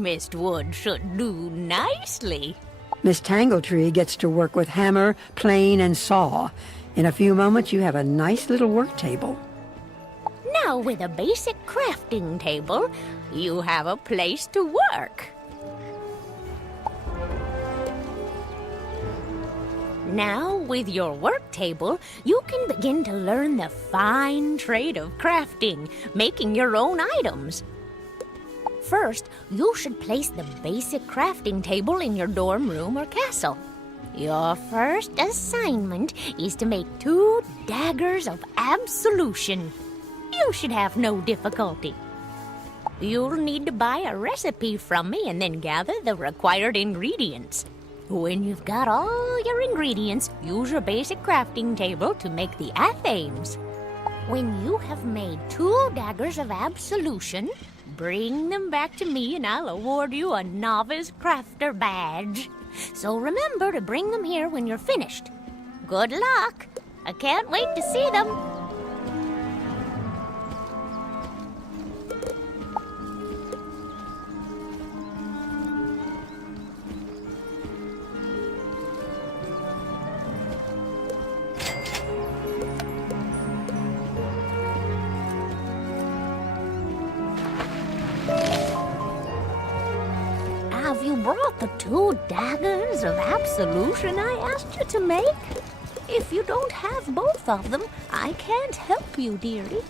Mist Wood should do nicely. Miss Tangletree gets to work with hammer, plane, and saw. In a few moments, you have a nice little work table. Now, with a basic crafting table, you have a place to work. Now, with your work table, you can begin to learn the fine trade of crafting, making your own items. First, you should place the basic crafting table in your dorm room or castle. Your first assignment is to make 2 daggers of absolution. You should have no difficulty. You'll need to buy a recipe from me and then gather the required ingredients. When you've got all your ingredients, use your basic crafting table to make the athames. When you have made 2 daggers of absolution, bring them back to me and I'll award you a novice crafter badge. So remember to bring them here when you're finished. Good luck! I can't wait to see them. Have you brought the 2 daggers of absolution I asked you to make? If you don't have both of them, I can't help you, dearie.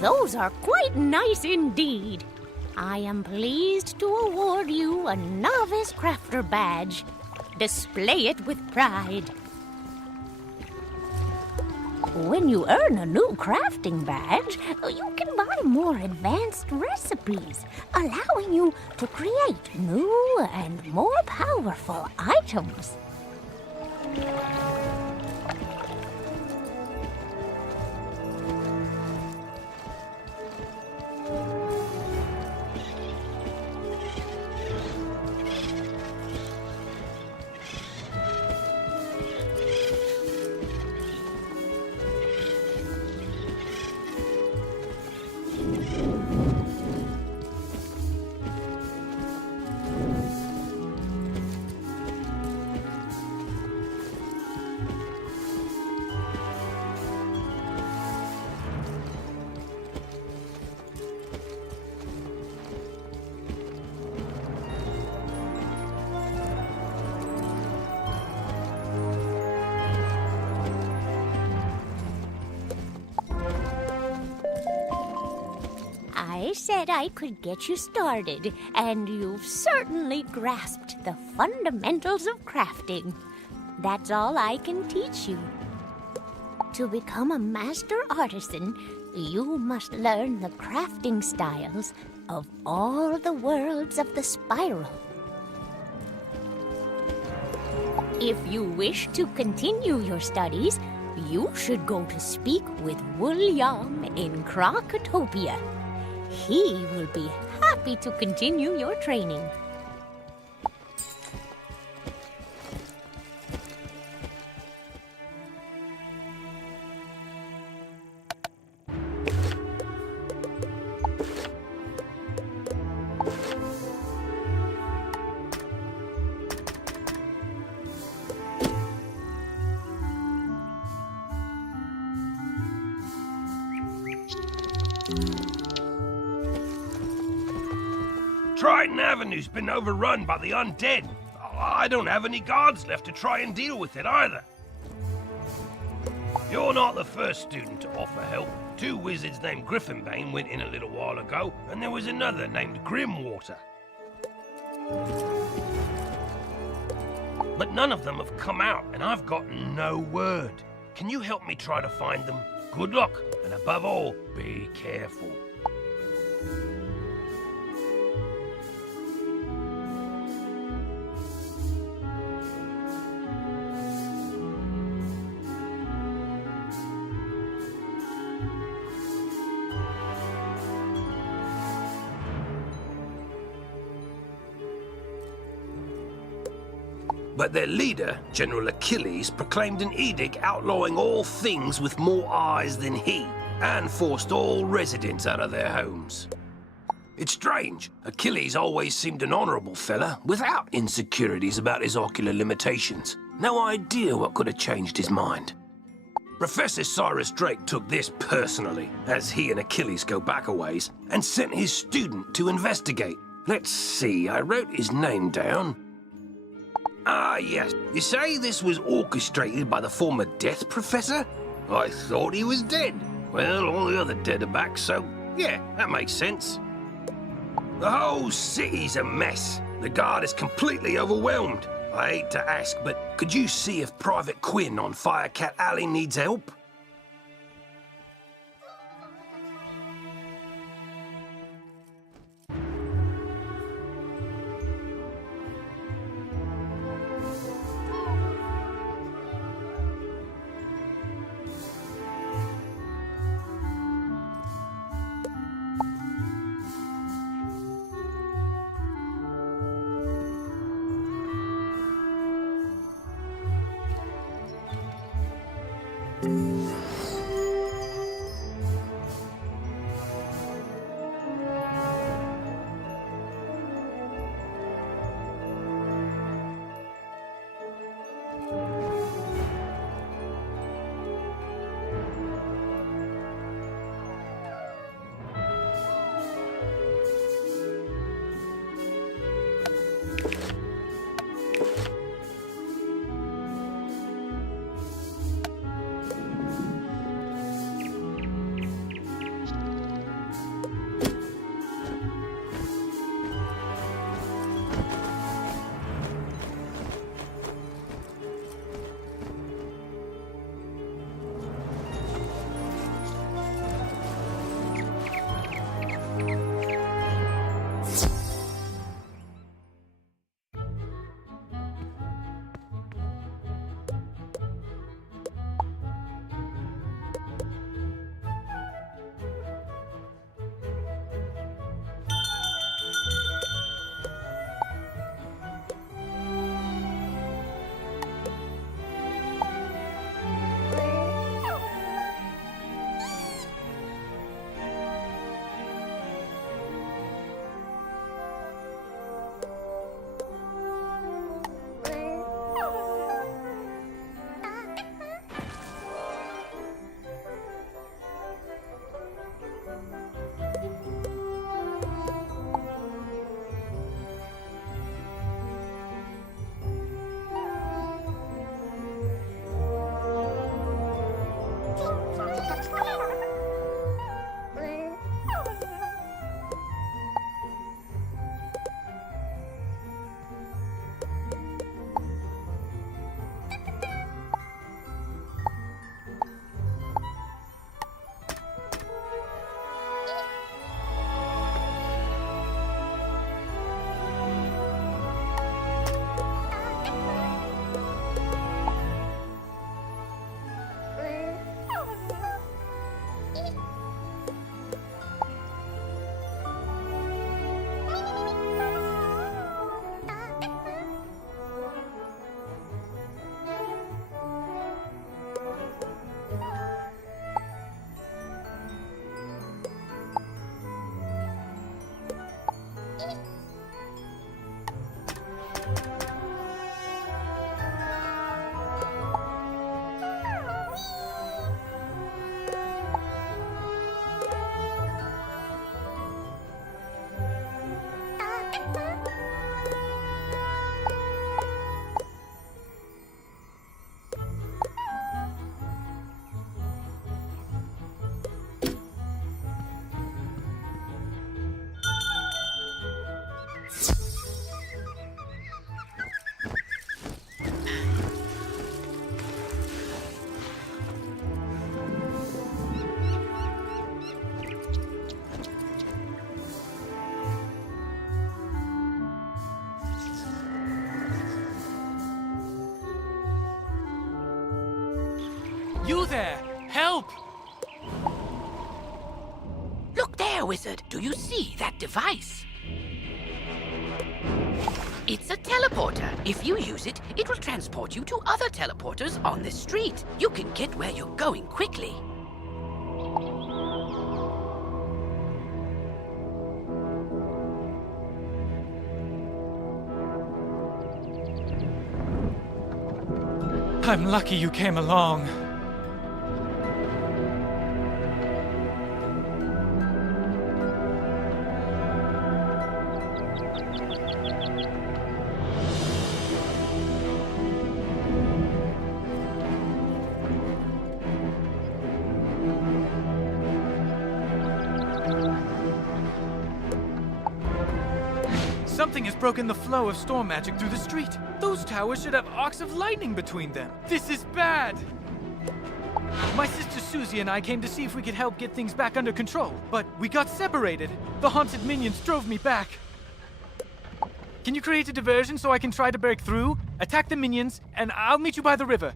Those are quite nice indeed. I am pleased to award you a Novice Crafter badge. Display it with pride. When you earn a new crafting badge, you can buy more advanced recipes, allowing you to create new and more powerful items. I said I could get you started, and you've certainly grasped the fundamentals of crafting. That's all I can teach you. To become a master artisan, you must learn the crafting styles of all the worlds of the spiral. If you wish to continue your studies, you should go to speak with William in Crocotopia. He will be happy to continue your training. Trident Avenue's been overrun by the undead. I don't have any guards left to try and deal with it either. You're not the first student to offer help. 2 wizards named Griffinbane went in a little while ago, and there was another named Grimwater. But none of them have come out, and I've got no word. Can you help me try to find them? Good luck, and above all, be careful. But their leader, General Achilles, proclaimed an edict outlawing all things with more eyes than he, and forced all residents out of their homes. It's strange. Achilles always seemed an honorable fella, without insecurities about his ocular limitations. No idea what could have changed his mind. Professor Cyrus Drake took this personally, as he and Achilles go back a ways, and sent his student to investigate. Let's see, I wrote his name down. Ah, yes. You say this was orchestrated by the former Death Professor? I thought he was dead. Well, all the other dead are back, so yeah, that makes sense. The whole city's a mess. The guard is completely overwhelmed. I hate to ask, but could you see if Private Quinn on Firecat Alley needs help? You there! Help! Look there, wizard. Do you see that device? It's a teleporter. If you use it, it will transport you to other teleporters on the street. You can get where you're going quickly. I'm lucky you came along. Something has broken the flow of storm magic through the street. Those towers should have arcs of lightning between them. This is bad! My sister Susie and I came to see if we could help get things back under control, but we got separated. The haunted minions drove me back. Can you create a diversion so I can try to break through? Attack the minions, and I'll meet you by the river.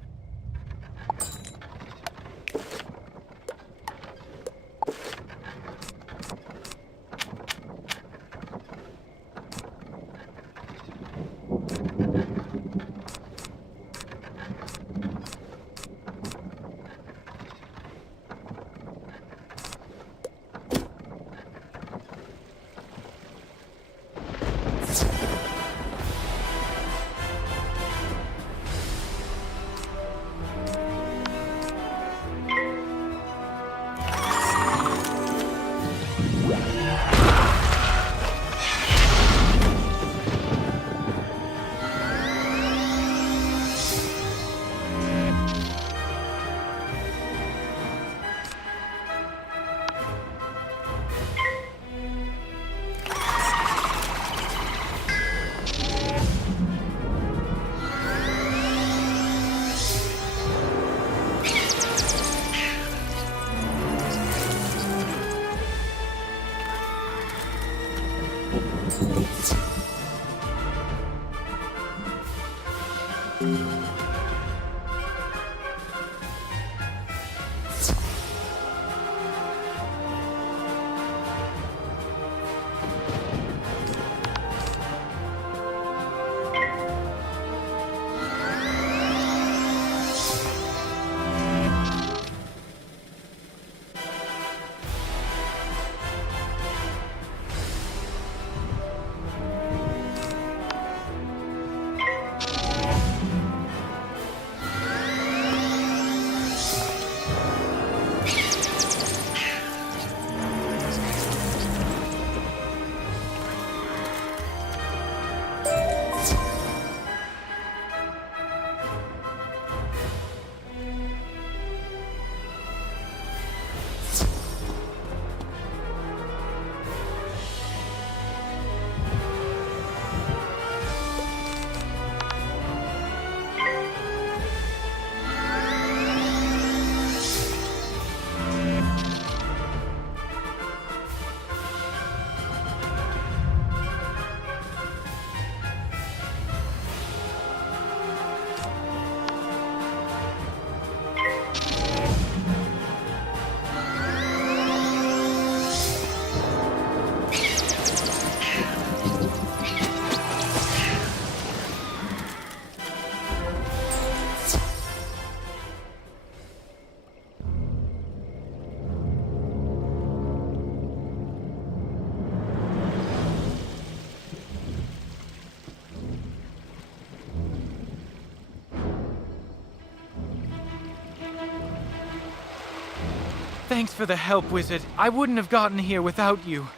Thanks for the help, wizard. I wouldn't have gotten here without you.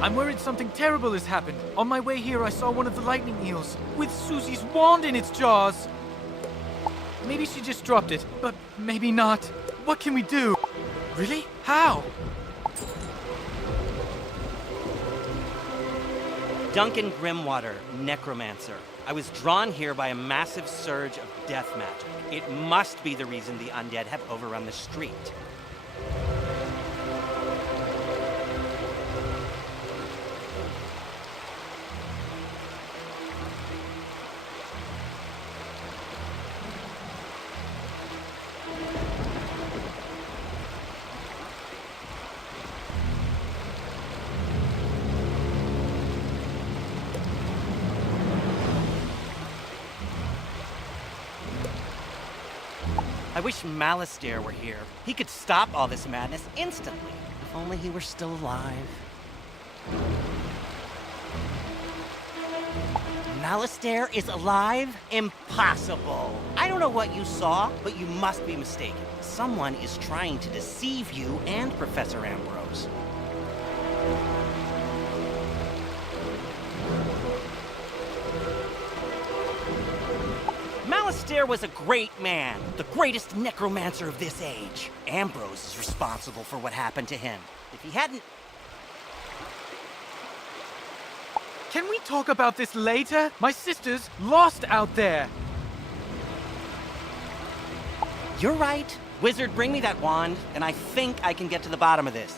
I'm worried something terrible has happened. On my way here, I saw one of the lightning eels with Susie's wand in its jaws. Maybe she just dropped it, but maybe not. What can we do? Really? How? Duncan Grimwater, necromancer. I was drawn here by a massive surge of death magic. It must be the reason the undead have overrun the street. I wish Malastare were here. He could stop all this madness instantly. If only he were still alive. Malastare is alive? Impossible. I don't know what you saw, but you must be mistaken. Someone is trying to deceive you and Professor Ambrose. Malastare was a great man, the greatest necromancer of this age. Ambrose is responsible for what happened to him. If he hadn't... Can we talk about this later? My sister's lost out there. You're right. Wizard, bring me that wand, and I think I can get to the bottom of this.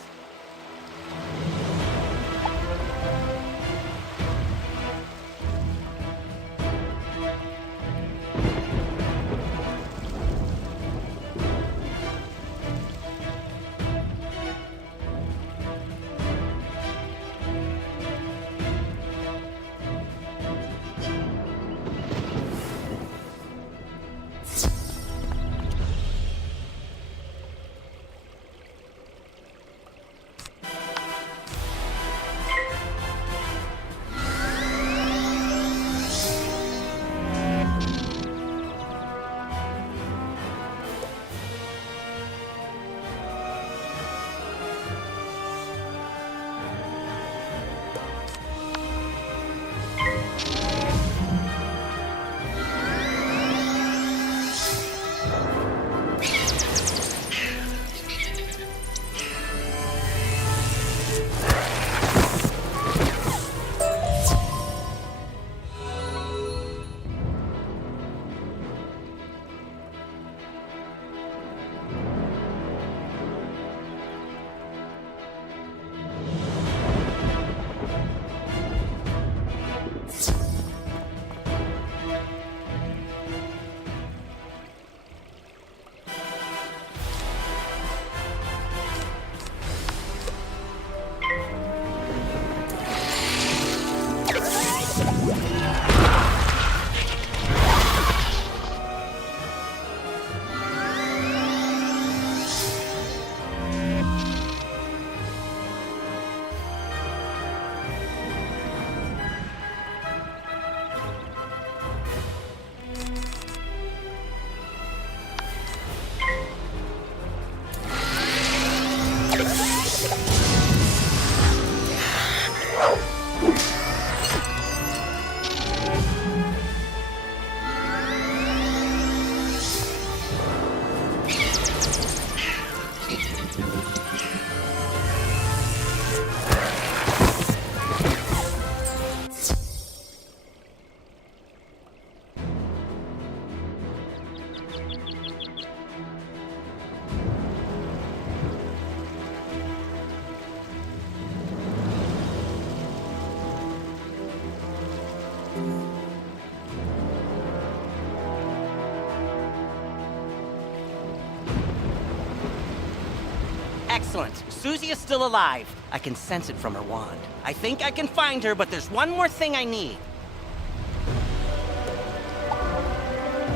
Excellent. Susie is still alive. I can sense it from her wand. I think I can find her, but there's one more thing I need.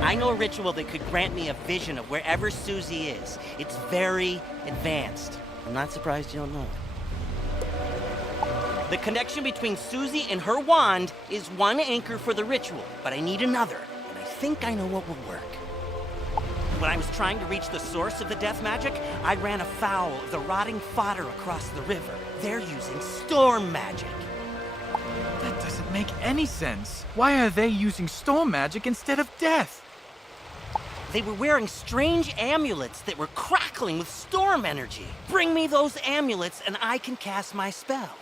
I know a ritual that could grant me a vision of wherever Susie is. It's very advanced. I'm not surprised you don't know it. The connection between Susie and her wand is one anchor for the ritual, but I need another, and I think I know what will work. When I was trying to reach the source of the death magic, I ran afoul of the rotting fodder across the river. They're using storm magic. That doesn't make any sense. Why are they using storm magic instead of death? They were wearing strange amulets that were crackling with storm energy. Bring me those amulets and I can cast my spell.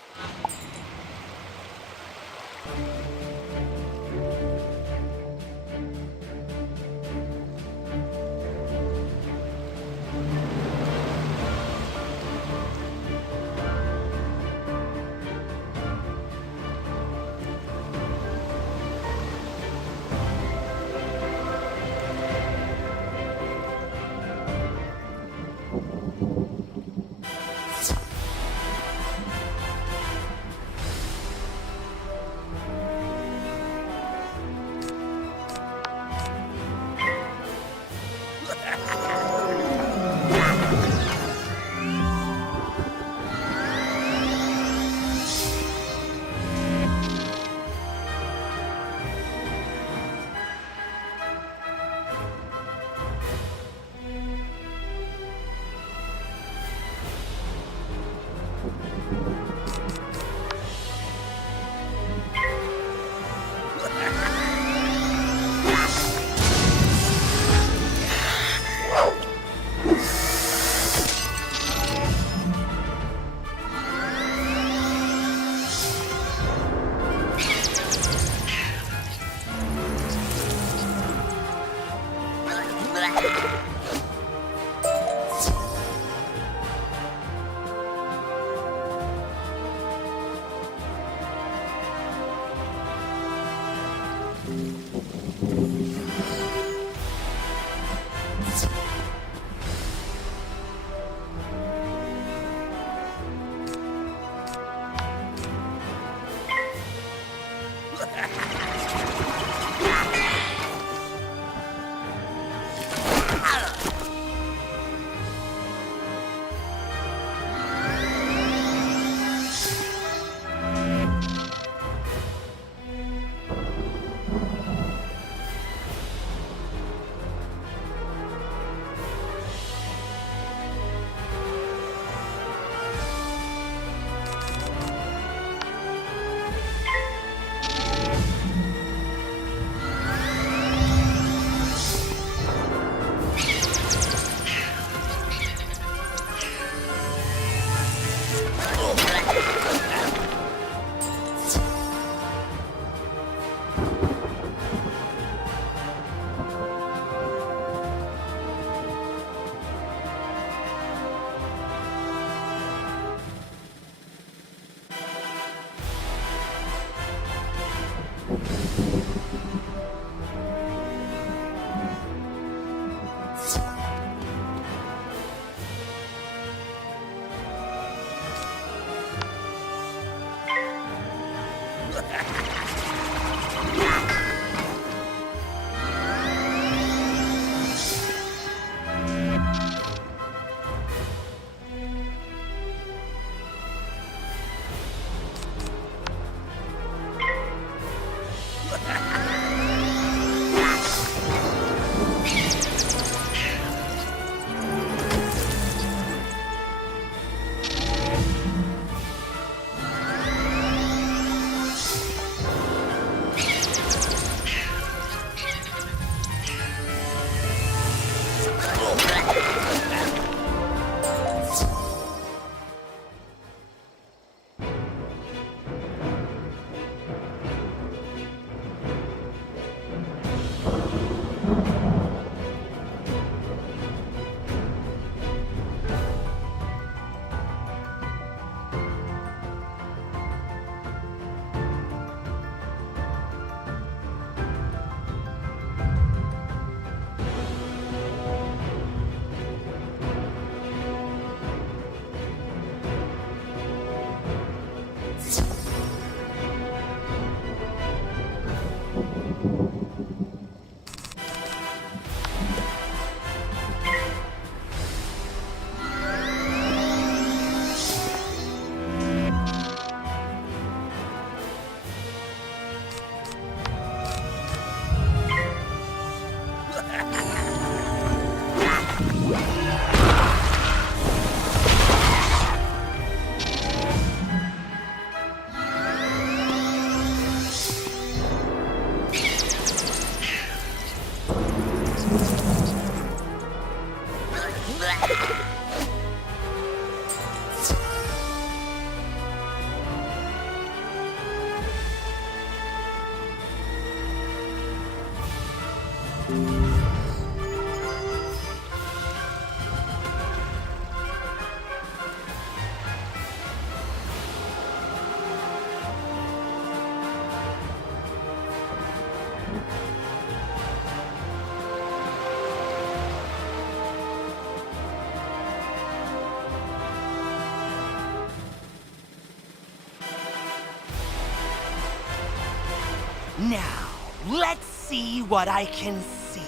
Now, let's see what I can see.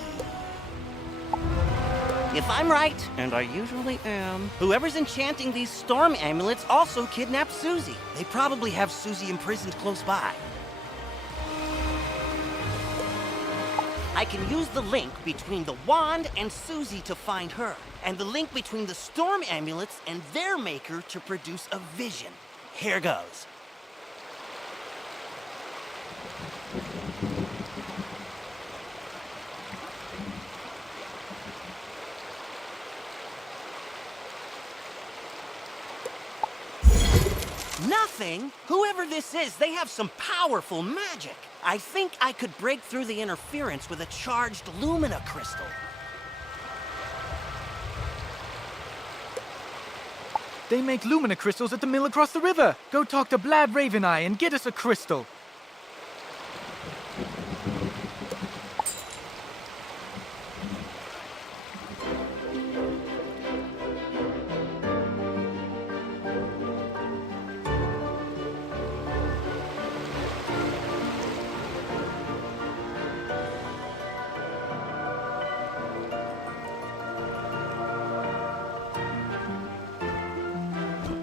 If I'm right, and I usually am, whoever's enchanting these storm amulets also kidnapped Susie. They probably have Susie imprisoned close by. I can use the link between the wand and Susie to find her, and the link between the storm amulets and their maker to produce a vision. Here goes. Nothing? Whoever this is, they have some powerful magic. I think I could break through the interference with a charged Lumina crystal. They make lumina crystals at the mill across the river. Go talk to Blab Raveneye and get us a crystal.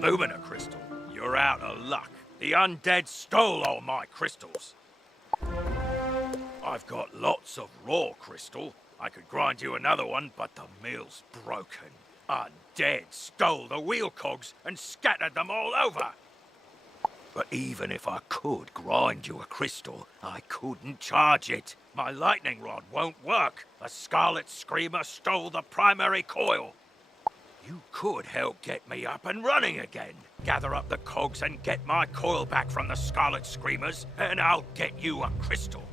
Lumina crystal, you're out of luck. The undead stole all my crystals. I've got lots of raw crystal. I could grind you another one, but the mill's broken. Undead stole the wheel cogs and scattered them all over. But even if I could grind you a crystal, I couldn't charge it. My lightning rod won't work. A Scarlet Screamer stole the primary coil. You could help get me up and running again. Gather up the cogs and get my coil back from the Scarlet Screamers, and I'll get you a crystal.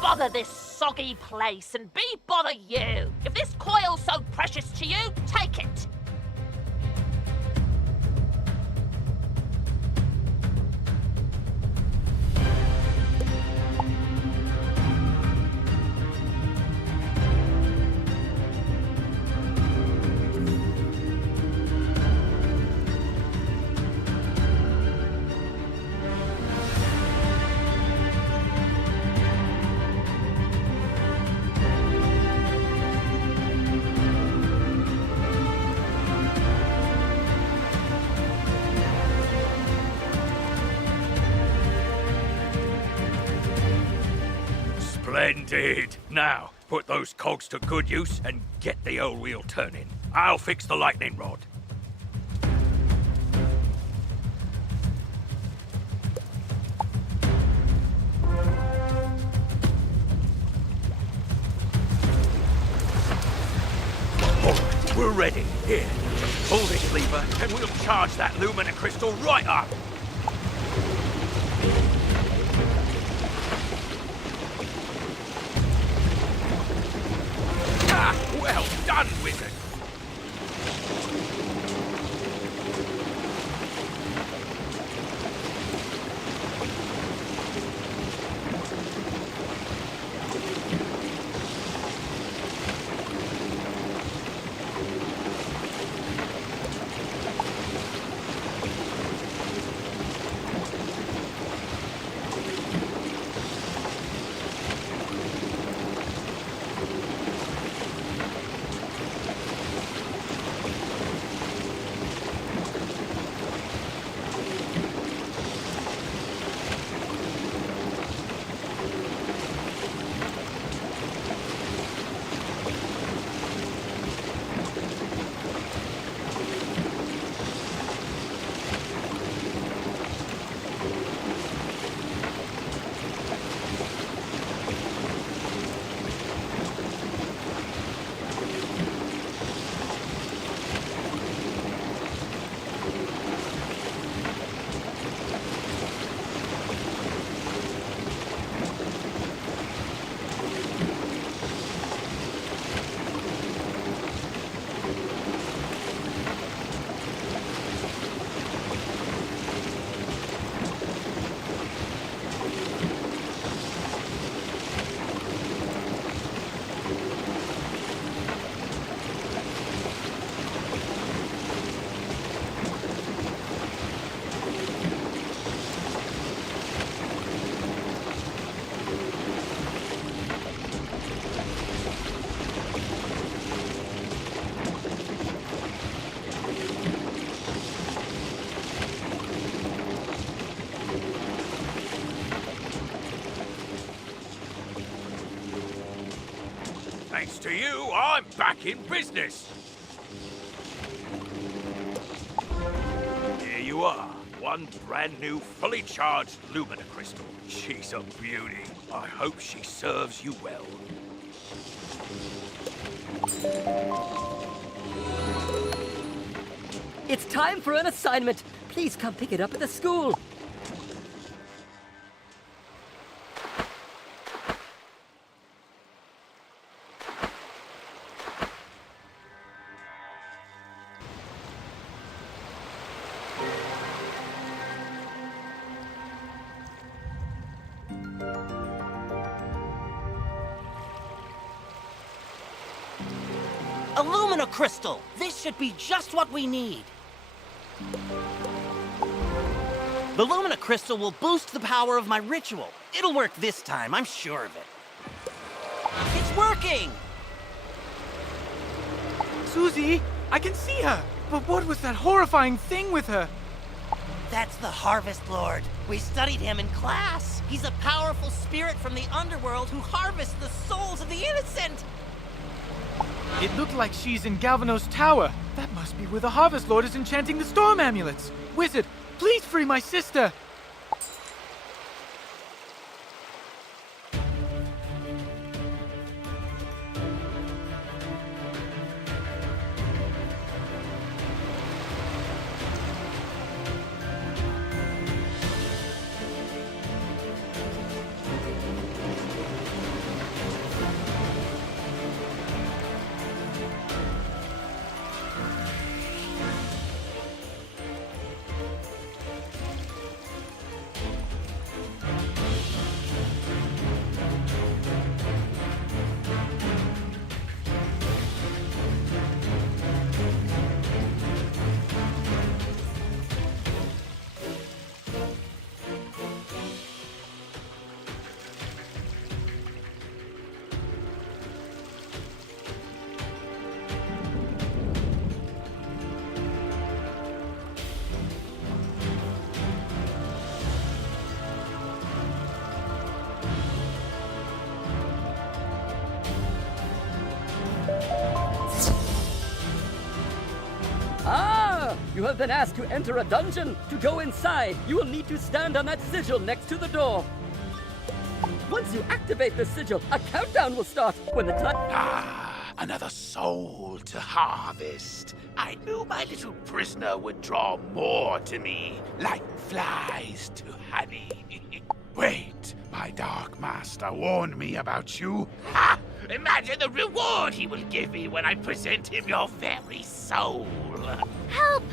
Bother this soggy place and be bother you. If this coil's so precious to you, take it. Splendid! Now, put those cogs to good use and get the old wheel turning. I'll fix the lightning rod. All right, we're ready. Here, pull this lever and we'll charge that Lumina crystal right up. Ah, well done, wizard. Thanks to you, I'm back in business. Here you are. One brand new, fully charged Lumina crystal. She's a beauty. I hope she serves you well. It's time for an assignment. Please come pick it up at the school. A Lumina crystal! This should be just what we need. The Lumina crystal will boost the power of my ritual. It'll work this time, I'm sure of it. It's working! Susie, I can see her! But what was that horrifying thing with her? That's the Harvest Lord. We studied him in class. He's a powerful spirit from the underworld who harvests the souls of the innocent. It looked like she's in Galvano's tower. That must be where the Harvest Lord is enchanting the storm amulets. Wizard, please free my sister! You have been asked to enter a dungeon. To go inside, you will need to stand on that sigil next to the door. Once you activate the sigil, a countdown will start. When the time... Ah, another soul to harvest. I knew my little prisoner would draw more to me, like flies to honey. Wait, my dark master warned me about you. Ha! Imagine the reward he will give me when I present him your very soul. Help!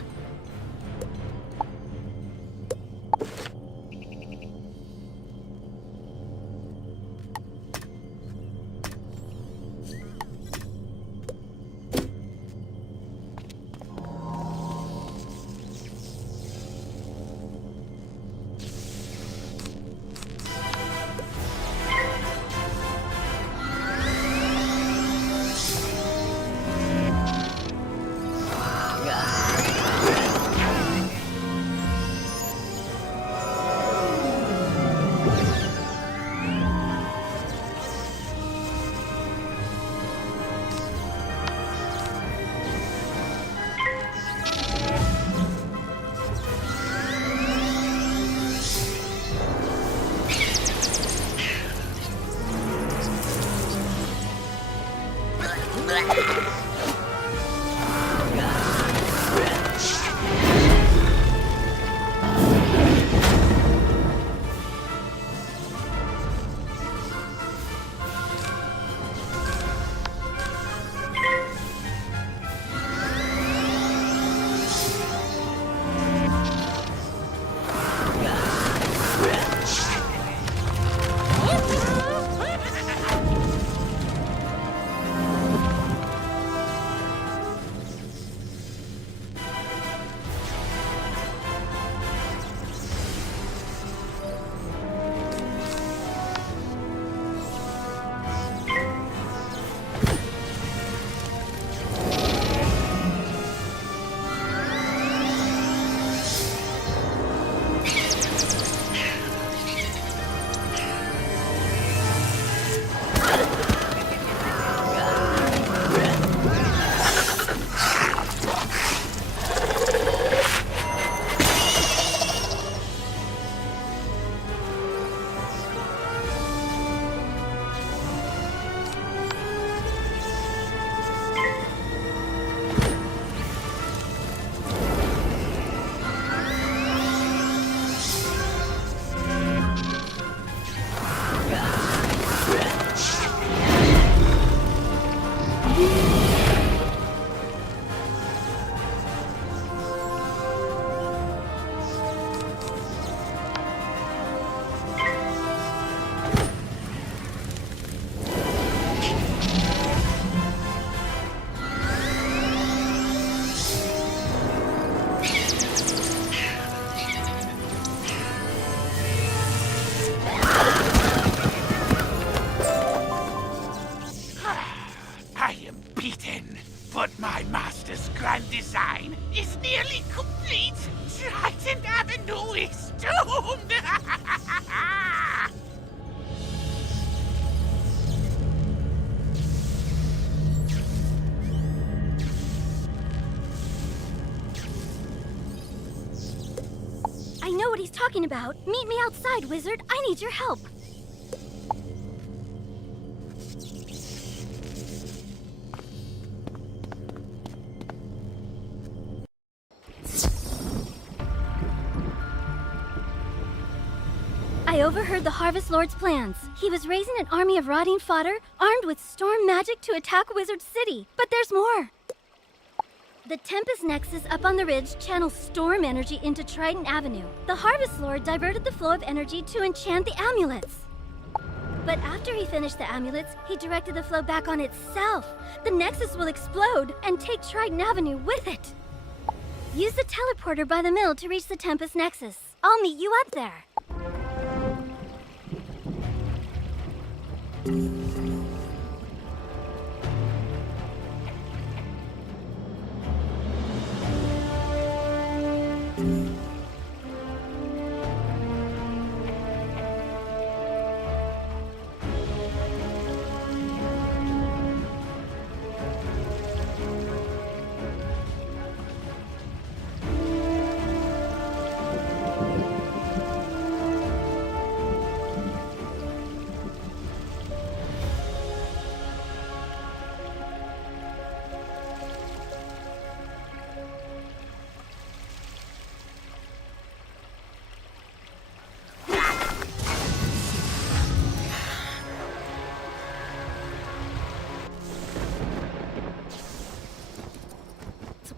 But my master's grand design is nearly complete. Triton Avenue is doomed. I know what he's talking about. Meet me outside, wizard. I need your help. I overheard the Harvest Lord's plans. He was raising an army of rotting fodder, armed with storm magic to attack Wizard City. But there's more. The Tempest Nexus up on the ridge channels storm energy into Triton Avenue. The Harvest Lord diverted the flow of energy to enchant the amulets. But after he finished the amulets, he directed the flow back on itself. The Nexus will explode and take Triton Avenue with it. Use the teleporter by the mill to reach the Tempest Nexus. I'll meet you up there.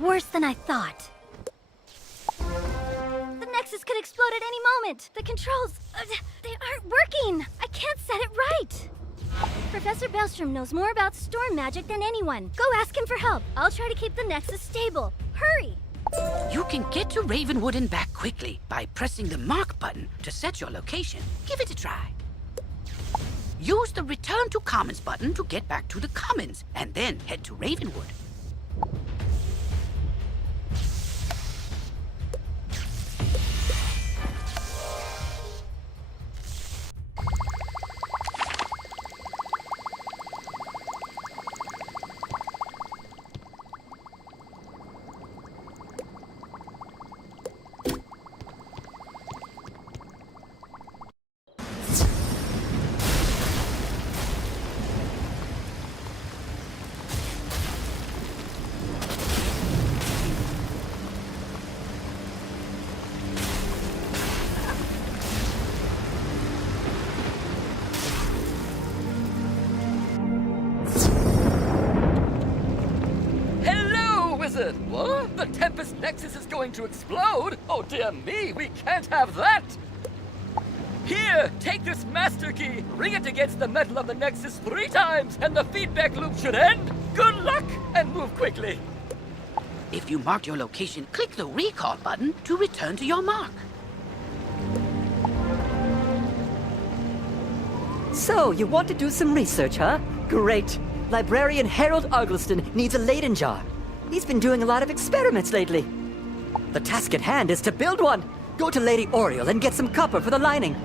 Worse than I thought. The Nexus could explode at any moment. The controls, they aren't working. I can't set it right. Professor Bellstrom knows more about storm magic than anyone. Go ask him for help. I'll try to keep the Nexus stable. Hurry! You can get to Ravenwood and back quickly by pressing the mark button to set your location. Give it a try. Use the Return to Commons button to get back to the Commons, and then head to Ravenwood. What? The Tempest Nexus is going to explode? Oh dear me, we can't have that! Here, take this master key, ring it against the metal of the Nexus 3 times, and the feedback loop should end. Good luck, and move quickly. If you marked your location, click the recall button to return to your mark. So, you want to do some research, huh? Great. Librarian Harold Argleston needs a Leyden jar. He's been doing a lot of experiments lately. The task at hand is to build one. Go to Lady Oriole and get some copper for the lining.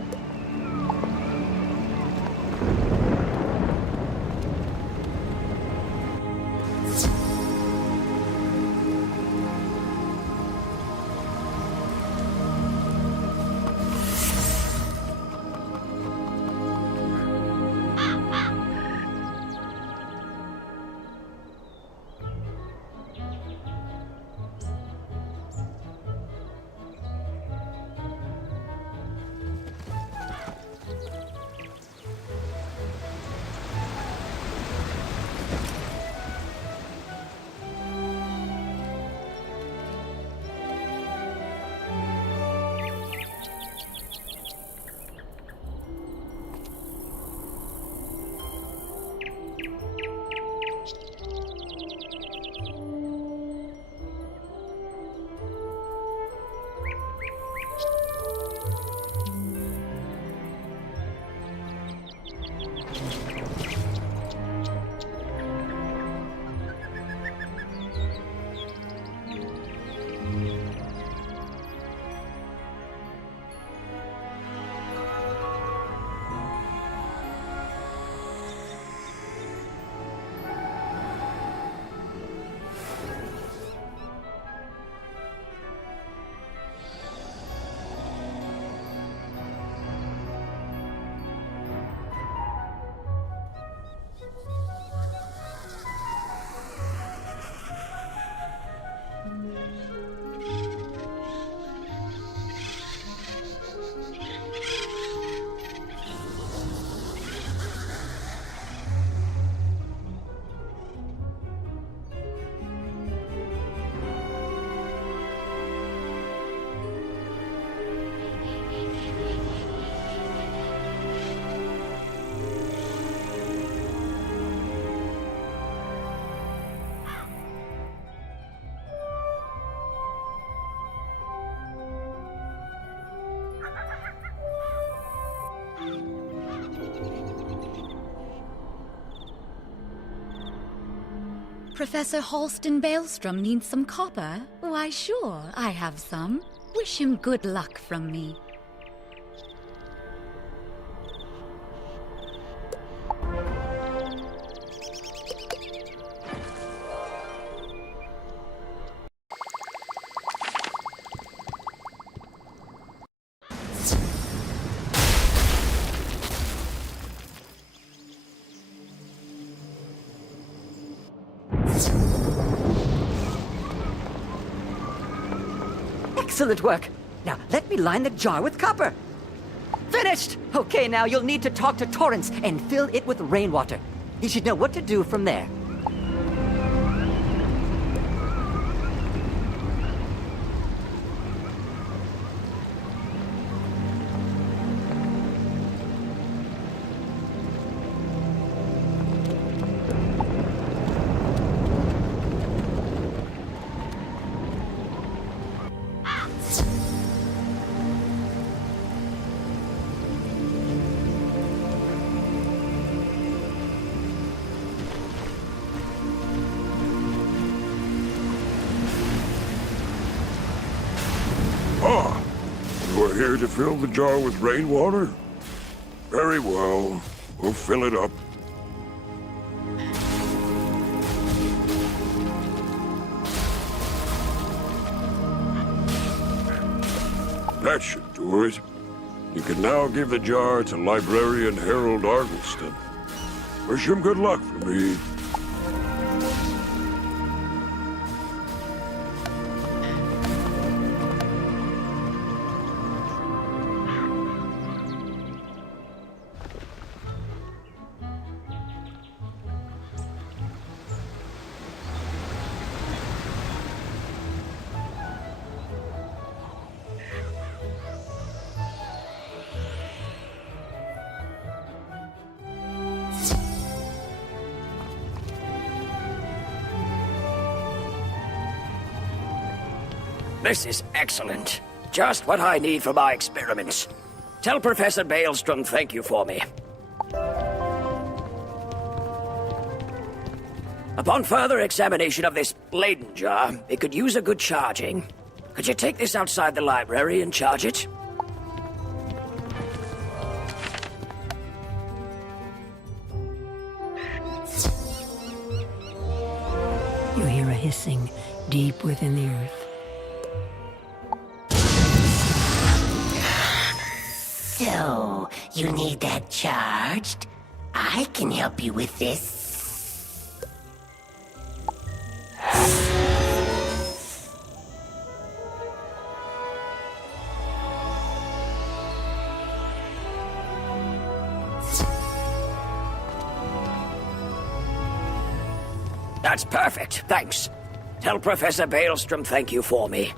Professor Halston Baelstrom needs some copper? Why, sure, I have some. Wish him good luck from me. Excellent work. Now, let me line the jar with copper. Finished! Okay, now you'll need to talk to Torrance and fill it with rainwater. He should know what to do from there. here to fill the jar with rainwater? Very well. We'll fill it up. That should do it. You can now give the jar to Librarian Harold Argleston. Wish him good luck for me. This is excellent. Just what I need for my experiments. Tell Professor Baelstrom thank you for me. Upon further examination of this Leyden jar, it could use a good charging. Could you take this outside the library and charge it? You hear a hissing deep within the earth. So, you need that charged? I can help you with this. That's perfect, thanks. Tell Professor Baelstrom thank you for me.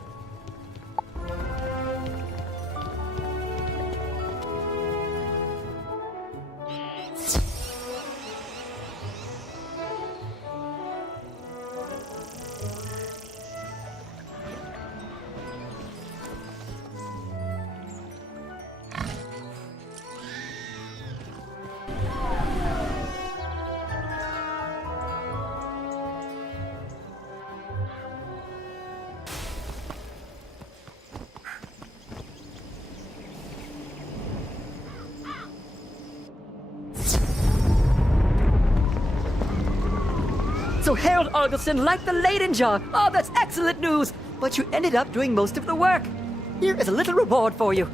So Harold Argleston liked the Leyden jar. Oh, that's excellent news. But you ended up doing most of the work. Here is a little reward for you.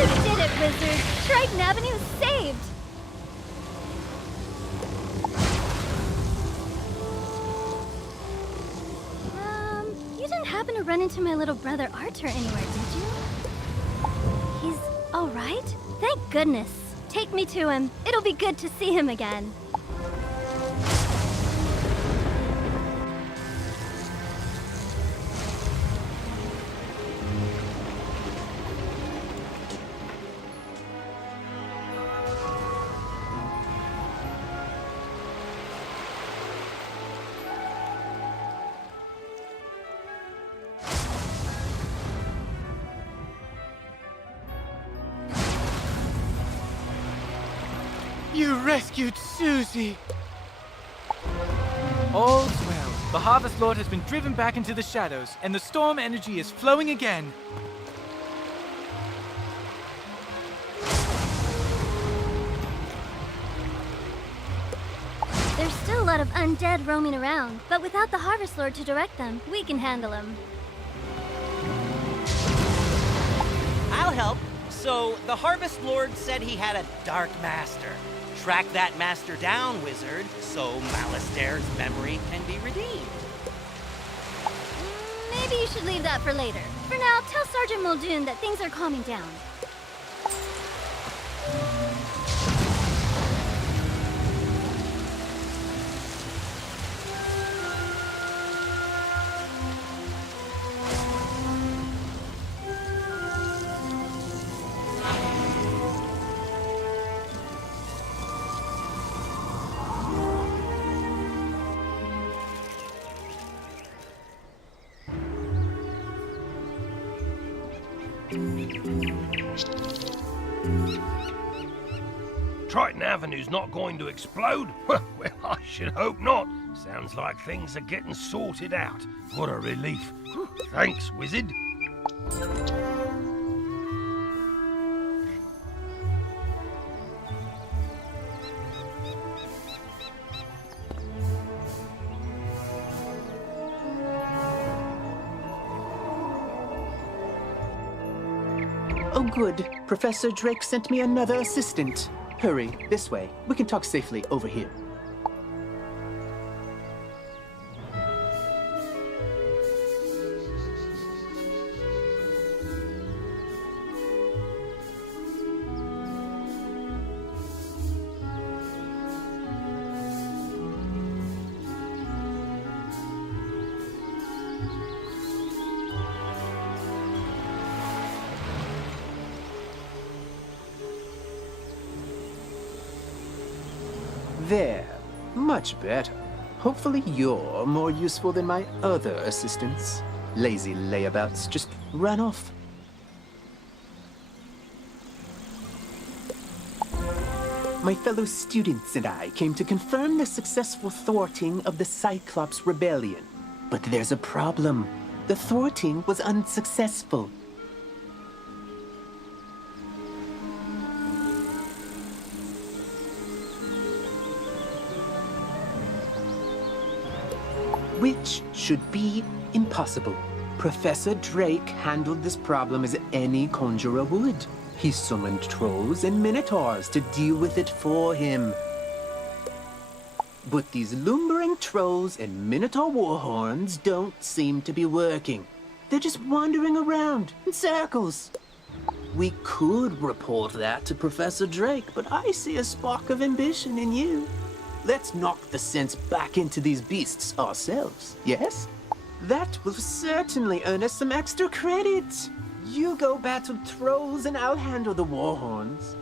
You did it, Wizard! Triton Avenue is saved! You didn't happen to run into my little brother Arthur anywhere, did you? He's alright? Thank goodness. Take me to him. It'll be good to see him again. You rescued Susie! All's well. The Harvest Lord has been driven back into the shadows, and the storm energy is flowing again. There's still a lot of undead roaming around, but without the Harvest Lord to direct them, we can handle them. I'll help. So, the Harvest Lord said he had a Dark Master. Track that master down, wizard, so Malastaire's memory can be redeemed. Maybe you should leave that for later. For now, tell Sergeant Muldoon that things are calming down. Triton Avenue's not going to explode? Well, I should hope not. Sounds like things are getting sorted out. What a relief. Whew, thanks, wizard. Oh, good. Professor Drake sent me another assistant. Hurry, this way. We can talk safely over here. There. Much better. Hopefully you're more useful than my other assistants. Lazy layabouts just run off. My fellow students and I came to confirm the successful thwarting of the Cyclops Rebellion. But there's a problem. The thwarting was unsuccessful. Which should be impossible. Professor Drake handled this problem as any conjurer would. He summoned trolls and minotaurs to deal with it for him. But these lumbering trolls and minotaur warhorns don't seem to be working. They're just wandering around in circles. We could report that to Professor Drake, but I see a spark of ambition in you. Let's knock the sense back into these beasts ourselves, yes? That will certainly earn us some extra credit. You go battle trolls and I'll handle the warhorns.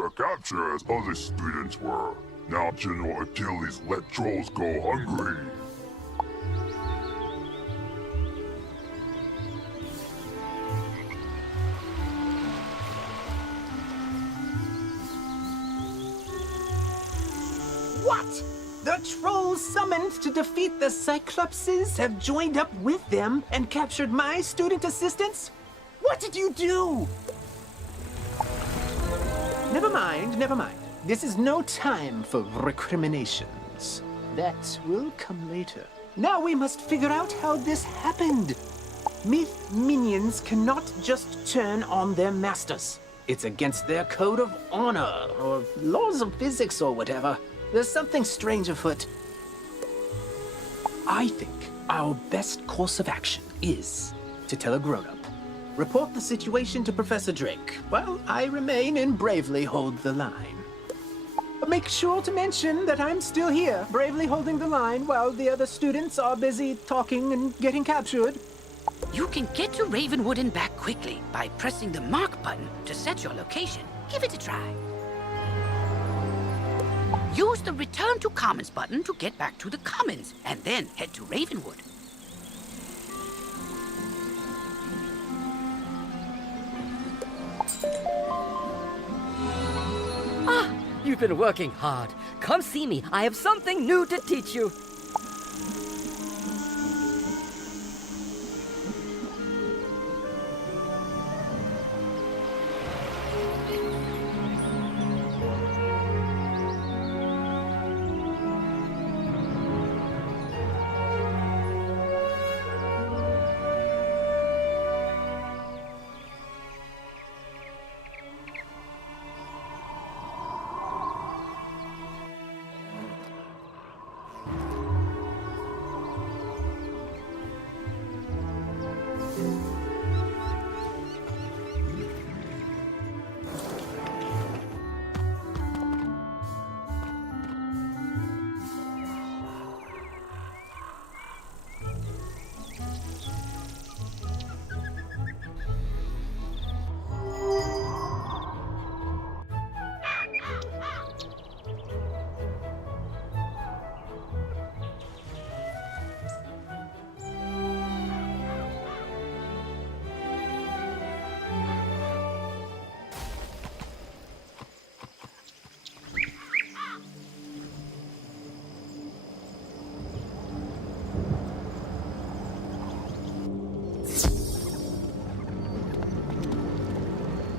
to capture as other students were. Now General Achilles let trolls go hungry. What? The trolls summoned to defeat the Cyclopses have joined up with them and captured my student assistants? What did you do? Never mind, never mind. This is no time for recriminations. That will come later. Now we must figure out how this happened. Myth minions cannot just turn on their masters. It's against their code of honor, or laws of physics, or whatever. There's something strange afoot. I think our best course of action is to tell a grown-up. Report the situation to Professor Drake, while I remain and bravely hold the line. Make sure to mention that I'm still here, bravely holding the line while the other students are busy talking and getting captured. You can get to Ravenwood and back quickly by pressing the mark button to set your location. Give it a try. Use the Return to Commons button to get back to the Commons, and then head to Ravenwood. Ah, you've been working hard. Come see me. I have something new to teach you.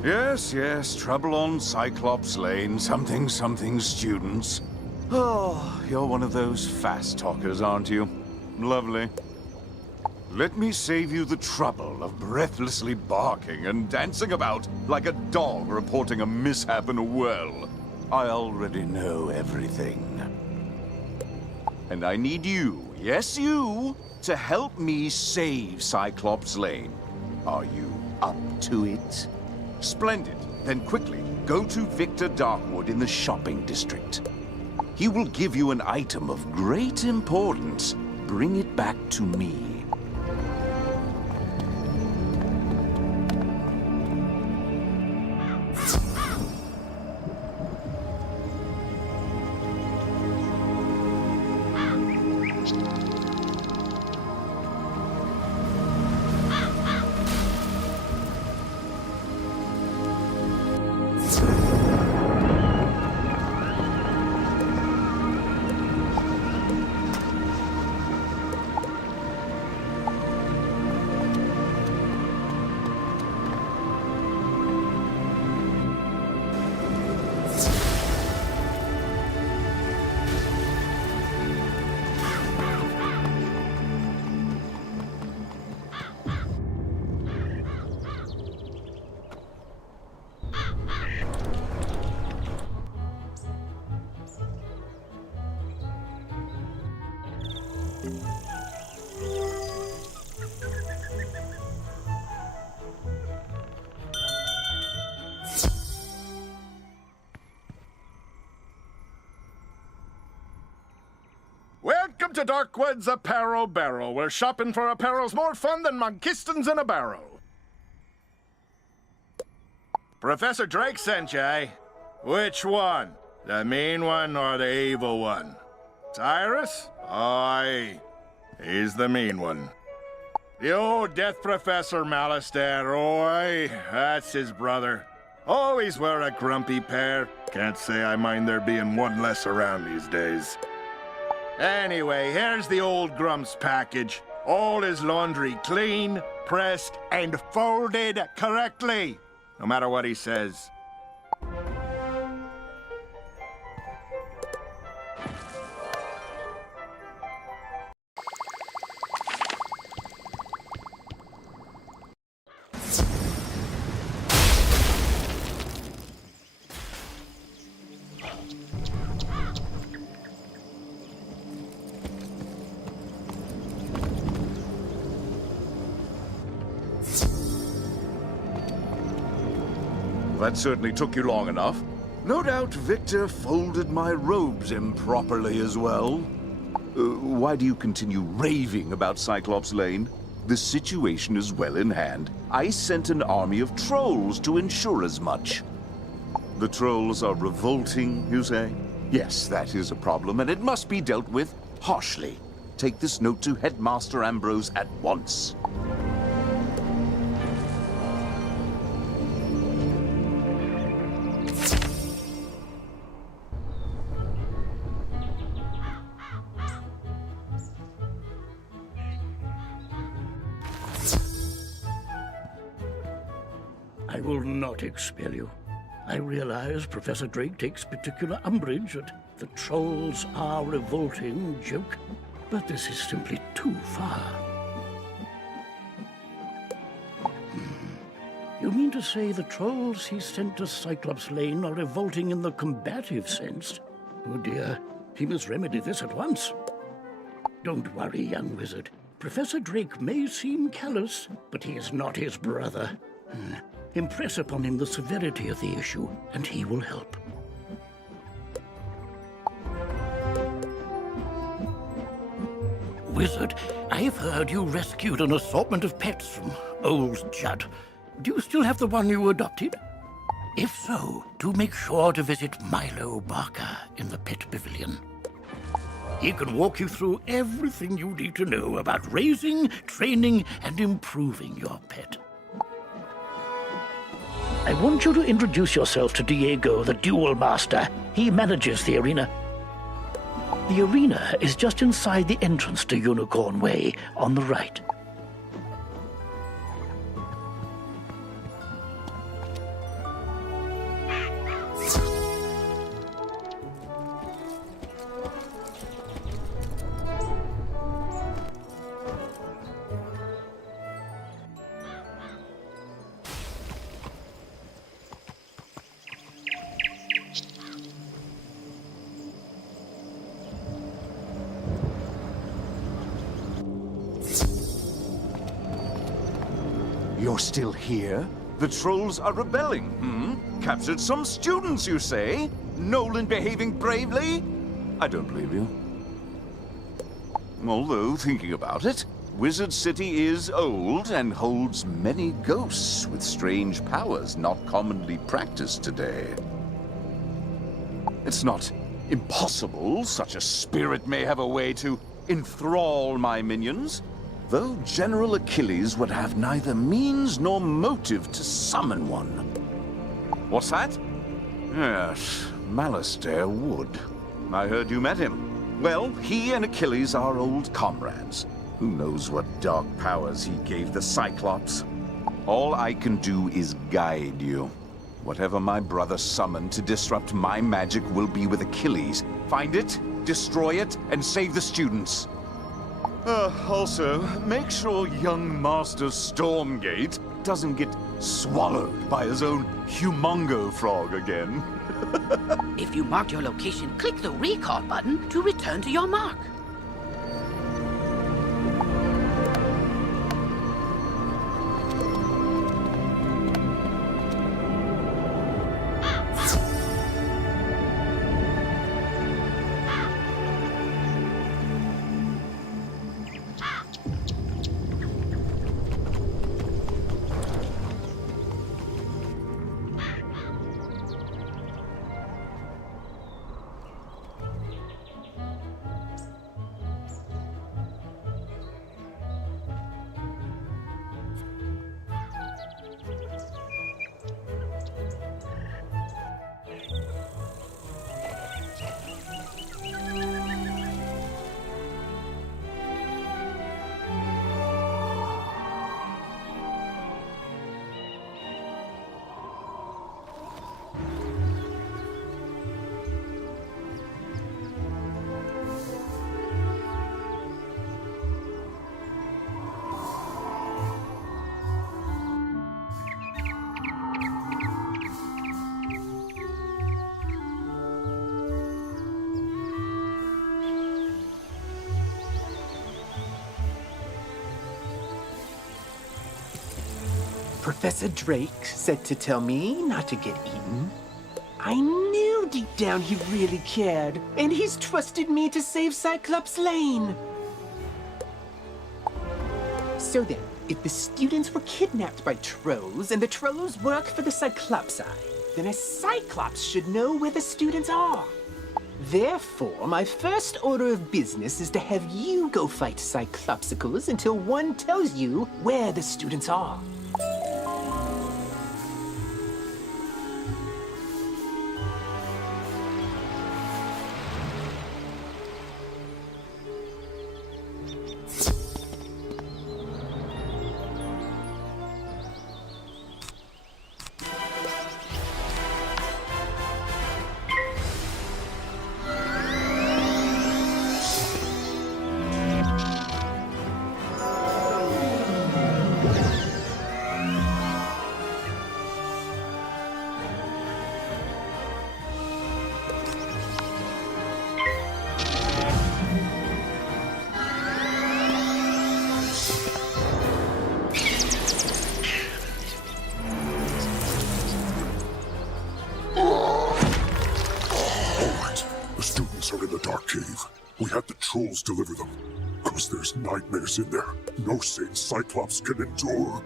Yes, yes, trouble on Cyclops Lane, something, students. Oh, you're one of those fast talkers, aren't you? Lovely. Let me save you the trouble of breathlessly barking and dancing about like a dog reporting a mishap in a well. I already know everything. And I need you, yes you, to help me save Cyclops Lane. Are you up to it? Splendid. Then quickly, go to Victor Darkwood in the shopping district. He will give you an item of great importance. Bring it back to me. Welcome to Darkwood's Apparel Barrel, where shopping for apparel's more fun than Monkistons in a barrel. Professor Drake sent you, eh? Which one? The mean one or the evil one? Cyrus? Aye, he's the mean one. The old death professor Malastair, that's his brother. Always were a grumpy pair. Can't say I mind there being one less around these days. Anyway, here's the old Grump's package. All his laundry clean, pressed, and folded correctly. No matter what he says. That certainly took you long enough. No doubt Victor folded my robes improperly as well. Why do you continue raving about Cyclops Lane? The situation is well in hand. I sent an army of trolls to ensure as much. The trolls are revolting, you say? Yes, that is a problem, and it must be dealt with harshly. Take this note to Headmaster Ambrose at once. I will not expel you. I realize Professor Drake takes particular umbrage at the trolls are revolting joke, but this is simply too far. You mean to say the trolls he sent to Cyclops Lane are revolting in the combative sense? Oh dear, he must remedy this at once. Don't worry, young wizard. Professor Drake may seem callous, but he is not his brother. Impress upon him the severity of the issue, and he will help. Wizard, I've heard you rescued an assortment of pets from old Judd. Do you still have the one you adopted? If so, do make sure to visit Milo Barker in the Pet Pavilion. He can walk you through everything you need to know about raising, training, and improving your pet. I want you to introduce yourself to Diego, the Duel Master. He manages the arena. The arena is just inside the entrance to Unicorn Way, on the right. You're still here? The trolls are rebelling, Captured some students, you say? Nolan behaving bravely? I don't believe you. Although, thinking about it, Wizard City is old and holds many ghosts with strange powers not commonly practiced today. It's not impossible such a spirit may have a way to enthrall my minions. Though General Achilles would have neither means nor motive to summon one. What's that? Yes, Malastair would. I heard you met him. Well, he and Achilles are old comrades. Who knows what dark powers he gave the Cyclops? All I can do is guide you. Whatever my brother summoned to disrupt my magic will be with Achilles. Find it, destroy it, and save the students. Also, make sure young Master Stormgate doesn't get swallowed by his own humongo frog again. If you marked your location, click the recall button to return to your mark. Professor Drake said to tell me not to get eaten. I knew deep down he really cared, and he's trusted me to save Cyclops Lane. So then, if the students were kidnapped by trolls and the trolls work for the Cyclopsi, then a Cyclops should know where the students are. Therefore, my first order of business is to have you go fight Cyclopsicles until one tells you where the students are. We had the trolls deliver them. Because there's nightmares in there. No sane Cyclops can endure.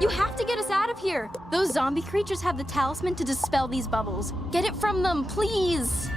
You have to get us out of here! Those zombie creatures have the talisman to dispel these bubbles. Get it from them, please!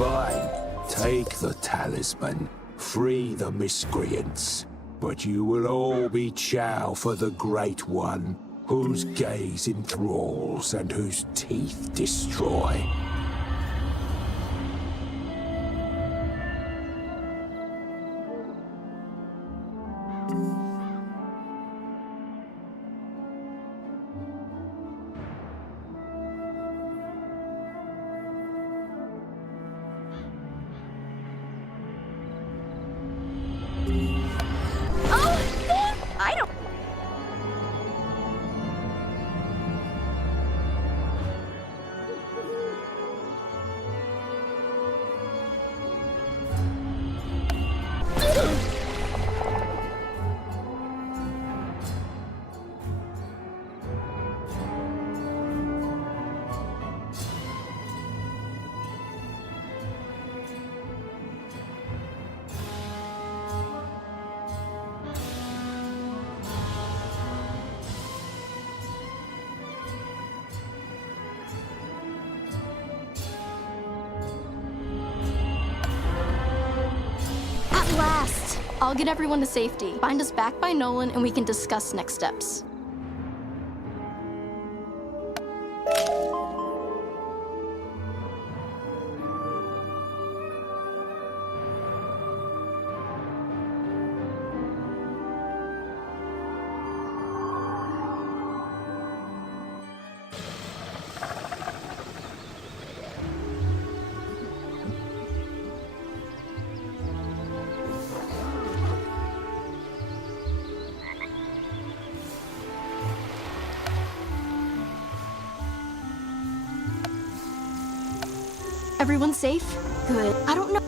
Fine. Take the talisman. Free the miscreants. But you will all be chow for the Great One, whose gaze enthralls and whose teeth destroy. I don't... At last! I'll get everyone to safety. Bind us back by Nolan and we can discuss next steps. Everyone safe? Good. I don't know.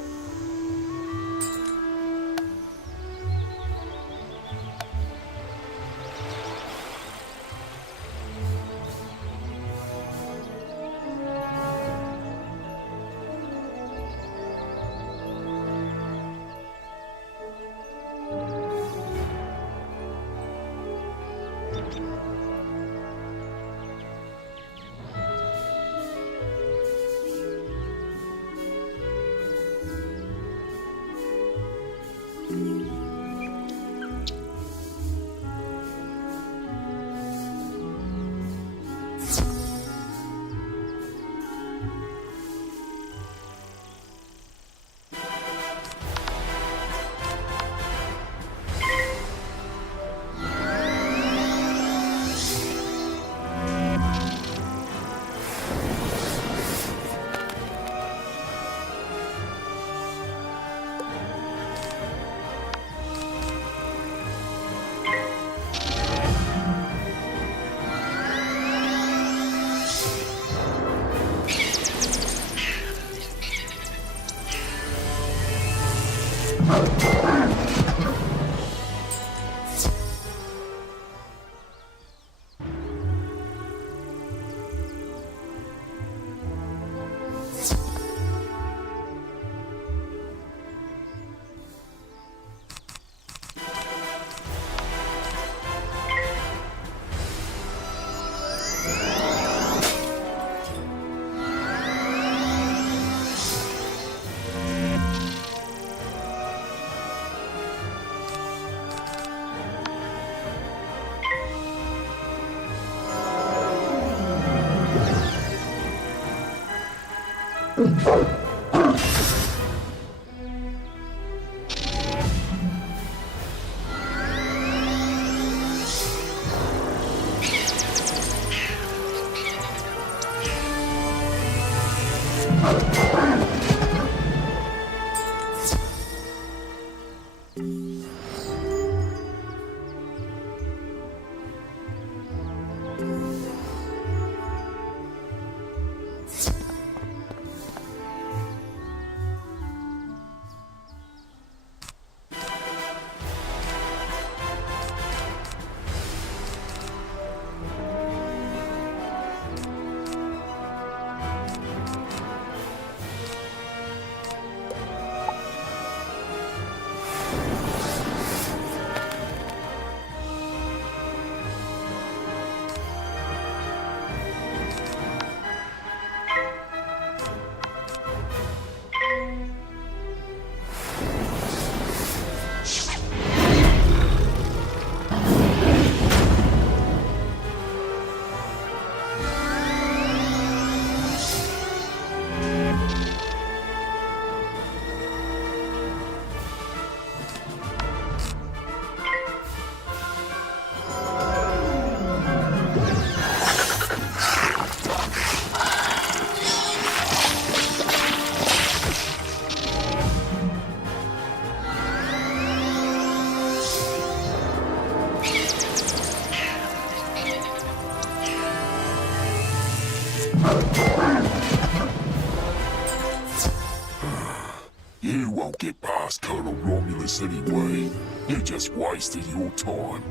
You won't get past Colonel Romulus anyway. You just wasted your time.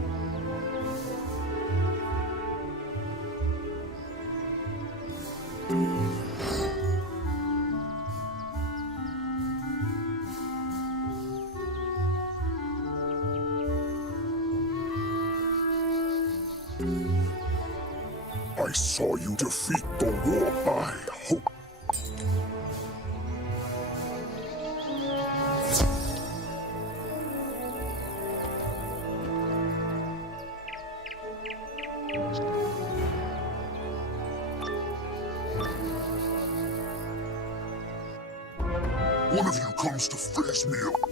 I saw you defeat the war. I hope. One of you comes to face me up.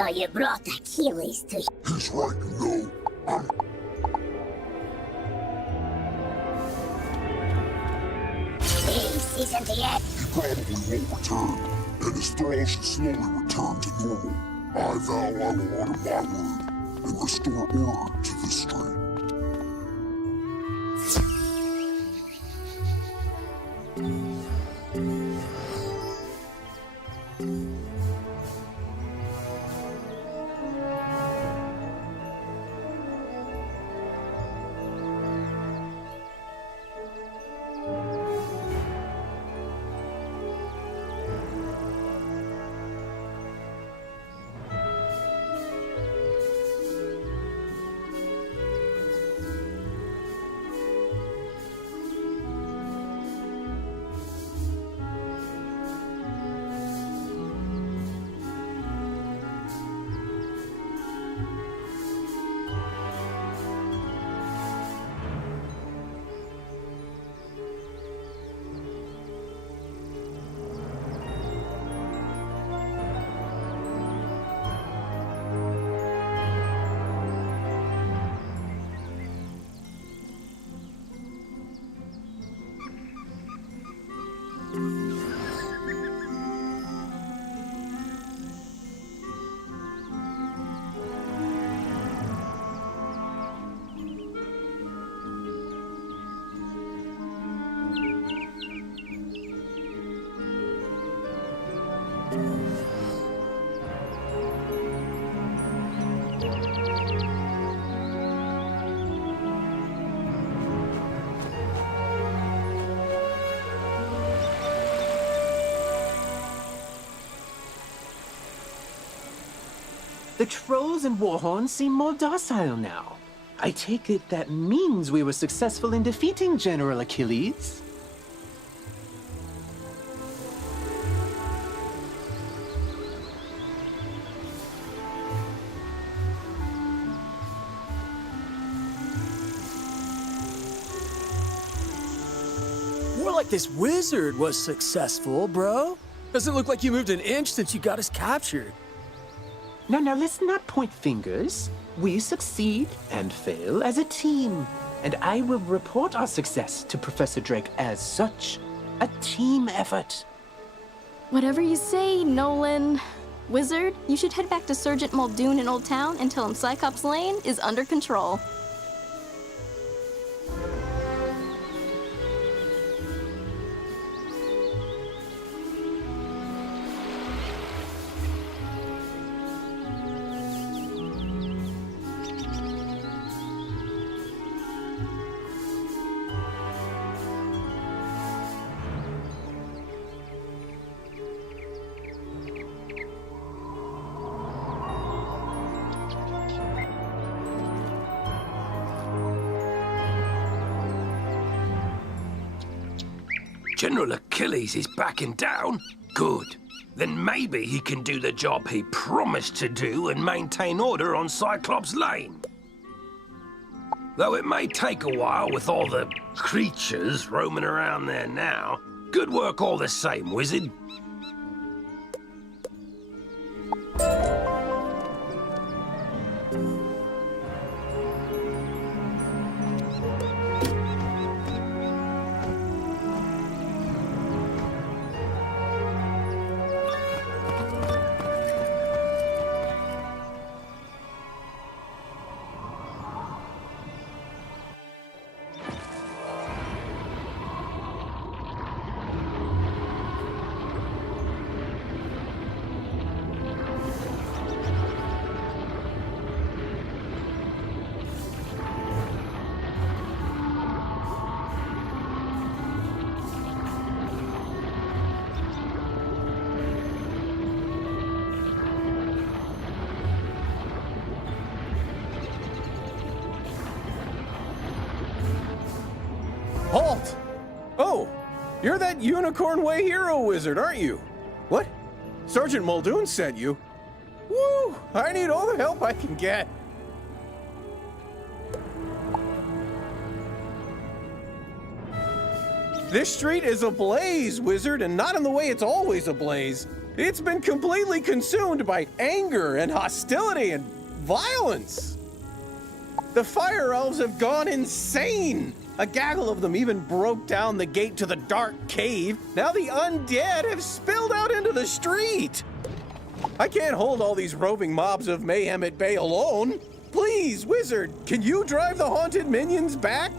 So you brought Achilles to... He's right, you know. Peace isn't the end. He probably won't return, and his thrall should slowly return to normal. I vow I will honor my word and restore order to this street. The trolls and warhorns seem more docile now. I take it that means we were successful in defeating General Achilles. More like this wizard was successful, bro. Doesn't look like you moved an inch since you got us captured. Now, let's not point fingers. We succeed and fail as a team. And I will report our success to Professor Drake as such. A team effort. Whatever you say, Nolan. Wizard, you should head back to Sergeant Muldoon in Old Town and tell him Cyclops Lane is under control. General Achilles is backing down? Good. Then maybe he can do the job he promised to do and maintain order on Cyclops Lane. Though it may take a while with all the creatures roaming around there now. Good work all the same, wizard. Halt! Oh, you're that Unicorn Way hero wizard, aren't you? What? Sergeant Muldoon sent you? Woo! I need all the help I can get. This street is ablaze, wizard, and not in the way it's always ablaze. It's been completely consumed by anger and hostility and violence. The fire elves have gone insane. A gaggle of them even broke down the gate to the dark cave. Now the undead have spilled out into the street. I can't hold all these roving mobs of mayhem at bay alone. Please, Wizard, can you drive the haunted minions back?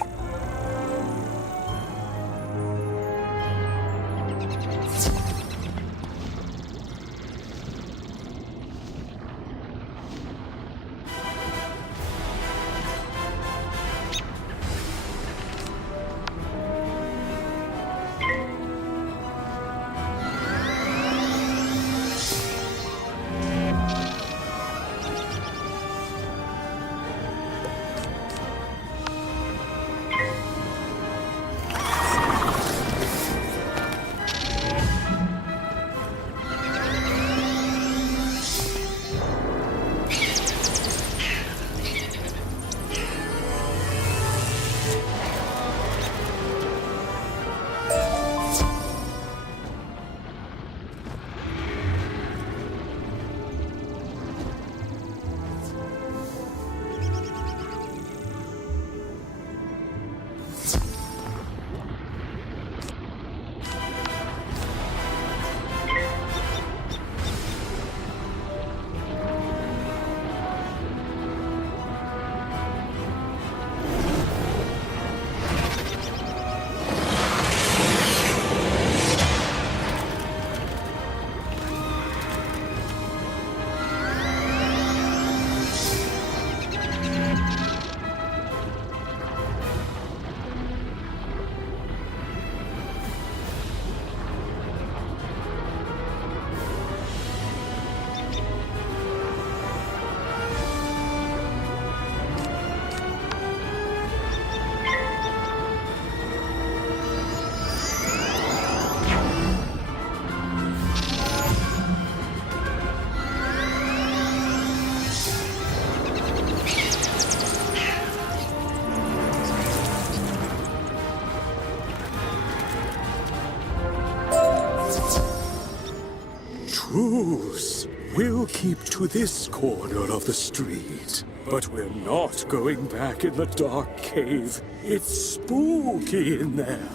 Truce. We'll keep to this corner of the street. But we're not going back in the dark cave. It's spooky in there.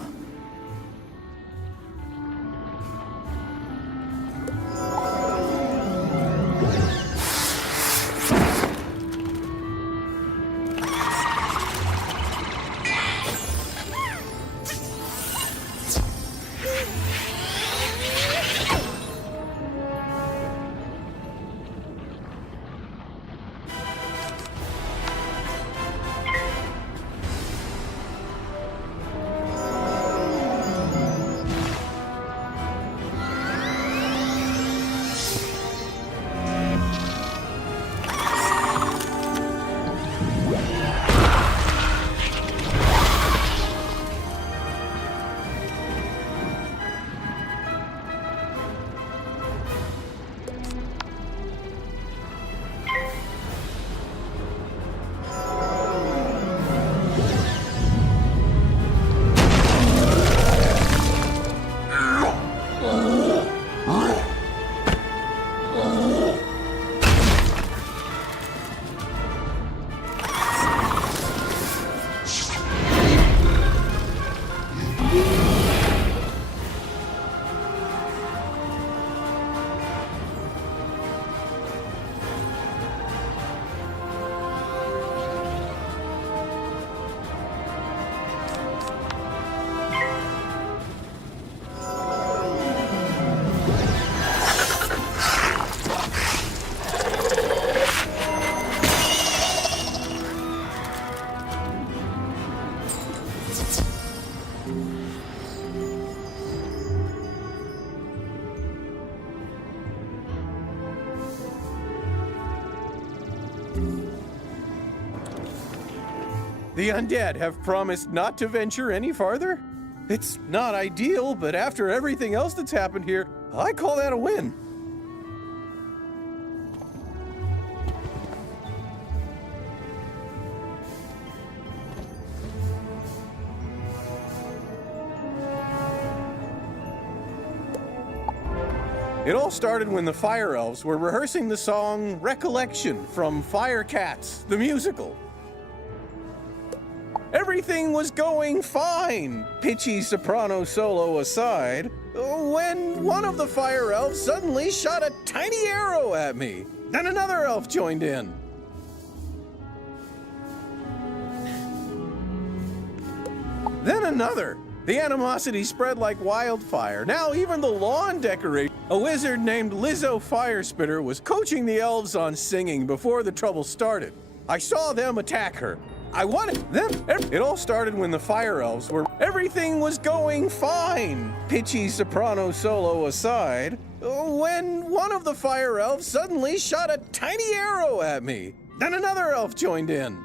The undead have promised not to venture any farther? It's not ideal, but after everything else that's happened here, I call that a win. It all started when the Fire Elves were rehearsing the song Recollection from Fire Cats, the musical. Everything was going fine, pitchy soprano solo aside, when one of the Fire Elves suddenly shot a tiny arrow at me. Then another elf joined in. Then another. The animosity spread like wildfire. Now even the lawn decoration. A wizard named Lizzo Firespitter was coaching the elves on singing before the trouble started. I saw them attack her. I wanted them. It all started when the Fire Elves were... Everything was going fine, pitchy soprano solo aside, when one of the Fire Elves suddenly shot a tiny arrow at me. Then another elf joined in.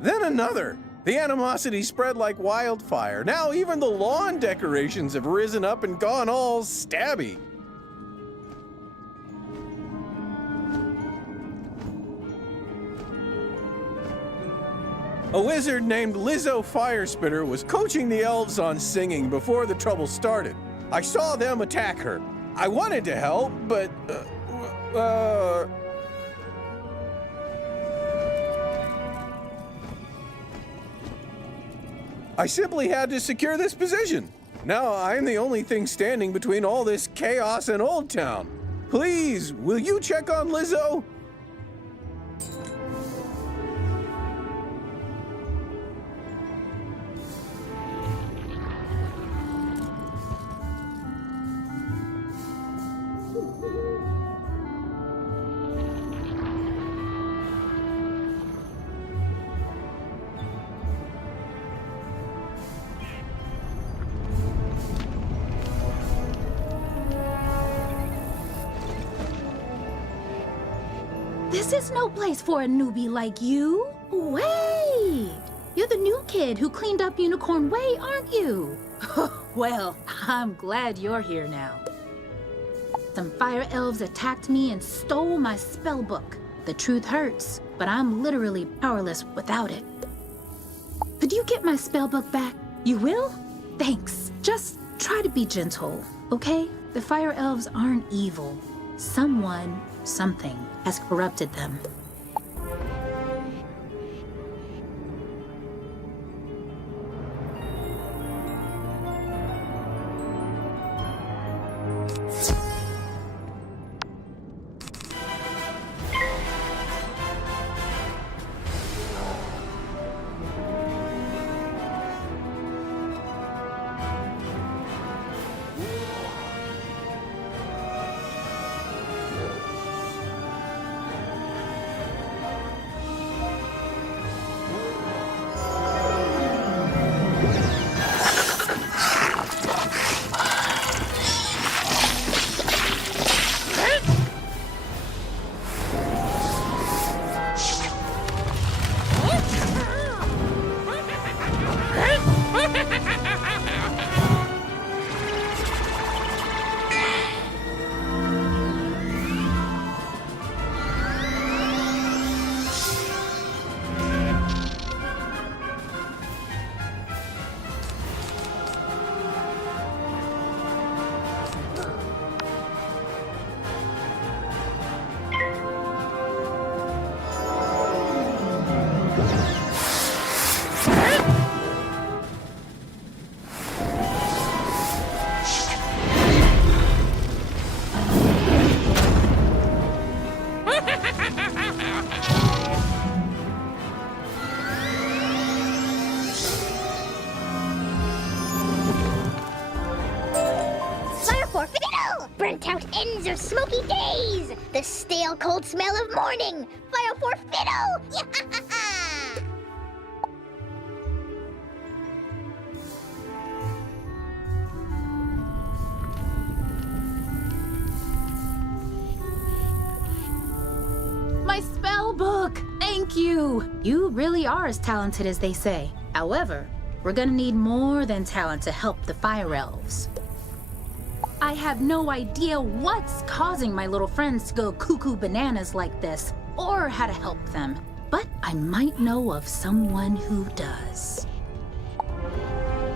Then another. The animosity spread like wildfire. Now even the lawn decorations have risen up and gone all stabby. A wizard named Lizzo Firespitter was coaching the elves on singing before the trouble started. I saw them attack her. I wanted to help, but... I simply had to secure this position. Now I'm the only thing standing between all this chaos and Old Town. Please, will you check on Lizzo? This is no place for a newbie like you. Wait! You're the new kid who cleaned up Unicorn Way, aren't you? Well, I'm glad you're here now. Some fire elves attacked me and stole my spell book. The truth hurts, but I'm literally powerless without it. Could you get my spell book back? You will? Thanks. Just try to be gentle, okay? The fire elves aren't evil. Someone, something, has corrupted them. Burnt-out ends of smoky days! The stale, cold smell of morning! Fire for fiddle! My spell book! Thank you! You really are as talented as they say. However, we're gonna need more than talent to help the fire elves. I have no idea what's causing my little friends to go cuckoo bananas like this, or how to help them. But I might know of someone who does.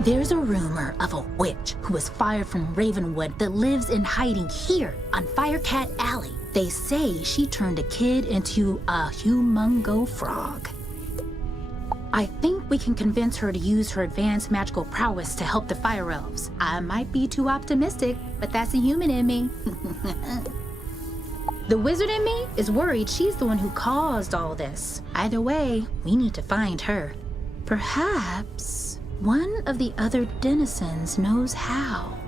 There's a rumor of a witch who was fired from Ravenwood that lives in hiding here on Firecat Alley. They say she turned a kid into a humongo frog. I think we can convince her to use her advanced magical prowess to help the fire elves. I might be too optimistic, but that's the human in me. The wizard in me is worried she's the one who caused all this. Either way, we need to find her. Perhaps one of the other denizens knows how.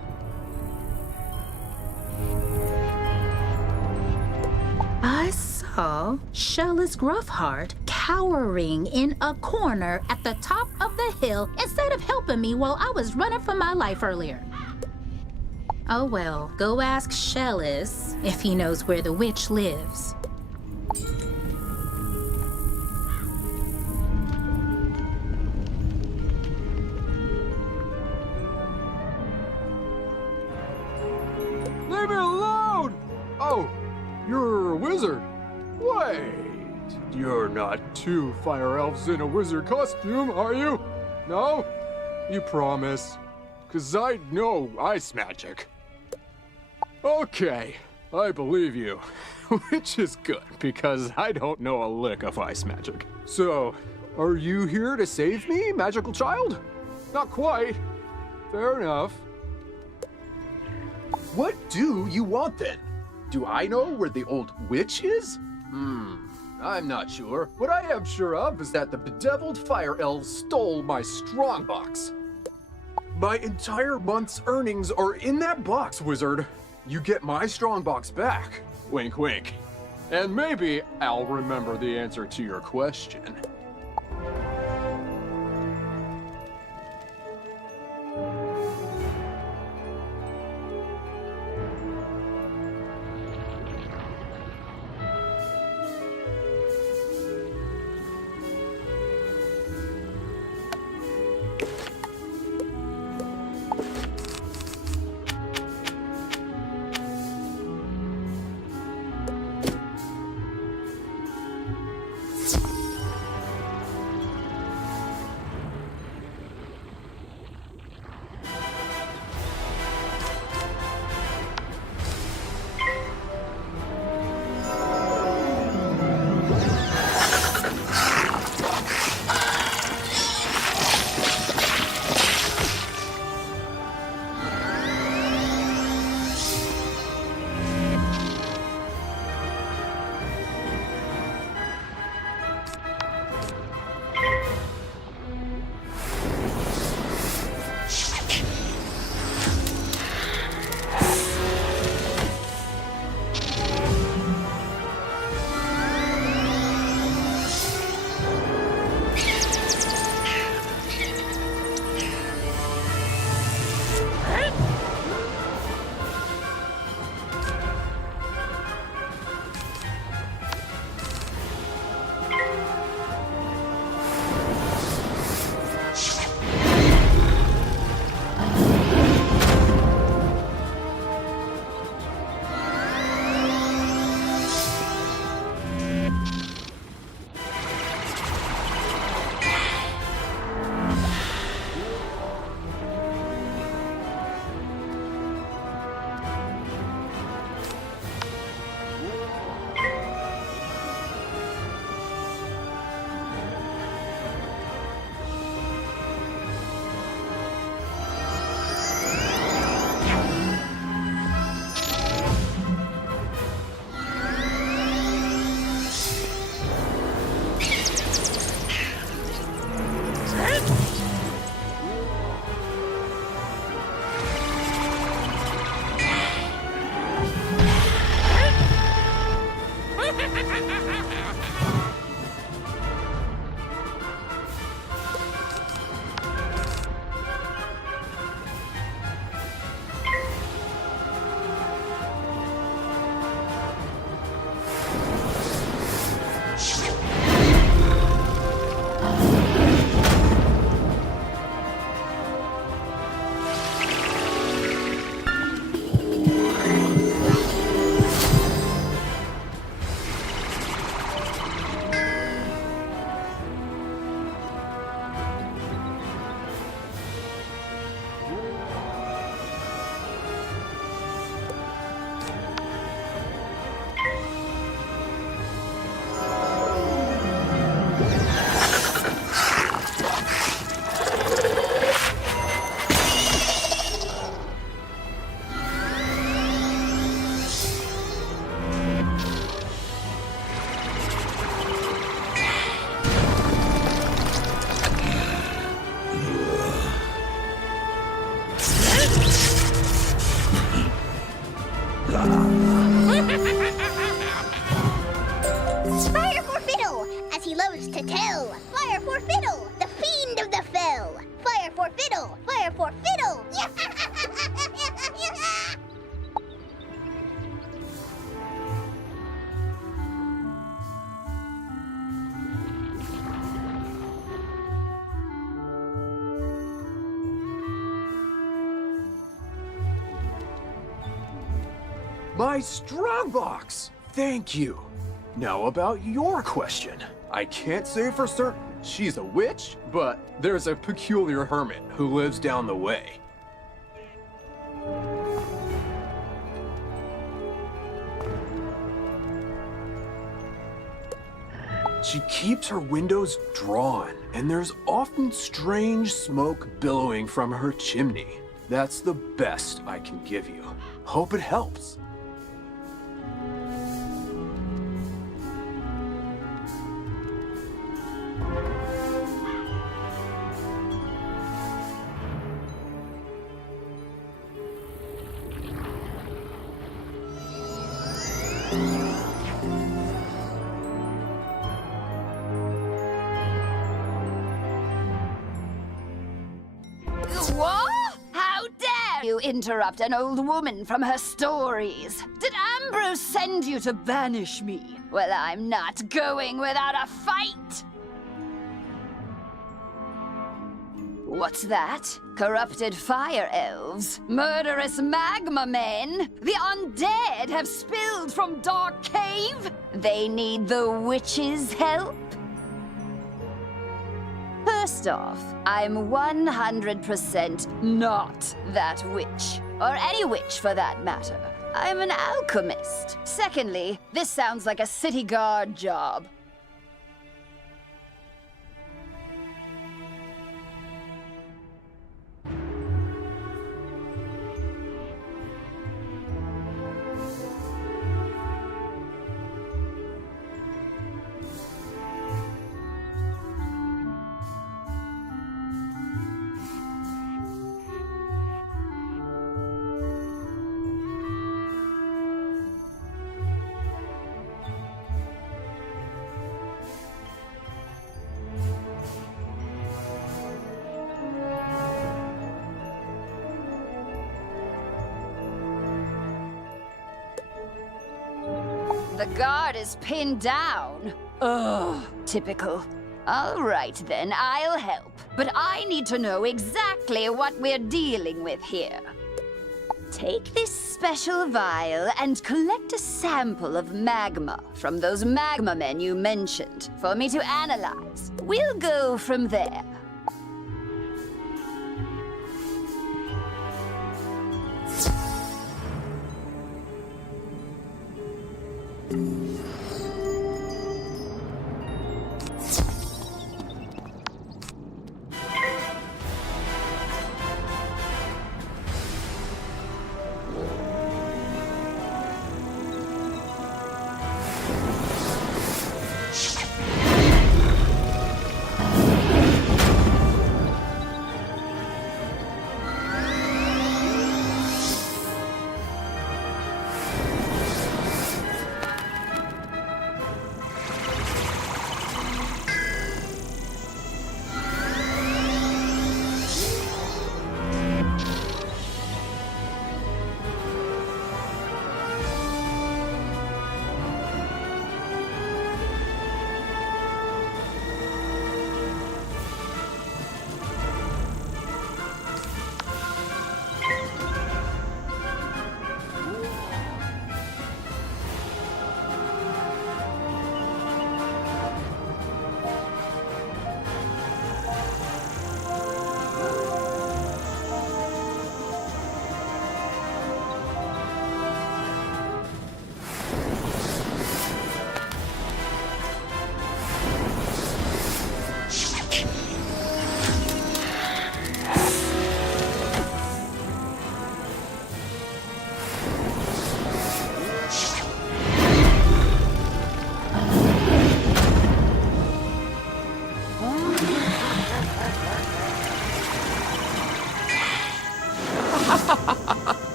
I saw Shellis Gruffheart cowering in a corner at the top of the hill instead of helping me while I was running for my life earlier. Oh well, go ask Shellis if he knows where the witch lives. Leave me alone! Oh, you're a wizard. Wait, you're not two fire elves in a wizard costume, are you? No? You promise? 'Cause I know ice magic. Okay, I believe you. Which is good, because I don't know a lick of ice magic. So, are you here to save me, magical child? Not quite. Fair enough. What do you want then? Do I know where the old witch is? I'm not sure. What I am sure of is that the bedeviled fire elves stole my strongbox. My entire month's earnings are in that box, wizard. You get my strongbox back. Wink, wink. And maybe I'll remember the answer to your question. for Fiddle, the fiend of the fell. Fire for Fiddle, fire for Fiddle. My strongbox! Thank you. Now about your question. I can't say for certain she's a witch, but there's a peculiar hermit who lives down the way. She keeps her windows drawn, and there's often strange smoke billowing from her chimney. That's the best I can give you. Hope it helps. What? How dare you interrupt an old woman from her stories? Did Ambrose send you to banish me? Well, I'm not going without a fight! What's that? Corrupted fire elves? Murderous magma men? The undead have spilled from Dark Cave? They need the witch's help? First off, I'm 100% not that witch. Or any witch for that matter. I'm an alchemist. Secondly, this sounds like a city guard job. The guard is pinned down. Ugh, typical. All right then, I'll help. But I need to know exactly what we're dealing with here. Take this special vial and collect a sample of magma from those magma men you mentioned for me to analyze. We'll go from there.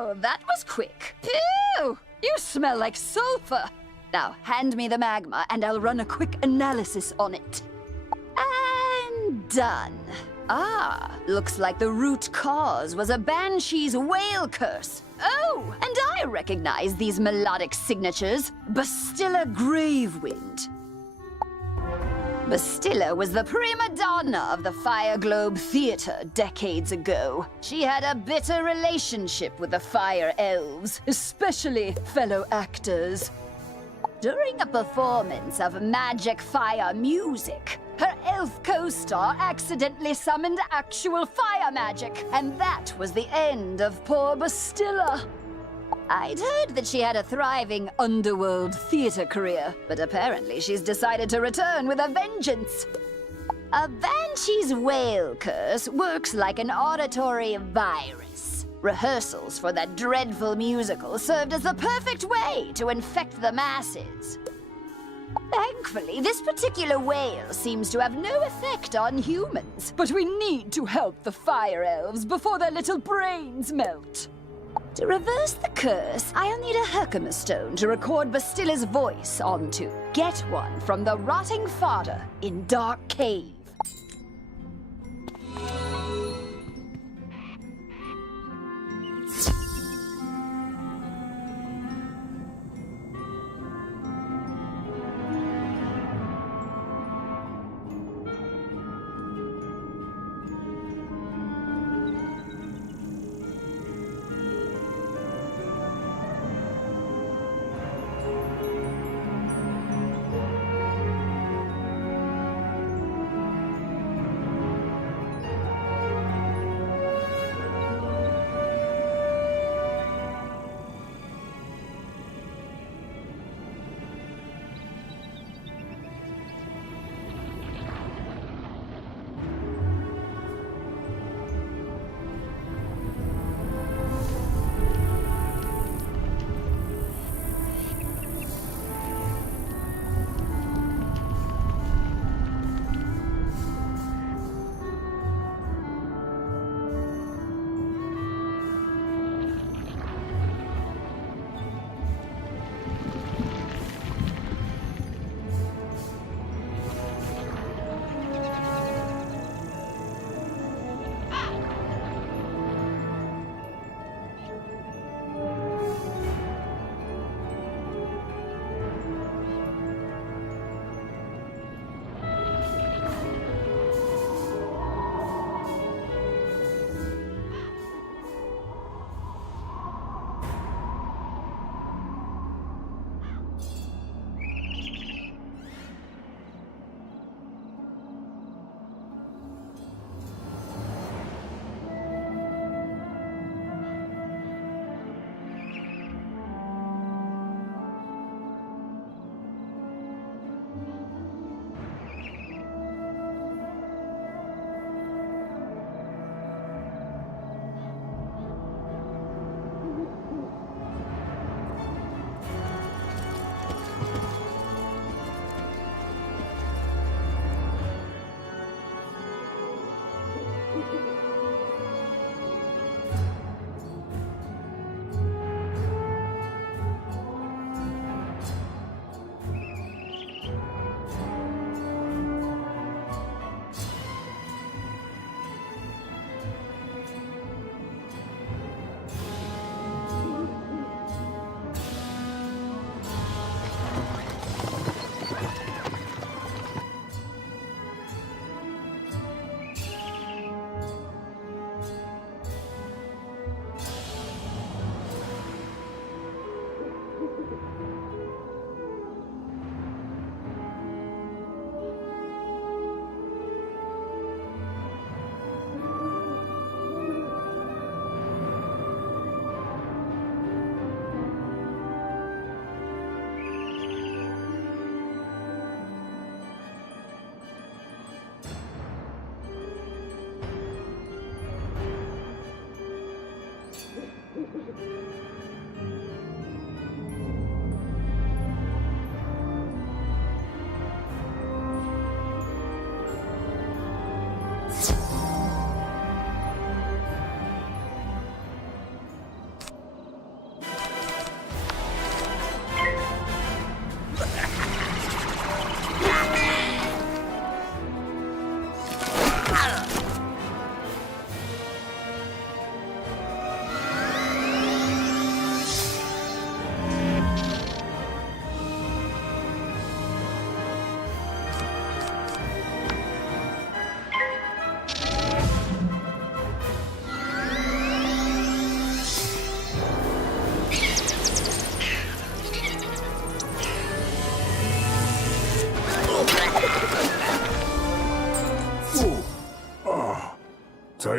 Oh, that was quick. Phew! You smell like sulfur. Now, hand me the magma and I'll run a quick analysis on it. And done. Ah, looks like the root cause was a banshee's whale curse. Oh, and I recognize these melodic signatures. Bastilla Gravewind. Bastilla was the prima donna of the Fire Globe Theater decades ago. She had a bitter relationship with the Fire Elves, especially fellow actors. During a performance of magic fire music, her elf co-star accidentally summoned actual fire magic, and that was the end of poor Bastilla. I'd heard that she had a thriving underworld theater career, but apparently she's decided to return with a vengeance. A banshee's whale curse works like an auditory virus. Rehearsals for that dreadful musical served as the perfect way to infect the masses. Thankfully, this particular whale seems to have no effect on humans, but we need to help the fire elves before their little brains melt. To reverse the curse, I'll need a Herkimer stone to record Bastilla's voice onto. Get one from the rotting fodder in Dark Cave.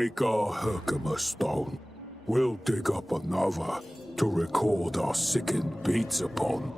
take our Herkimer stone. We'll dig up another to record our sickened beats upon.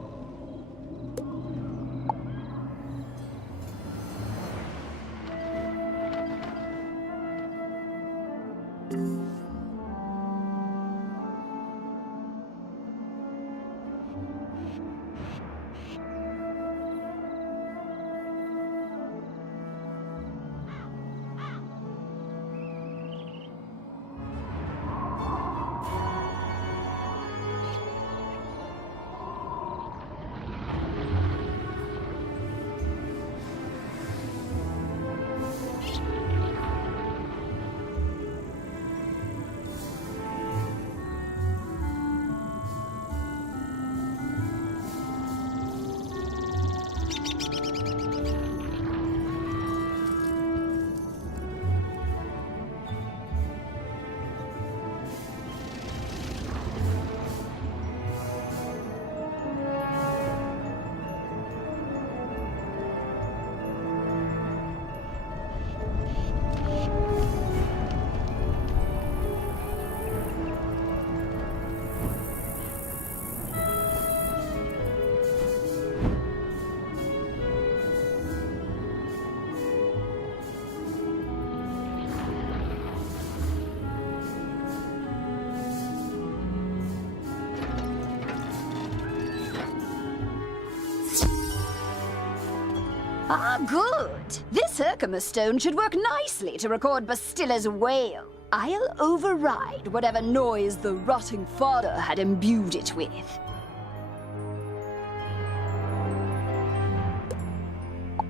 Ah, good. This Herkimer stone should work nicely to record Bastilla's wail. I'll override whatever noise the rotting fodder had imbued it with.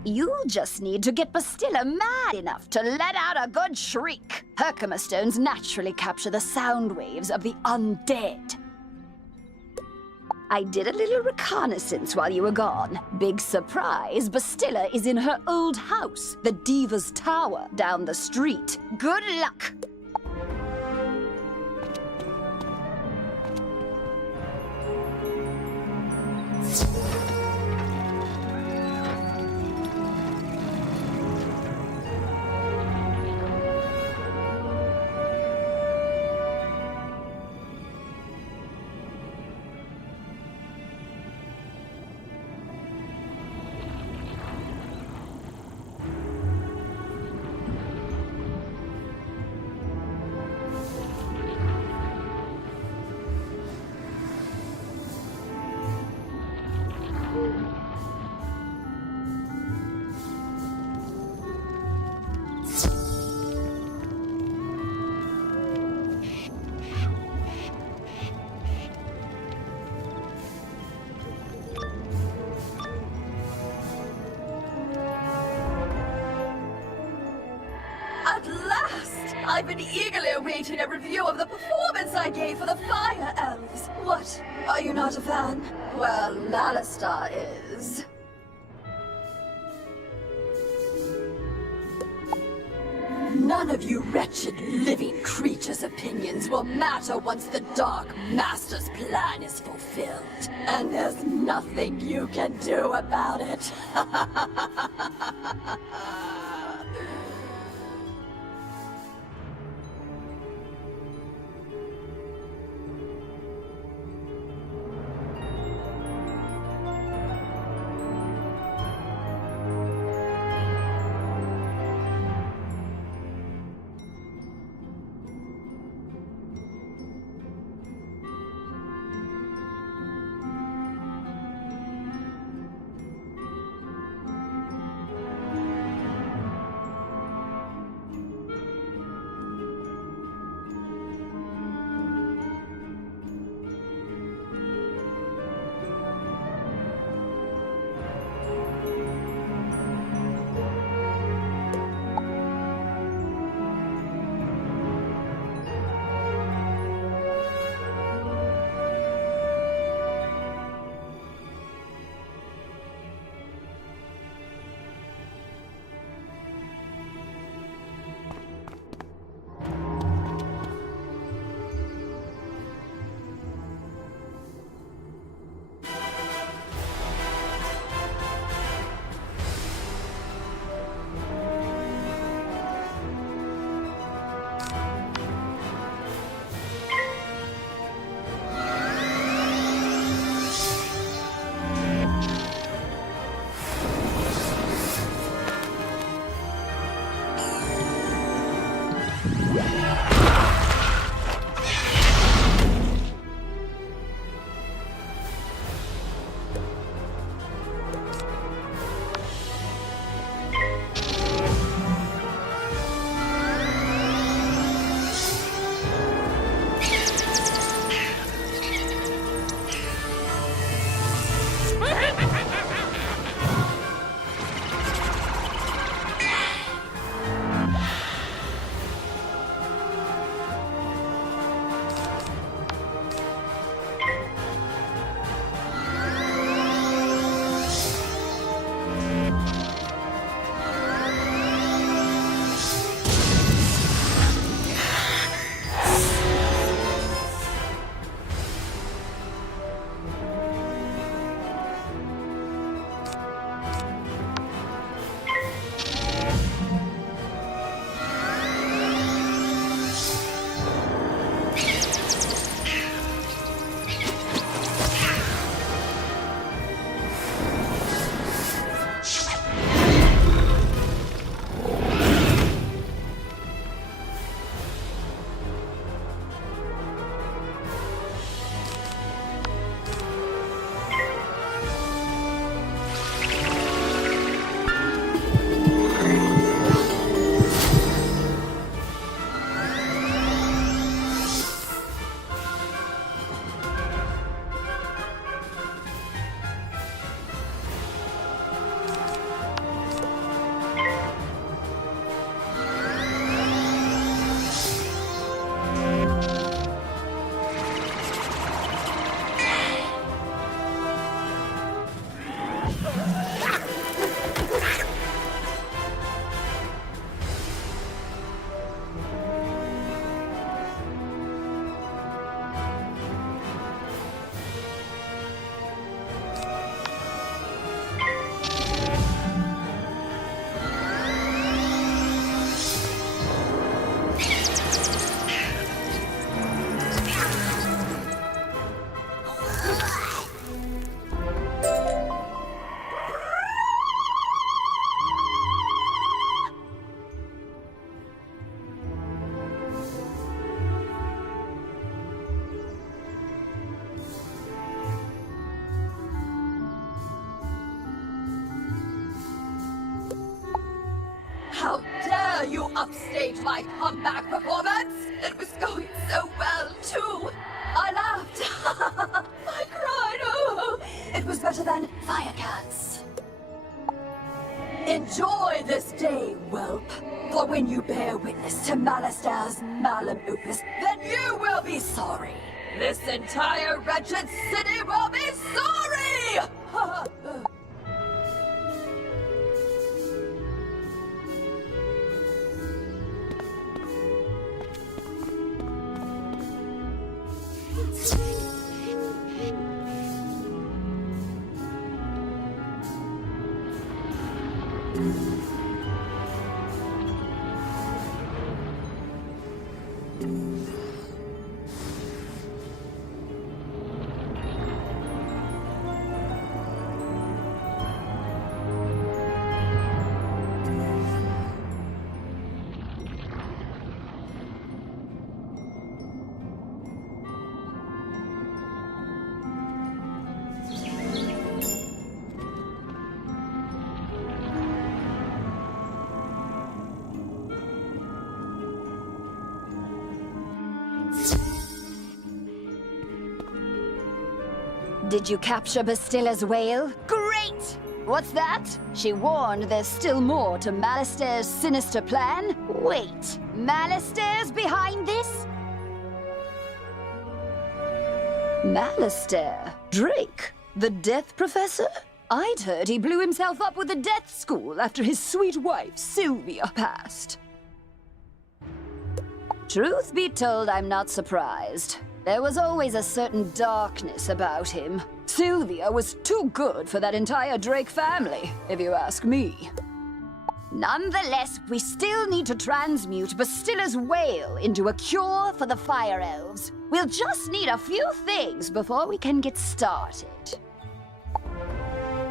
You'll just need to get Bastilla mad enough to let out a good shriek. Herkimer stones naturally capture the sound waves of the undead. I did a little reconnaissance while you were gone. Big surprise, Bastilla is in her old house, the Diva's Tower, down the street. Good luck! At last! I've been eagerly awaiting a review of the performance I gave for the Fire Elves. What? Are you not a fan? Well, Alistar is. None of you wretched living creatures' opinions will matter once the Dark Master's plan is fulfilled. And there's nothing you can do about it. upstage my comeback performance. It was going so well, too. I laughed. I cried. Oh, it was better than fire cats. Enjoy this day, whelp. For when you bear witness to Malister's malum opus, then you will be sorry. This entire wretched city will be sorry! Did you capture Bastilla's whale? Great! What's that? She warned there's still more to Malister's sinister plan? Wait, Malister's behind this? Malister? Drake? The Death Professor? I'd heard he blew himself up with the Death School after his sweet wife, Sylvia, passed. Truth be told, I'm not surprised. There was always a certain darkness about him. Sylvia was too good for that entire Drake family, if you ask me. Nonetheless, we still need to transmute Bastilla's whale into a cure for the Fire Elves. We'll just need a few things before we can get started.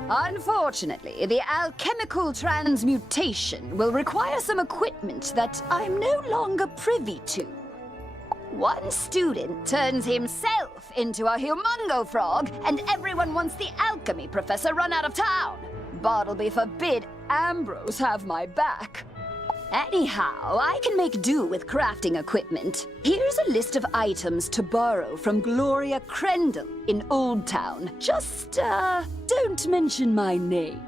Unfortunately, the alchemical transmutation will require some equipment that I'm no longer privy to. One student turns himself into a humongo frog, and everyone wants the alchemy professor run out of town. Bartleby forbid Ambrose have my back. Anyhow, I can make do with crafting equipment. Here's a list of items to borrow from Gloria Crendel in Old Town. Just, don't mention my name.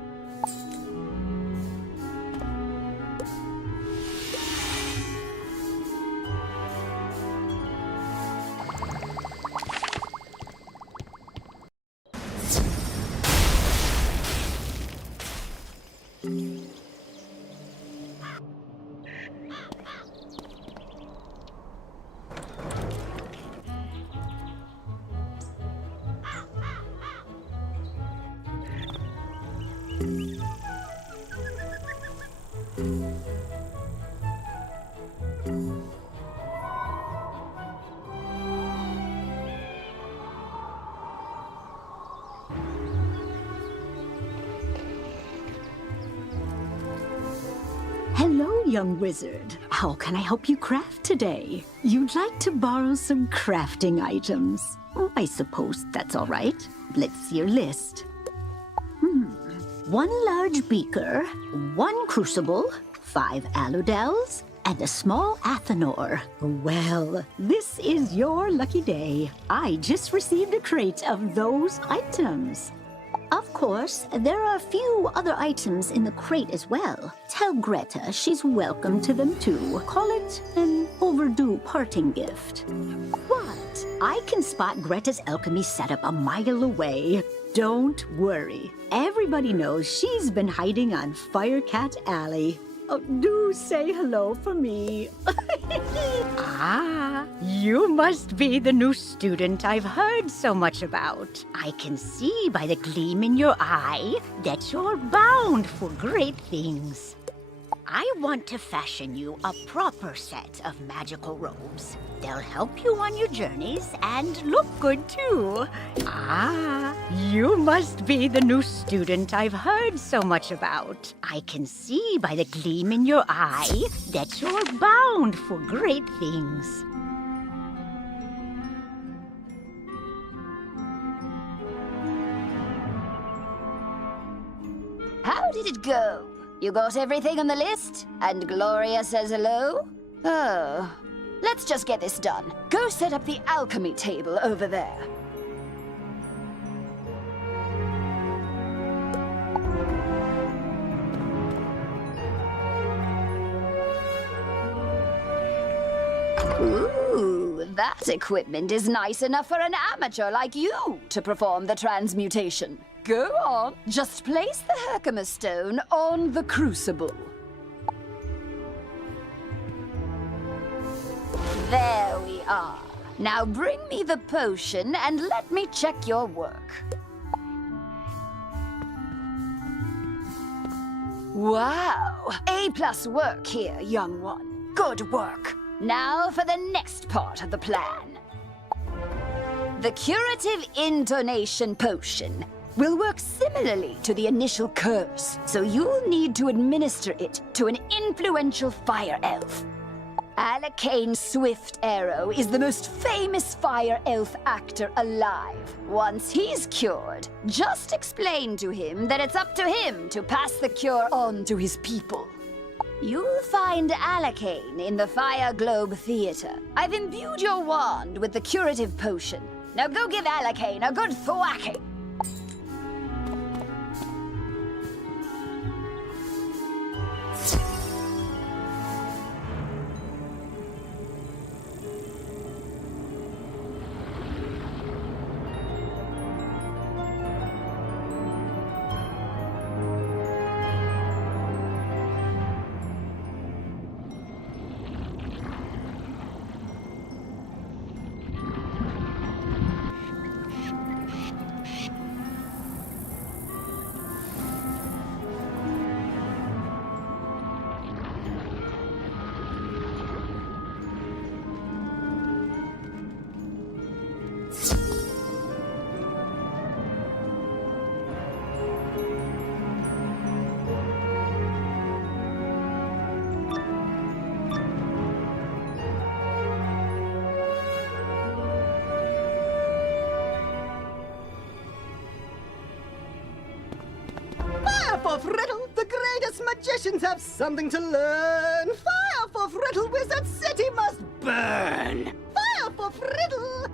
Hello, young wizard. How can I help you craft today? You'd like to borrow some crafting items. Oh, I suppose that's all right. Let's see your list. One large beaker, one crucible, 5 aludels, and a small athanor. Well, this is your lucky day. I just received a crate of those items. Of course, there are a few other items in the crate as well. Tell Greta she's welcome to them too. Call it an overdue parting gift. What? I can spot Greta's alchemy setup a mile away. Don't worry. Everybody knows she's been hiding on Firecat Alley. Oh, do say hello for me. Ah, you must be the new student I've heard so much about. I can see by the gleam in your eye that you're bound for great things. I want to fashion you a proper set of magical robes. They'll help you on your journeys and look good too. Ah, you must be the new student I've heard so much about. I can see by the gleam in your eye that you're bound for great things. How did it go? You got everything on the list? And Gloria says hello? Oh. Let's just get this done. Go set up the alchemy table over there. Ooh, that equipment is nice enough for an amateur like you to perform the transmutation. Go on, just place the Herkimer stone on the crucible. There we are. Now bring me the potion and let me check your work. Wow! A+ work here, young one. Good work. Now for the next part of the plan. The curative intonation potion will work similarly to the initial curse, so you'll need to administer it to an influential fire elf. Alacane Swift Arrow is the most famous fire elf actor alive. Once he's cured, just explain to him that it's up to him to pass the cure on to his people. You'll find Alacane in the Fire Globe Theater. I've imbued your wand with the curative potion. Now go give Alacane a good thwacking. Riddle, the greatest magicians have something to learn. Fire for Riddle, Wizard City must burn. Fire for Riddle.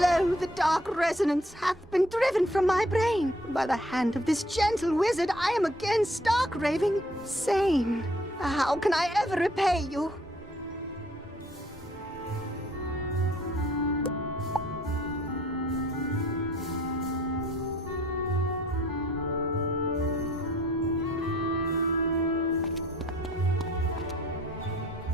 Lo, the dark resonance hath been driven from my brain. By the hand of this gentle wizard, I am again stark raving sane. How can I ever repay you?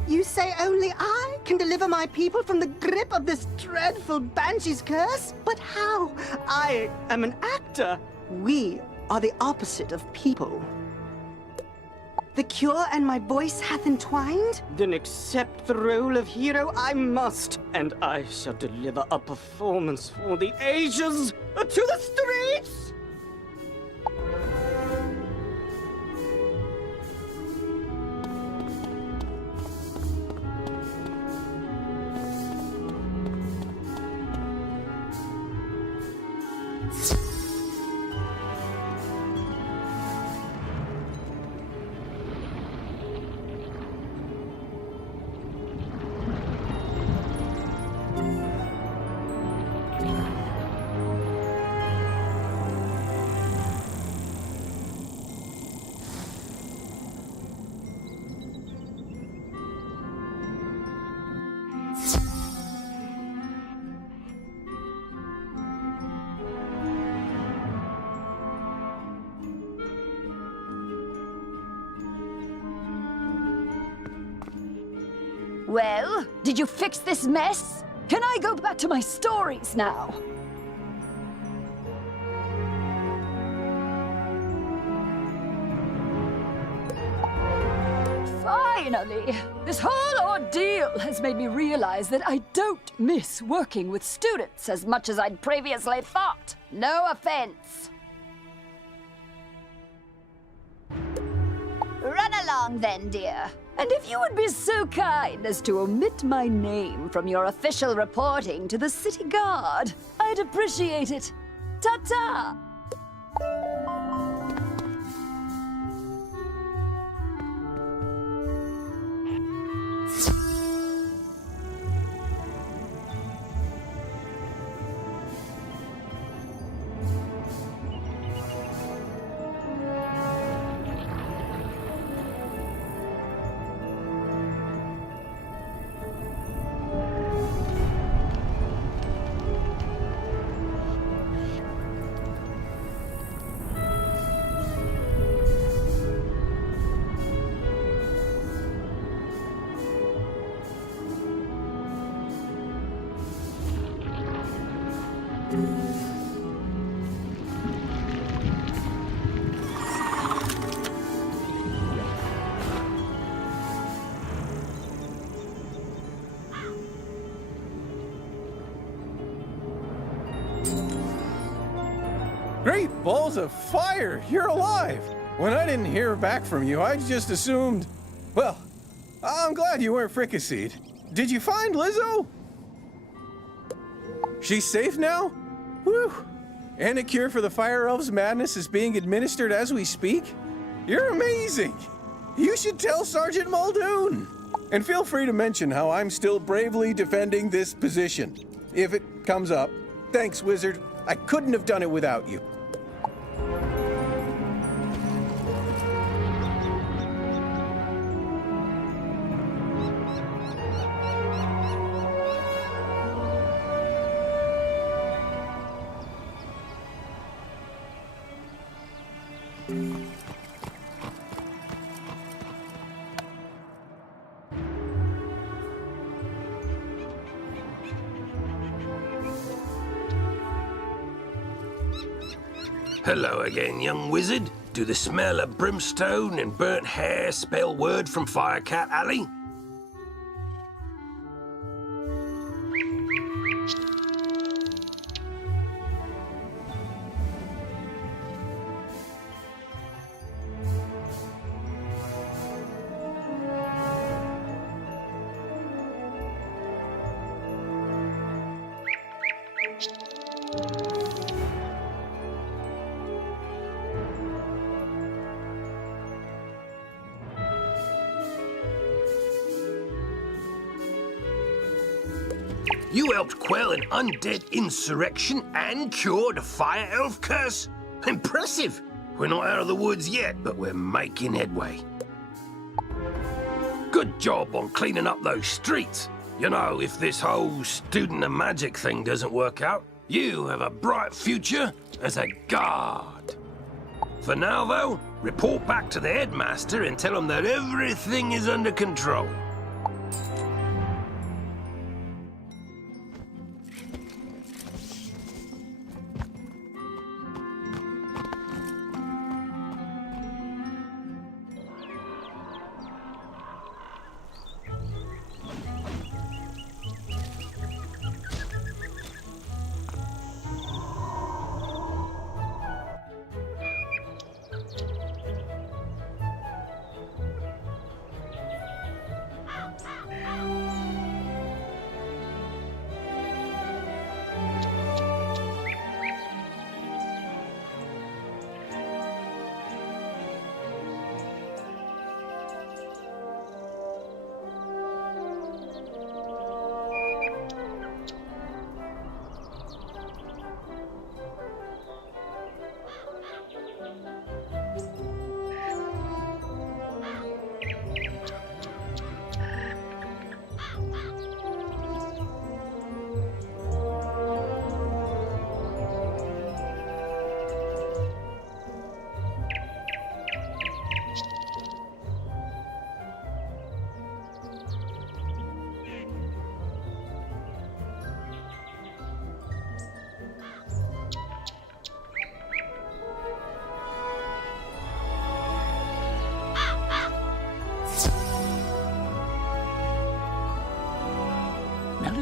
You say only I can deliver my people from the grip of this dreadful banshee's curse? But how? I am an actor. We are the opposite of people. The cure and my voice hath entwined? Then accept the role of hero I must, and I shall deliver a performance for the ages. To the streets! Well, did you fix this mess? Can I go back to my stories now? Finally! This whole ordeal has made me realize that I don't miss working with students as much as I'd previously thought. No offense. Run along then, dear. And if you would be so kind as to omit my name from your official reporting to the city guard, I'd appreciate it. Ta-ta! Great balls of fire! You're alive! When I didn't hear back from you, I just assumed... Well, I'm glad you weren't fricasseed. Did you find Lizzo? She's safe now? Whew! And a cure for the Fire Elves' madness is being administered as we speak? You're amazing! You should tell Sergeant Muldoon! And feel free to mention how I'm still bravely defending this position. If it comes up. Thanks, Wizard. I couldn't have done it without you. Hello again, young wizard. Do the smell of brimstone and burnt hair spell word from Firecat Alley? You helped quell an undead insurrection and cured a fire elf curse? Impressive! We're not out of the woods yet, but we're making headway. Good job on cleaning up those streets. You know, if this whole student of magic thing doesn't work out, you have a bright future as a guard. For now, though, report back to the headmaster and tell him that everything is under control.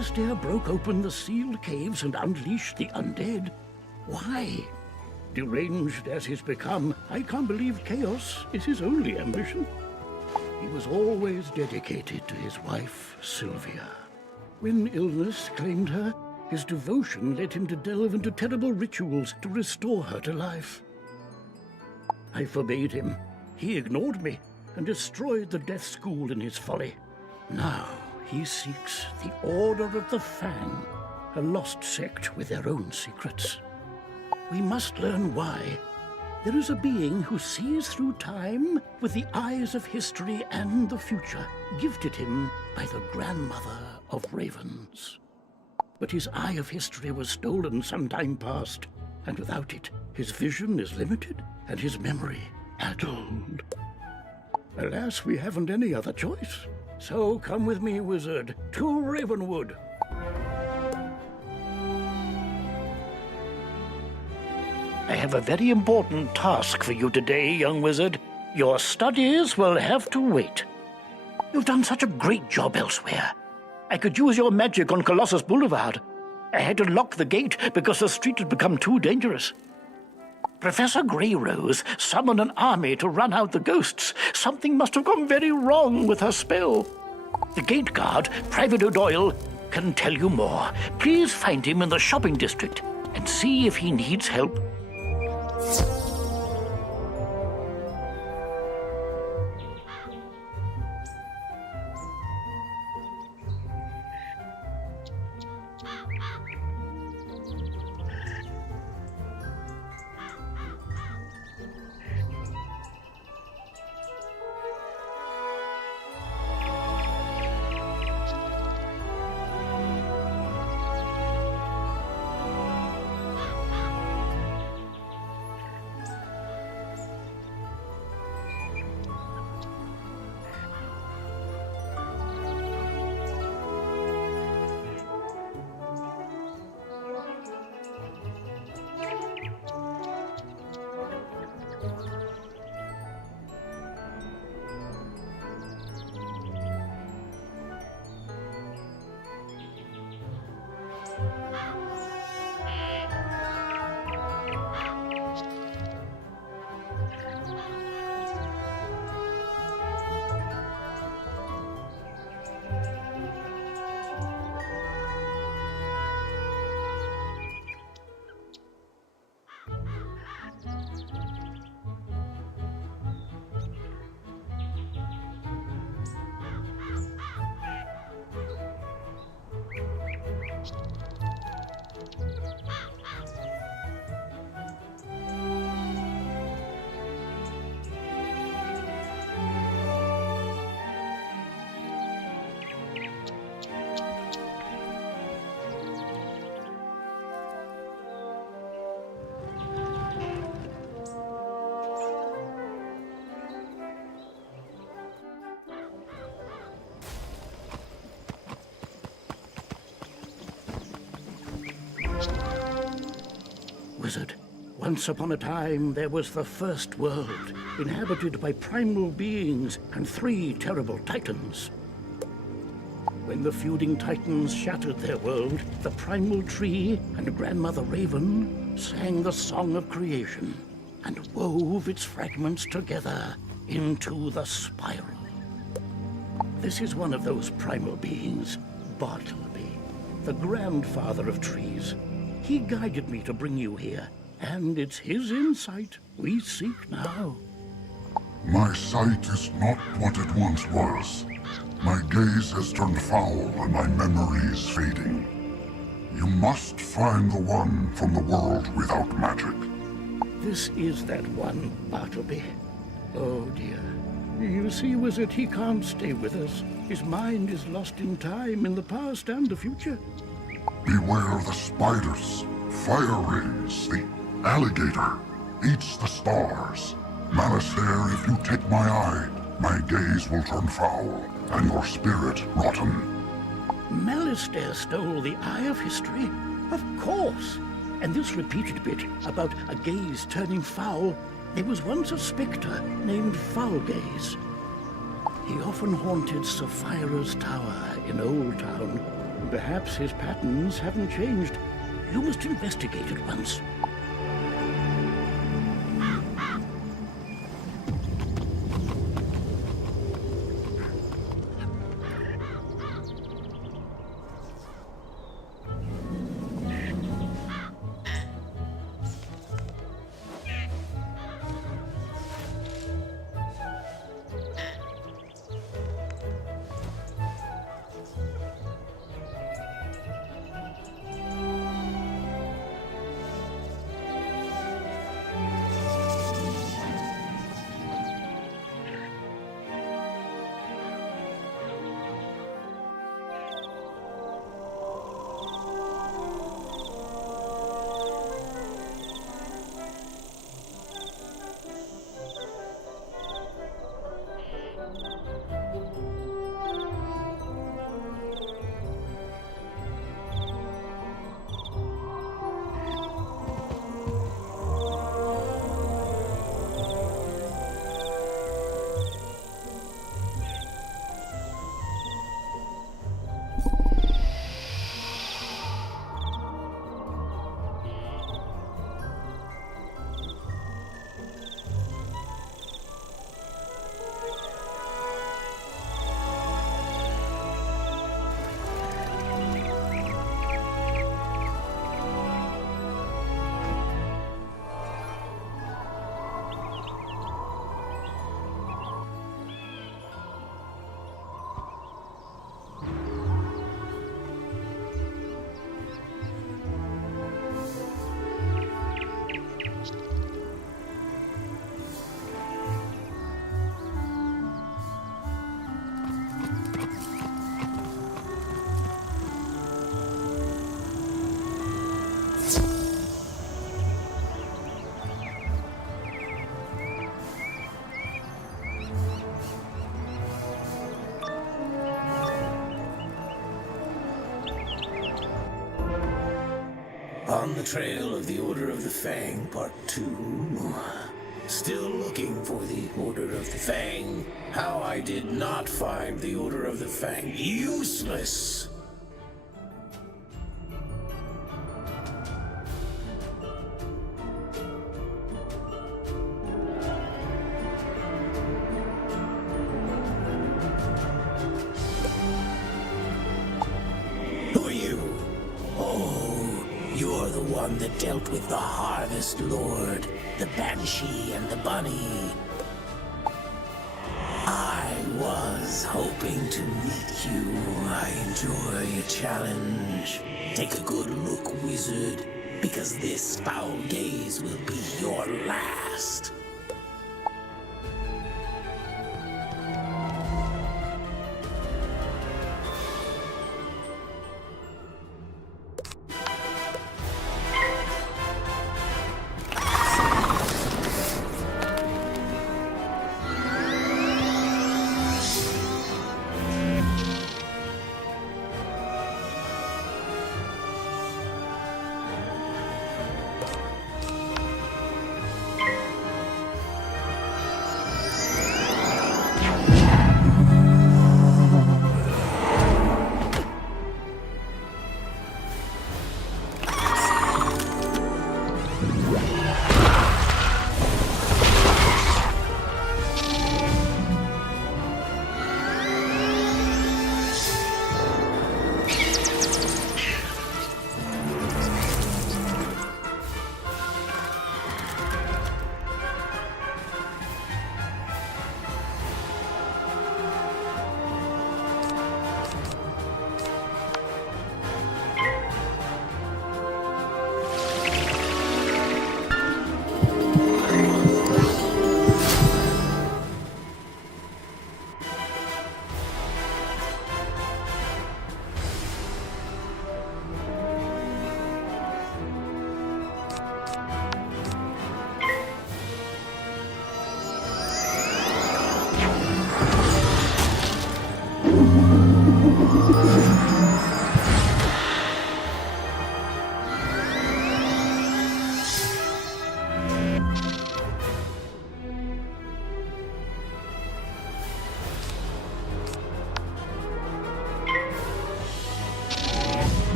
Alistair broke open the sealed caves and unleashed the undead. Why? Deranged as he's become, I can't believe chaos is his only ambition. He was always dedicated to his wife, Sylvia. When illness claimed her, his devotion led him to delve into terrible rituals to restore her to life. I forbade him. He ignored me and destroyed the death school in his folly. Now he seeks the Order of the Fang, a lost sect with their own secrets. We must learn why. There is a being who sees through time with the eyes of history and the future, gifted him by the grandmother of ravens. But his eye of history was stolen some time past, and without it, his vision is limited and his memory addled. Alas, we haven't any other choice. So come with me, wizard, to Ravenwood. I have a very important task for you today, young wizard. Your studies will have to wait. You've done such a great job elsewhere. I could use your magic on Colossus Boulevard. I had to lock the gate because the street had become too dangerous. Professor Greyrose summoned an army to run out the ghosts. Something must have gone very wrong with her spell. The gate guard, Private O'Doyle, can tell you more. Please find him in the shopping district and see if he needs help. wizard. Once upon a time, there was the first world, inhabited by primal beings and 3 terrible titans. When the feuding titans shattered their world, the primal tree and Grandmother Raven sang the song of creation and wove its fragments together into the spiral. This is one of those primal beings, Bartleby, the grandfather of trees. He guided me to bring you here, and it's his insight we seek now. My sight is not what it once was. My gaze has turned foul and my memory is fading. You must find the one from the world without magic. This is that one, Bartleby. Oh dear. You see, wizard, he can't stay with us. His mind is lost in time, in the past and the future. Beware the spiders, fire rays, the alligator eats the stars. Malistaire, if you take my eye, my gaze will turn foul, and your spirit rotten. Malistaire stole the eye of history? Of course. And this repeated bit about a gaze turning foul, there was once a spectre named Foulgaze. He often haunted Sapphira's tower in Old Town. Perhaps his patterns haven't changed. You must investigate it once. On the trail of the Order of the Fang, Part 2. Still looking for the Order of the Fang. How I did not find the Order of the Fang useless. Who are you? Oh, you're the one that dealt with the Harvest Lord, the Banshee, and the Bunny. I was hoping to meet you. I enjoy a challenge. Take a good look, wizard, because this foul gaze will be your last.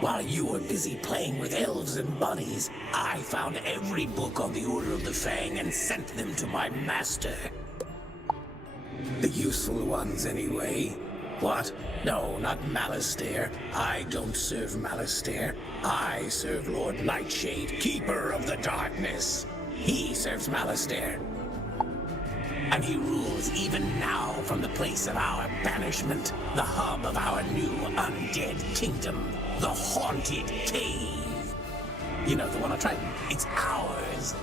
While you were busy playing with elves and bunnies, I found every book on the Order of the Fang and sent them to my master. The useful ones, anyway. What? No, not Malastare. I don't serve Malastare. I serve Lord Nightshade, Keeper of the Darkness. He serves Malastare. And he rules even now from the place of our banishment, the hub of our new undead kingdom, the Haunted Cave. You know, the one on Triton. It's ours.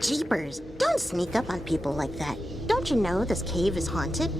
Jeepers, don't sneak up on people like that. Don't you know this cave is haunted?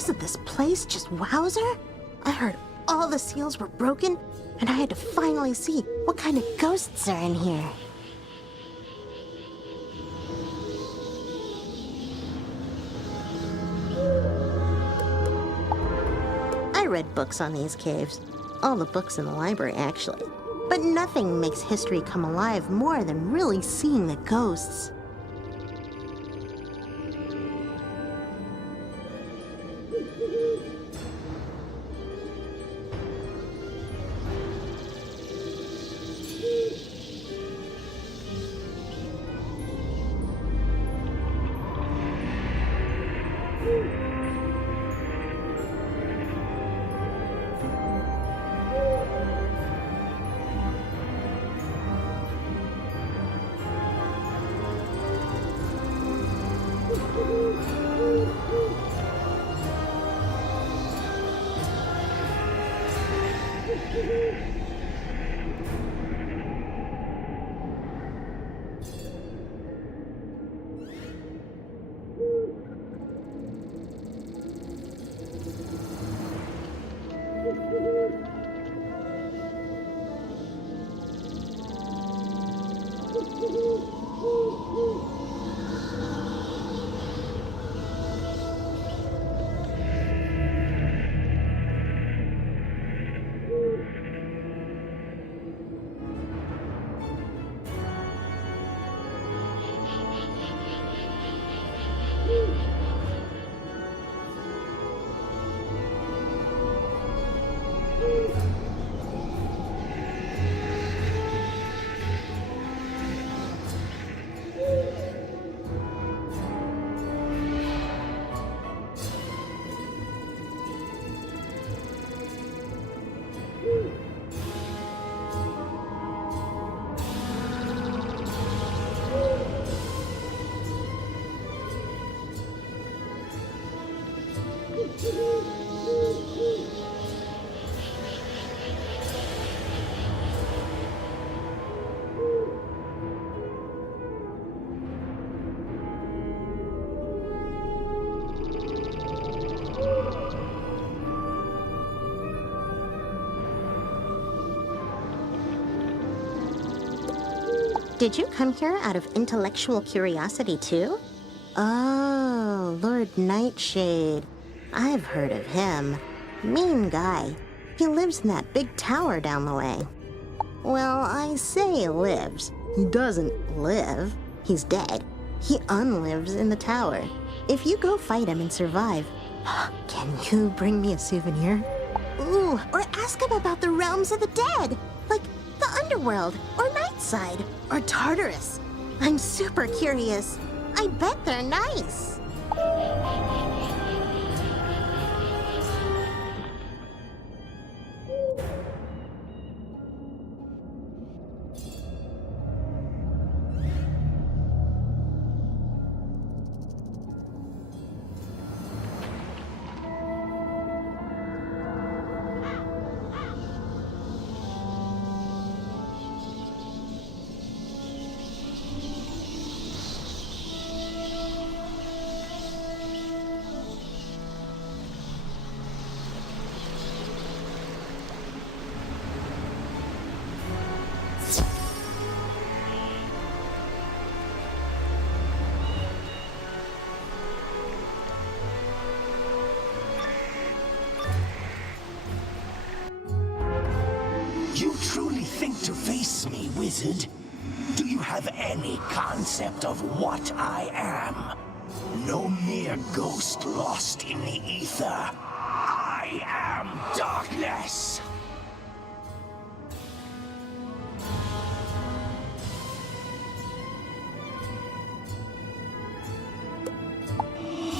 Wasn't this place just wowzer? I heard all the seals were broken, and I had to finally see what kind of ghosts are in here. I read books on these caves. All the books in the library, actually. But nothing makes history come alive more than really seeing the ghosts. Did you come here out of intellectual curiosity, too? Oh, Lord Nightshade. I've heard of him. Mean guy. He lives in that big tower down the way. Well, I say lives. He doesn't live. He's dead. He unlives in the tower. If you go fight him and survive, can you bring me a souvenir? Ooh, or ask him about the realms of the dead, like the underworld, or Nightside, or Tartarus. I'm super curious. I bet they're nice. You truly think to face me, wizard? Do you have any concept of what I am? No mere ghost lost in the ether. I am darkness!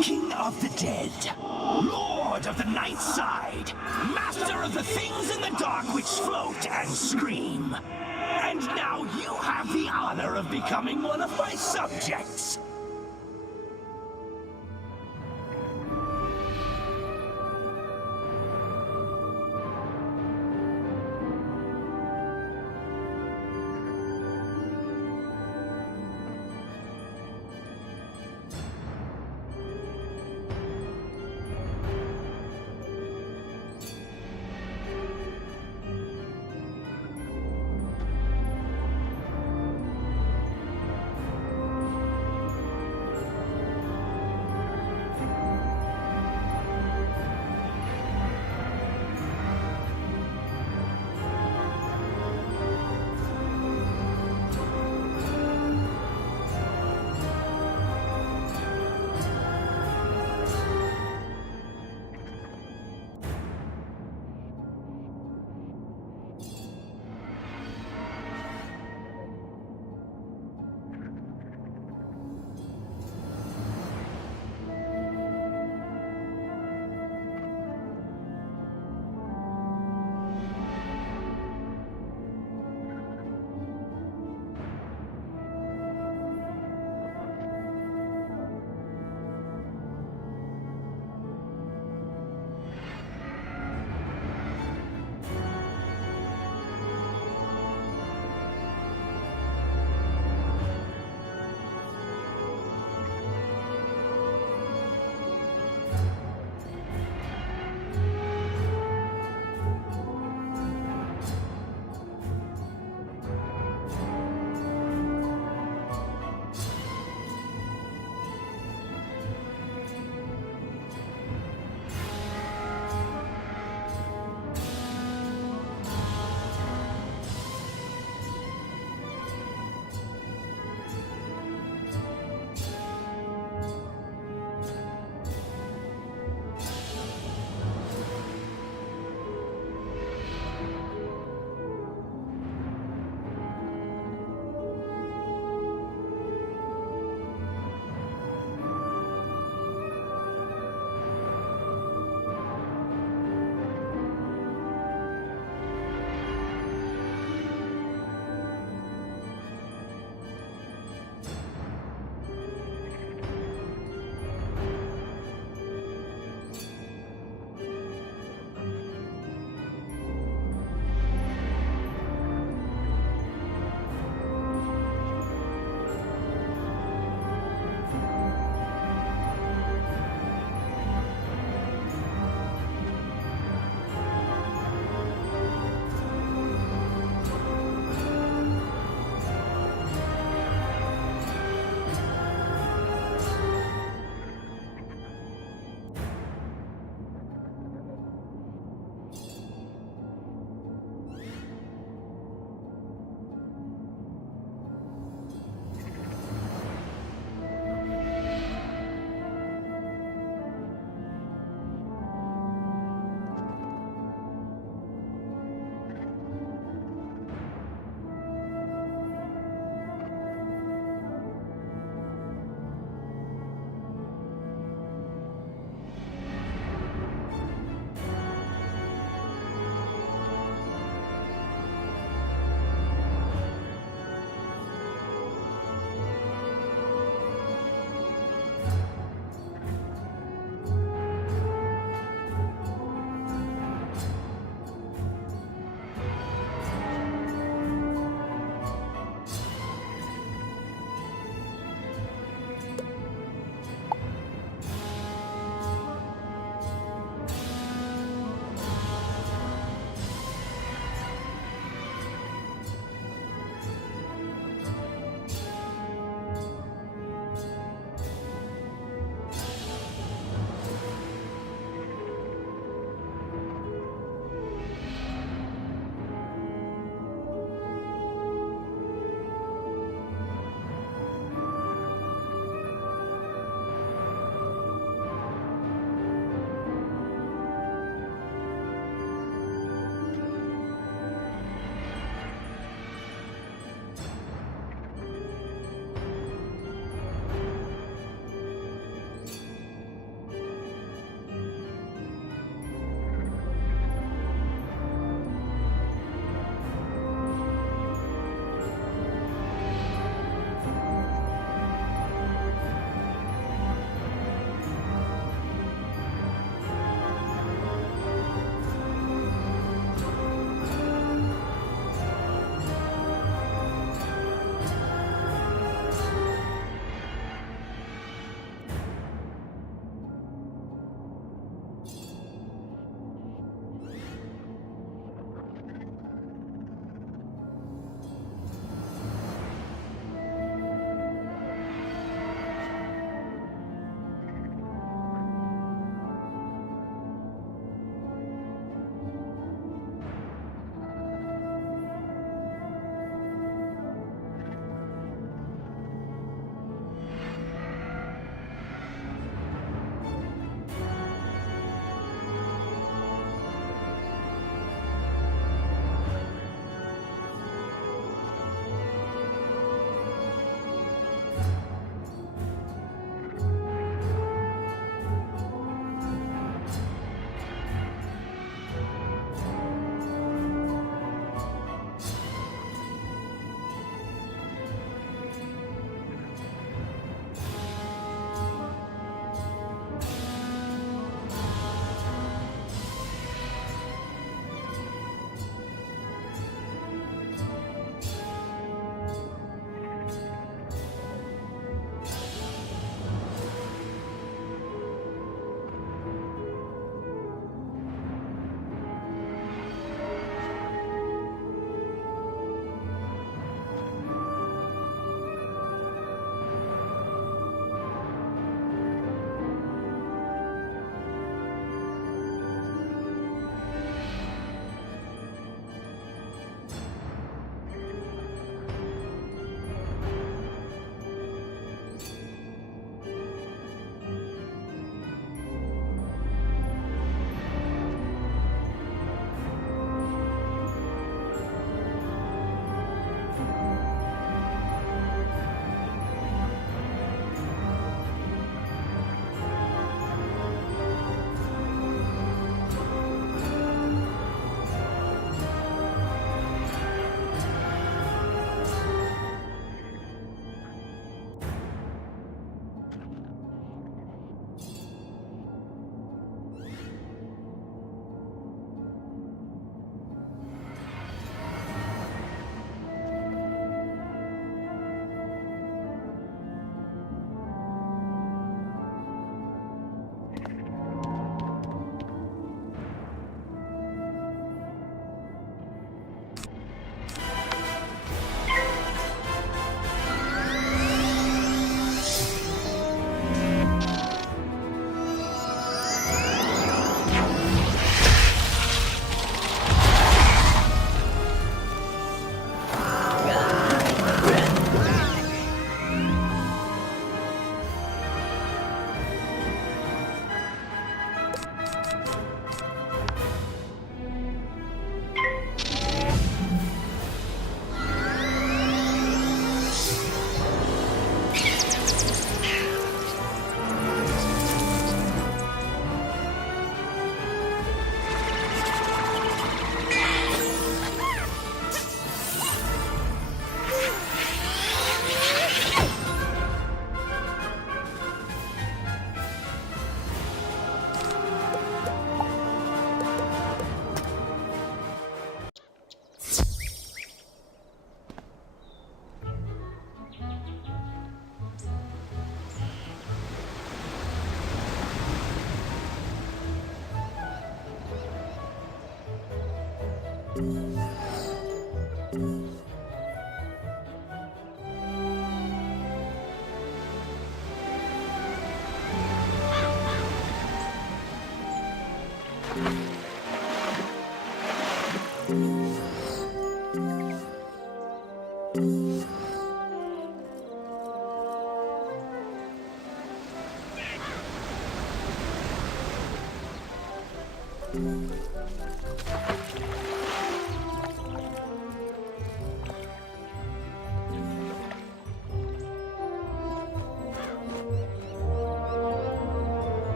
King of the dead, Lord of the night side, Master of the things in the dark which float and scream. And now you have the honor of becoming one of my subjects.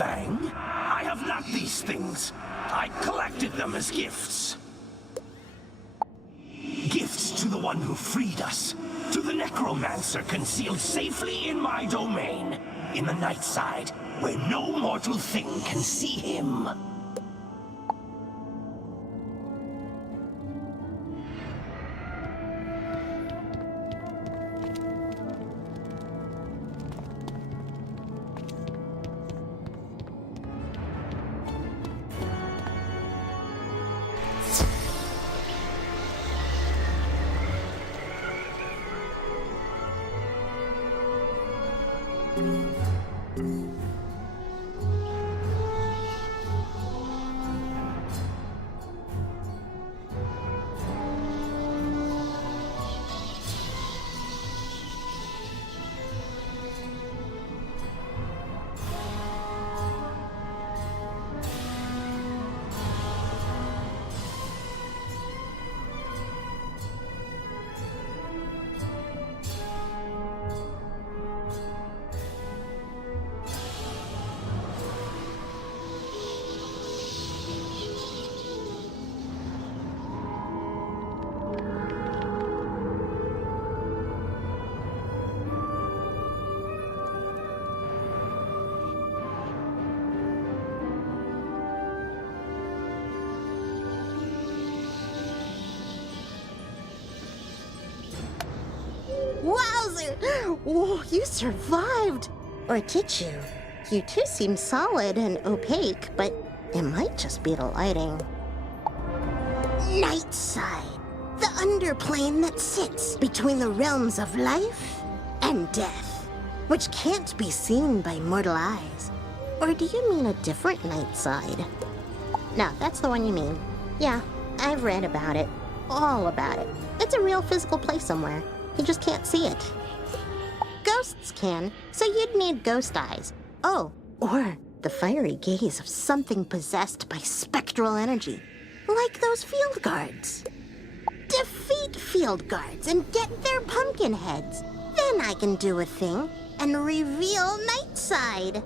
Fang? I have not these things. I collected them as gifts. Gifts to the one who freed us. To the necromancer concealed safely in my domain. In the night side, where no mortal thing can see him. Wowzer! Whoa, you survived! Or did you? You two seem solid and opaque, but it might just be the lighting. Nightside, the underplane that sits between the realms of life and death, which can't be seen by mortal eyes. Or do you mean a different Nightside? No, that's the one you mean. Yeah, I've read about it. All about it. It's a real physical place somewhere. You just can't see it. Ghosts can, so you'd need ghost eyes. Oh, or the fiery gaze of something possessed by spectral energy, like those field guards. Defeat field guards and get their pumpkin heads. Then I can do a thing and reveal Nightside.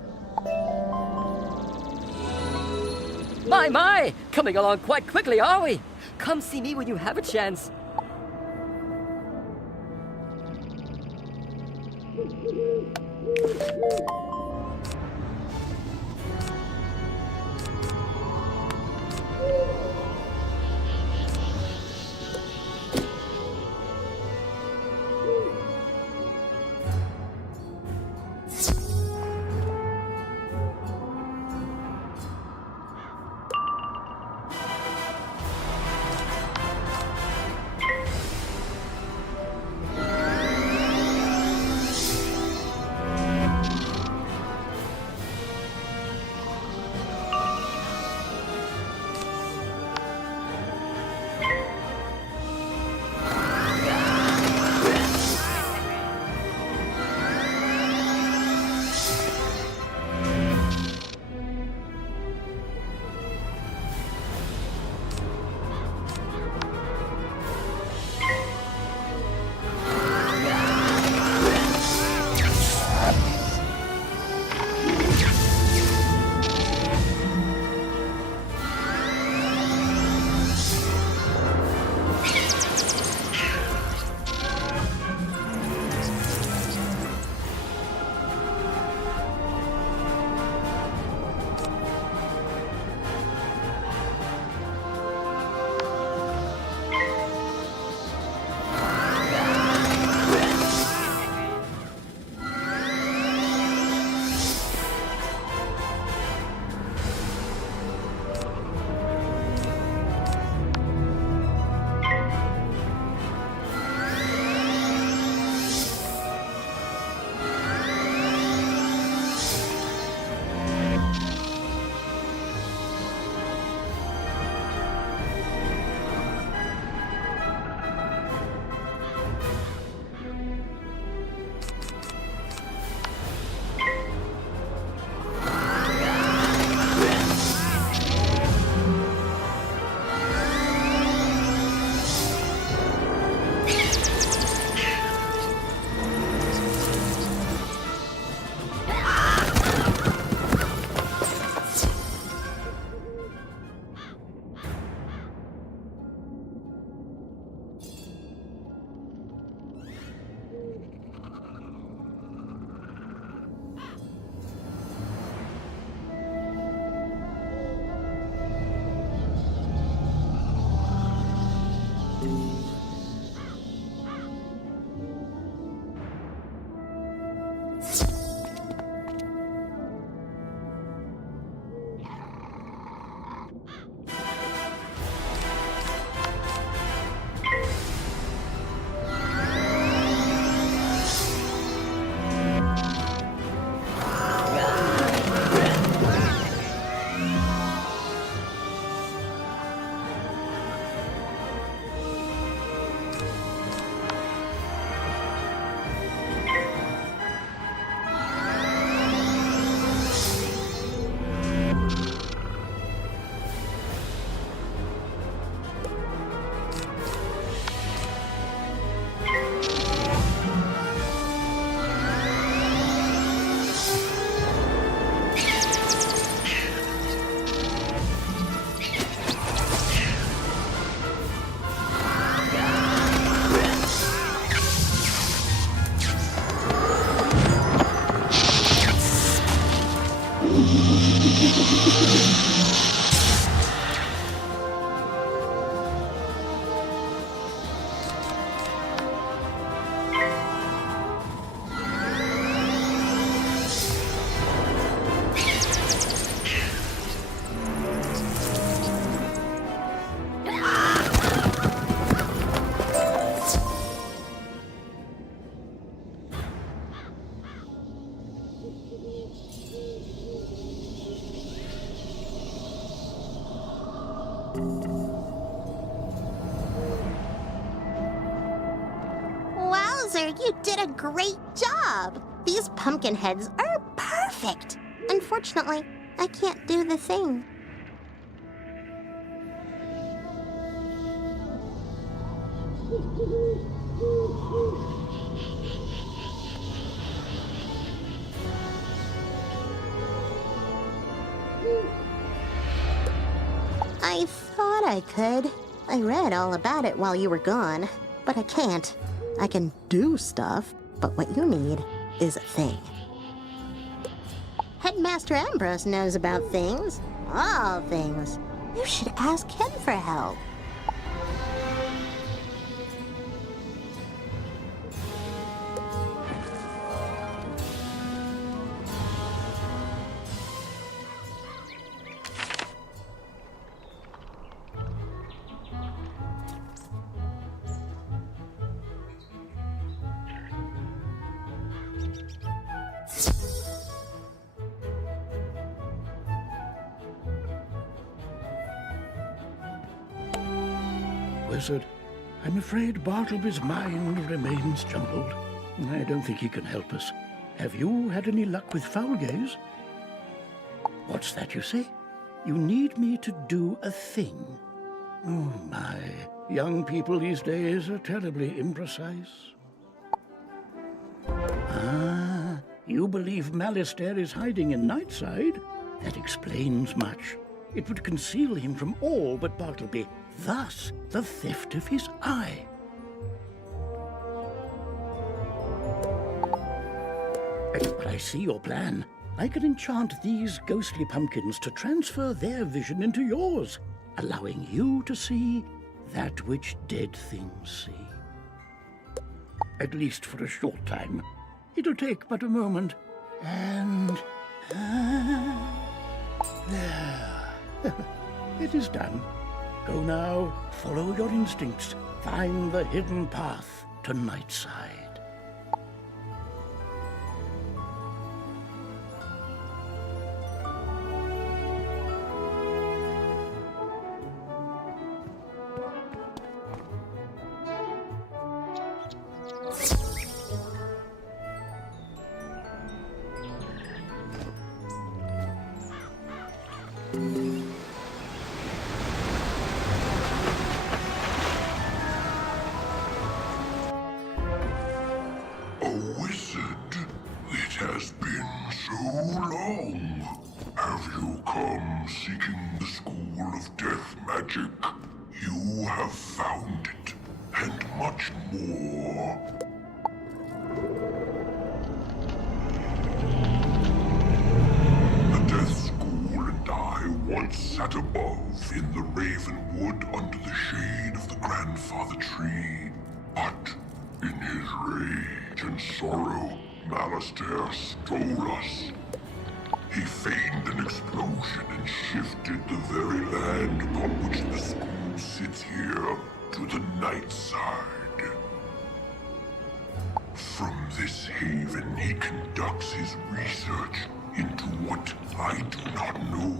My! Coming along quite quickly, are we? Come see me when you have a chance. Wizard, you did a great job. These pumpkin heads are perfect. Unfortunately, I can't do the thing. I thought I could. I read all about it while you were gone, but I can't. I can do stuff, but what you need is a thing. Headmaster Ambrose knows about things. All things. You should ask him for help. Wizard, I'm afraid Bartleby's mind remains jumbled. I don't think he can help us. Have you had any luck with foul gaze? What's that you say? You need me to do a thing. Oh my, young people these days are terribly imprecise. Ah, you believe Malistaire is hiding in Nightside? That explains much. It would conceal him from all but Bartleby, thus the theft of his eye. But I see your plan. I can enchant these ghostly pumpkins to transfer their vision into yours, allowing you to see that which dead things see. At least for a short time. It'll take but a moment, and... there. It is done. Go now, follow your instincts, find the hidden path to Nightside. Sat above in the Ravenwood under the shade of the grandfather tree. But in his rage and sorrow, Malistaire stole us. He feigned an explosion and shifted the very land upon which the school sits here to the night side. From this haven, he conducts his research into what I do not know.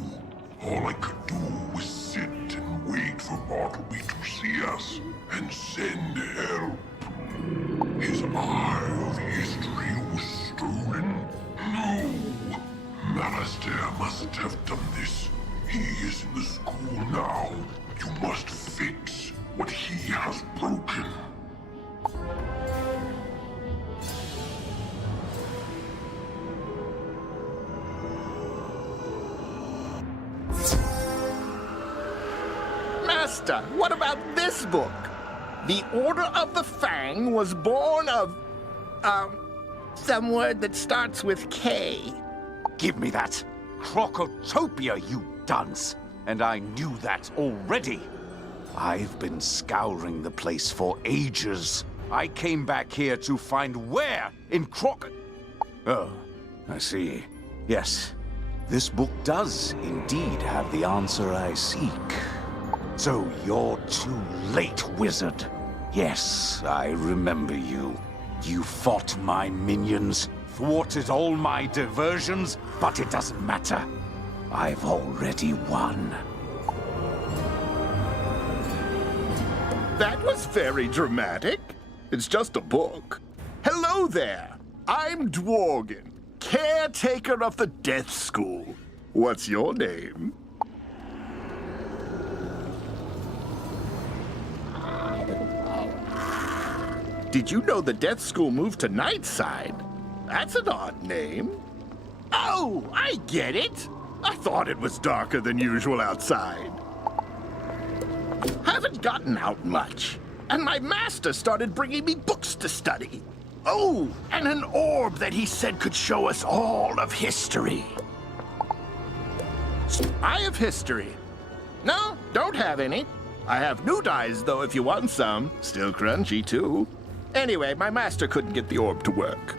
All I could do was sit and wait for Bartleby to see us and send help. His eye of history was stolen. No! Malistaire must have done this. He is in the school now. You must fix what he has broken. Master, what about this book? The Order of the Fang was born of, some word that starts with K. Give me that. Crocotopia, you dunce. And I knew that already. I've been scouring the place for ages. I came back here to find where in Oh, I see. Yes, this book does indeed have the answer I seek. So you're too late, wizard. Yes, I remember you. You fought my minions, thwarted all my diversions, but it doesn't matter. I've already won. That was very dramatic. It's just a book. Hello there. I'm Dworgen, caretaker of the Death School. What's your name? Did you know the Death School moved to Nightside? That's an odd name. Oh, I get it. I thought it was darker than usual outside. Haven't gotten out much, and my master started bringing me books to study. Oh, and an orb that he said could show us all of history. I have history. No, don't have any. I have new dyes, though, if you want some. Still crunchy, too. Anyway, my master couldn't get the orb to work.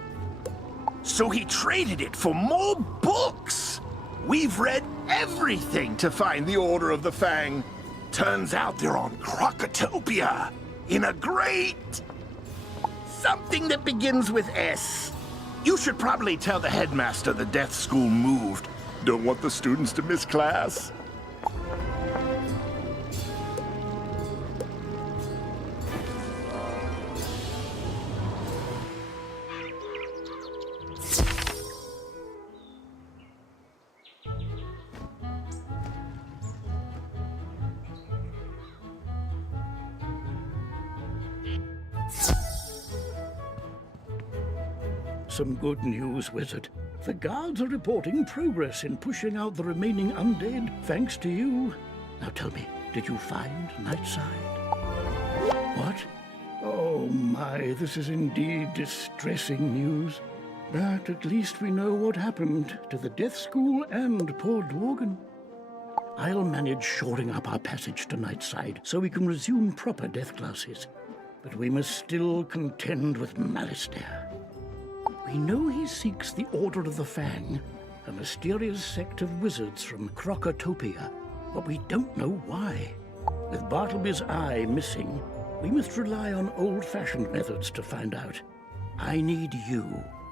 So he traded it for more books. We've read everything to find the Order of the Fang. Turns out they're on Crocotopia, in a great... something that begins with S. You should probably tell the headmaster the Death School moved. Don't want the students to miss class. Some good news, Wizard. The guards are reporting progress in pushing out the remaining undead, thanks to you. Now tell me, did you find Nightside? What? Oh my, this is indeed distressing news. But at least we know what happened to the Death School and poor Dworgen. I'll manage shoring up our passage to Nightside so we can resume proper death classes. But we must still contend with Malistaire. We know he seeks the Order of the Fang, a mysterious sect of wizards from Crocotopia, but we don't know why. With Bartleby's eye missing, we must rely on old-fashioned methods to find out. I need you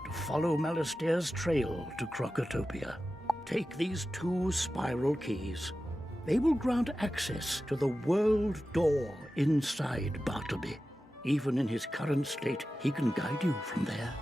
to follow Malistaire's trail to Crocotopia. Take these 2 spiral keys. They will grant access to the world door inside Bartleby. Even in his current state, he can guide you from there.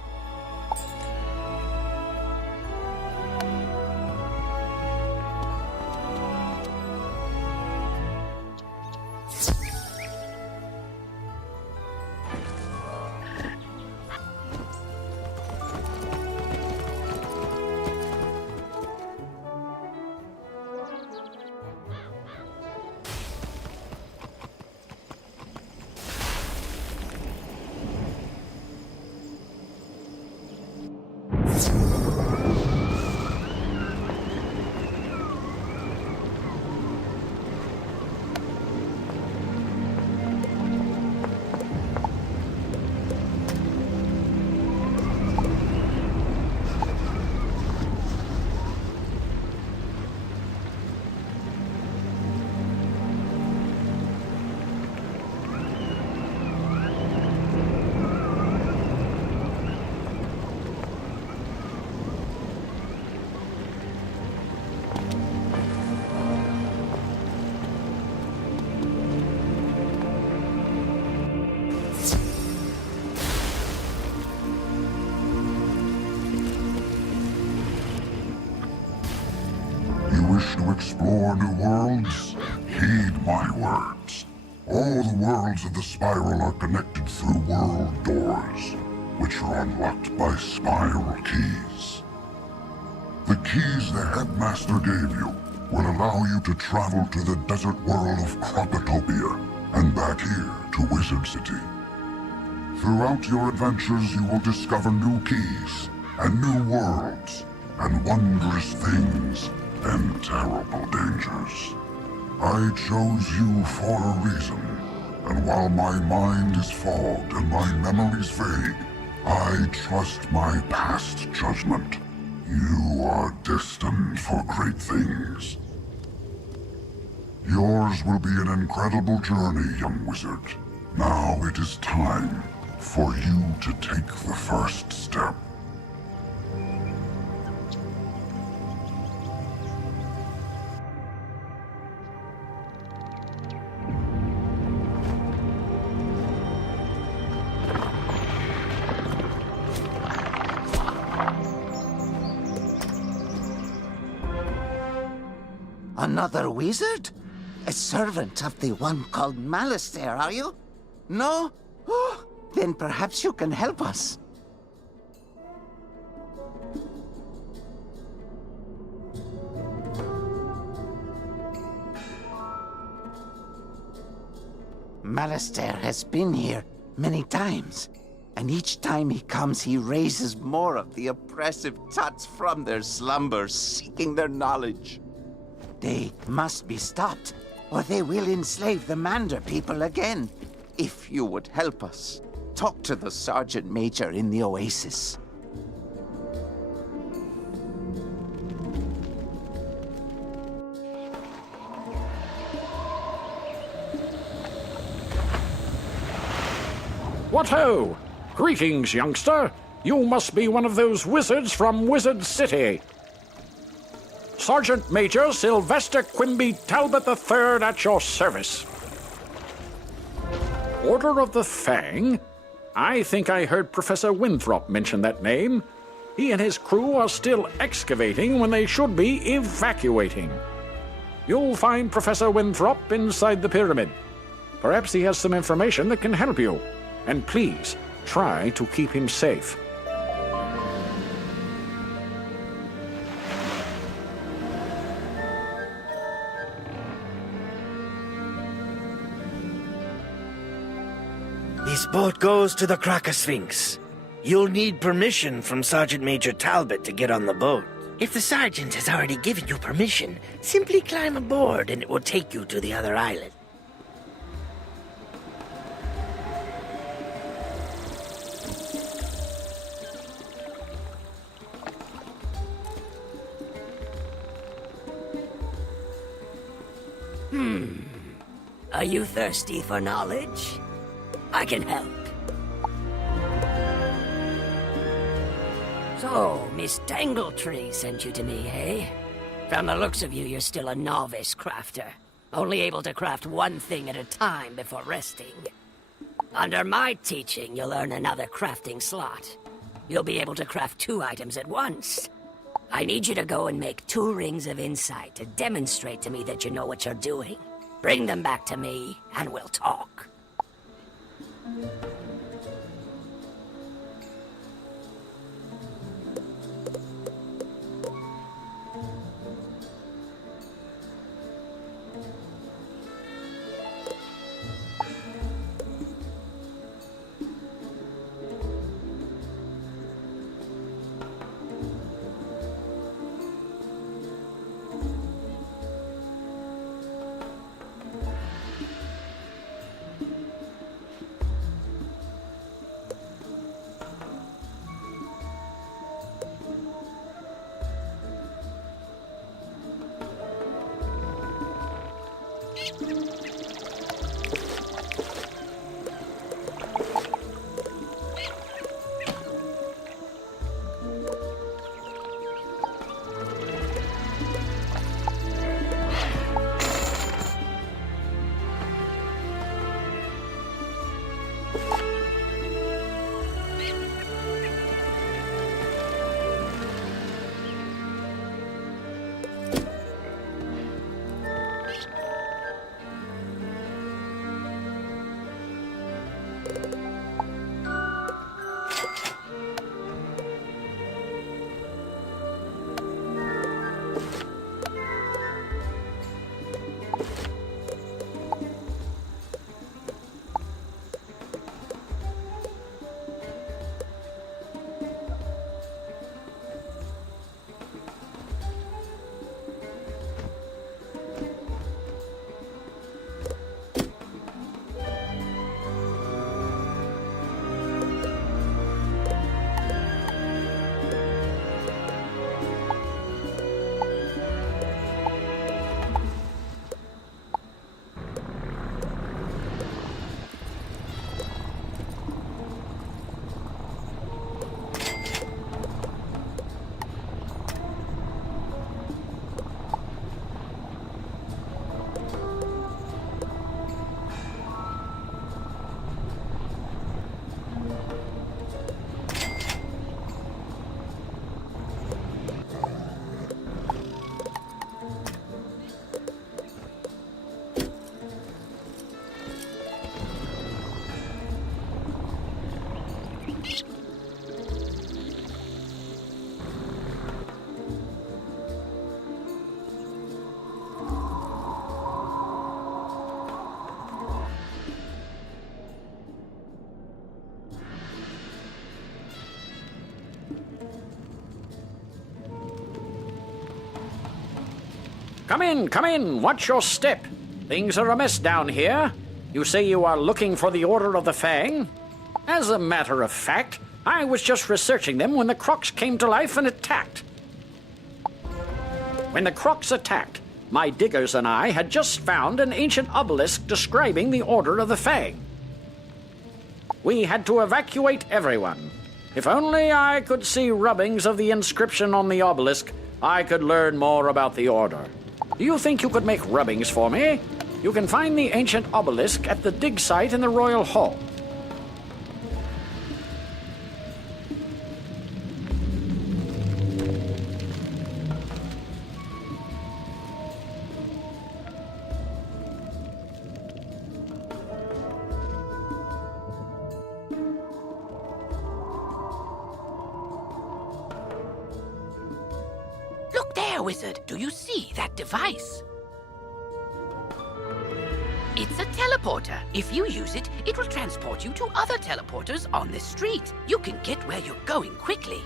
To explore new worlds, heed my words. All the worlds of the spiral are connected through world doors, which are unlocked by spiral keys. The keys the headmaster gave you will allow you to travel to the desert world of Crocotopia and back here to Wizard City. Throughout your adventures, you will discover new keys and new worlds and wondrous things and terrible dangers. I chose you for a reason, and while my mind is fogged and my memories vague, I trust my past judgment. You are destined for great things. Yours will be an incredible journey, young wizard. Now it is time for you to take the first step. Another wizard? A servant of the one called Malistaire, are you? No? Oh, then perhaps you can help us. Malistaire has been here many times, and each time he comes, he raises more of the oppressive tuts from their slumbers, seeking their knowledge. They must be stopped, or they will enslave the Mander people again. If you would help us, talk to the Sergeant Major in the Oasis. What ho! Greetings, youngster. You must be one of those wizards from Wizard City. Sergeant Major Sylvester Quimby Talbot III at your service. Order of the Fang? I think I heard Professor Winthrop mention that name. He and his crew are still excavating when they should be evacuating. You'll find Professor Winthrop inside the pyramid. Perhaps he has some information that can help you. And please, try to keep him safe. This boat goes to the Cracker Sphinx. You'll need permission from Sergeant Major Talbot to get on the boat. If the sergeant has already given you permission, simply climb aboard and it will take you to the other island. Are you thirsty for knowledge? I can help. So, Miss Tangletree sent you to me, eh? From the looks of you, you're still a novice crafter. Only able to craft one thing at a time before resting. Under my teaching, you'll earn another crafting slot. You'll be able to craft 2 items at once. I need you to go and make 2 rings of insight to demonstrate to me that you know what you're doing. Bring them back to me, and we'll talk. Come in. Watch your step. Things are amiss down here. You say you are looking for the Order of the Fang? As a matter of fact, I was just researching them when the Crocs came to life and attacked. When the Crocs attacked, my diggers and I had just found an ancient obelisk describing the Order of the Fang. We had to evacuate everyone. If only I could see rubbings of the inscription on the obelisk, I could learn more about the Order. Do you think you could make rubbings for me? You can find the ancient obelisk at the dig site in the Royal Hall. Look there, wizard. Do you see that device? It's a teleporter. If you use it, it will transport you to other teleporters on this street. You can get where you're going quickly.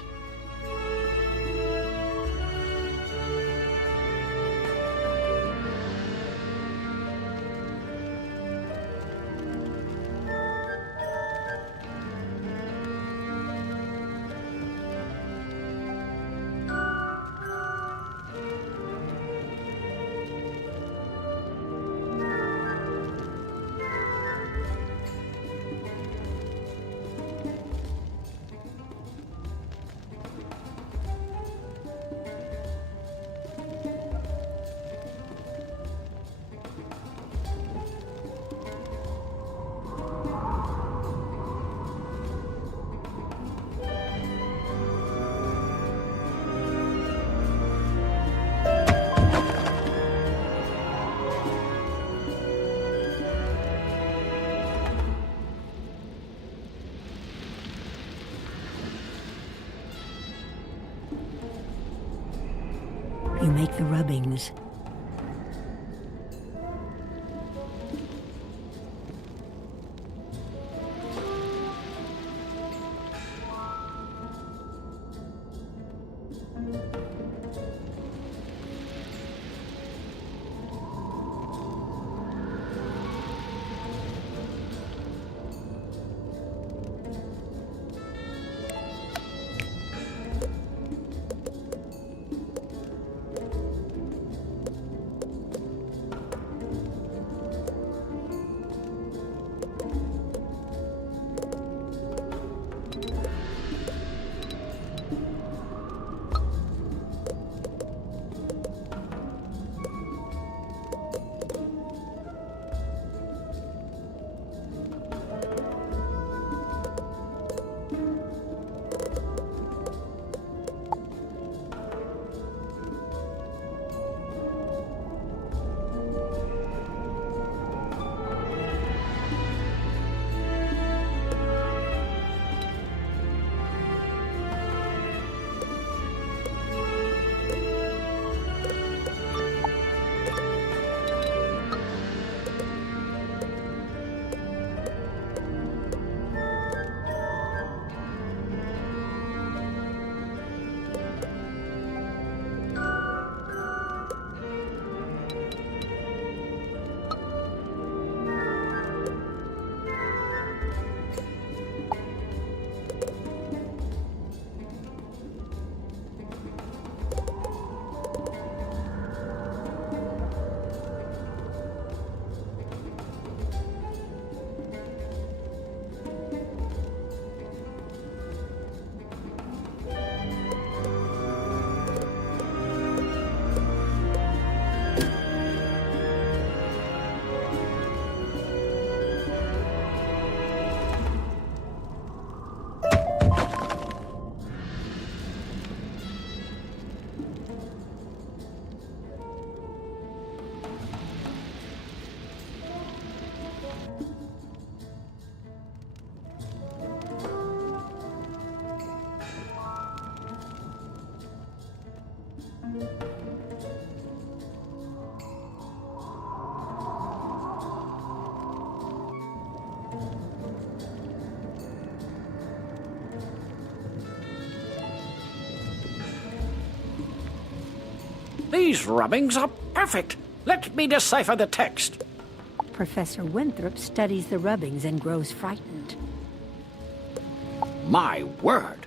You make the rubbings. These rubbings are perfect. Let me decipher the text. Professor Winthrop studies the rubbings and grows frightened. My word!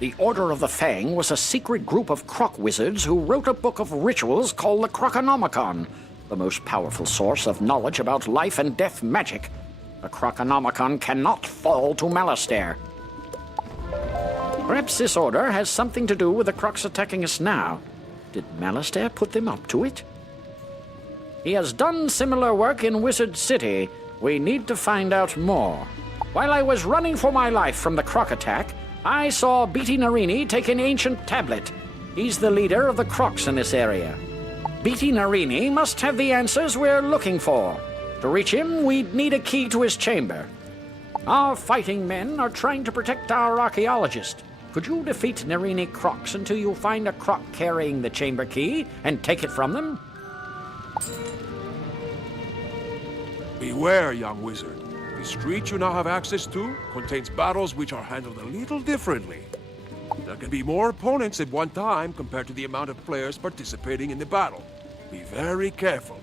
The Order of the Fang was a secret group of croc wizards who wrote a book of rituals called the Croconomicon, the most powerful source of knowledge about life and death magic. The Croconomicon cannot fall to Malastair. Perhaps this order has something to do with the crocs attacking us now. Did Malastair put them up to it? He has done similar work in Wizard City. We need to find out more. While I was running for my life from the croc attack, I saw Beatty Narini take an ancient tablet. He's the leader of the crocs in this area. Beatty Narini must have the answers we're looking for. To reach him, we'd need a key to his chamber. Our fighting men are trying to protect our archaeologist. Could you defeat Narini crocs until you find a croc carrying the chamber key and take it from them? Beware, young wizard. The street you now have access to contains battles which are handled a little differently. There can be more opponents at one time compared to the amount of players participating in the battle. Be very careful.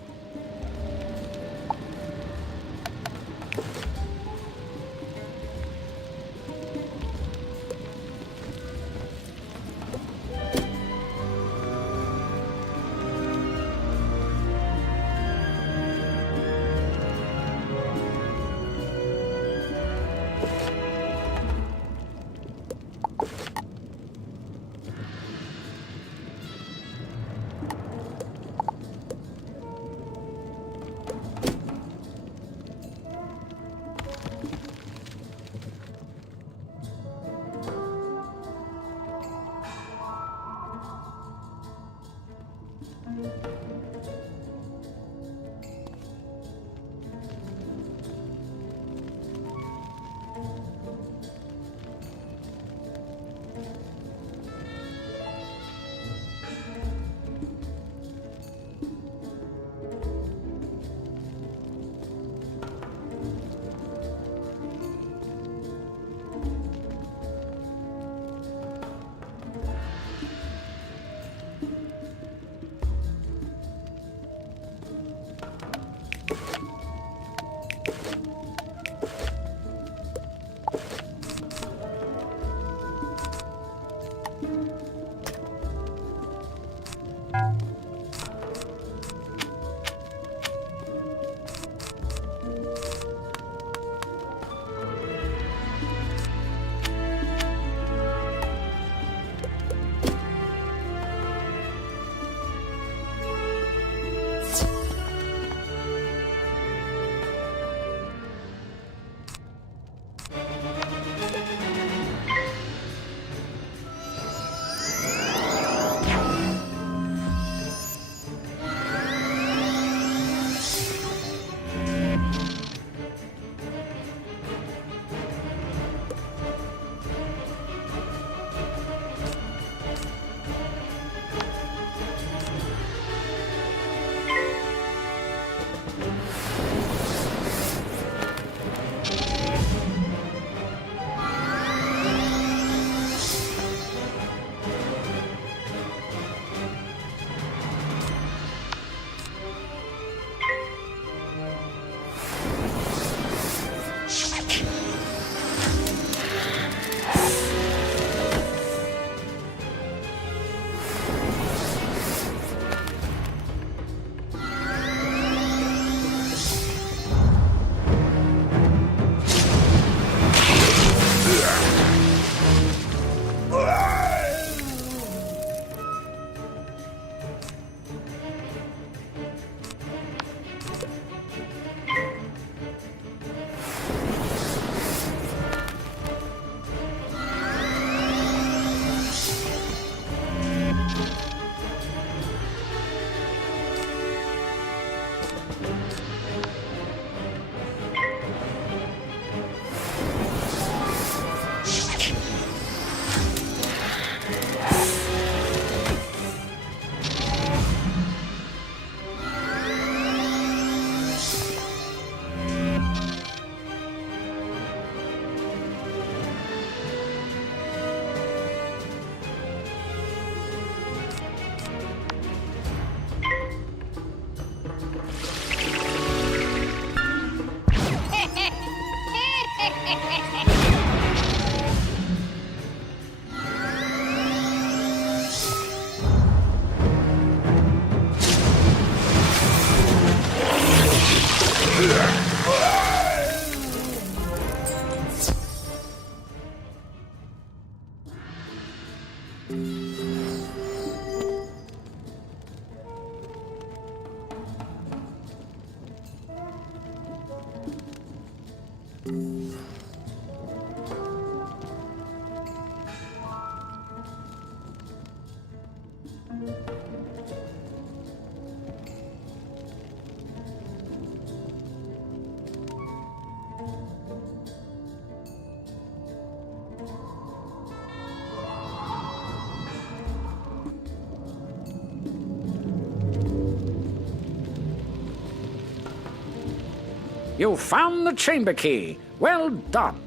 You found the chamber key. Well done.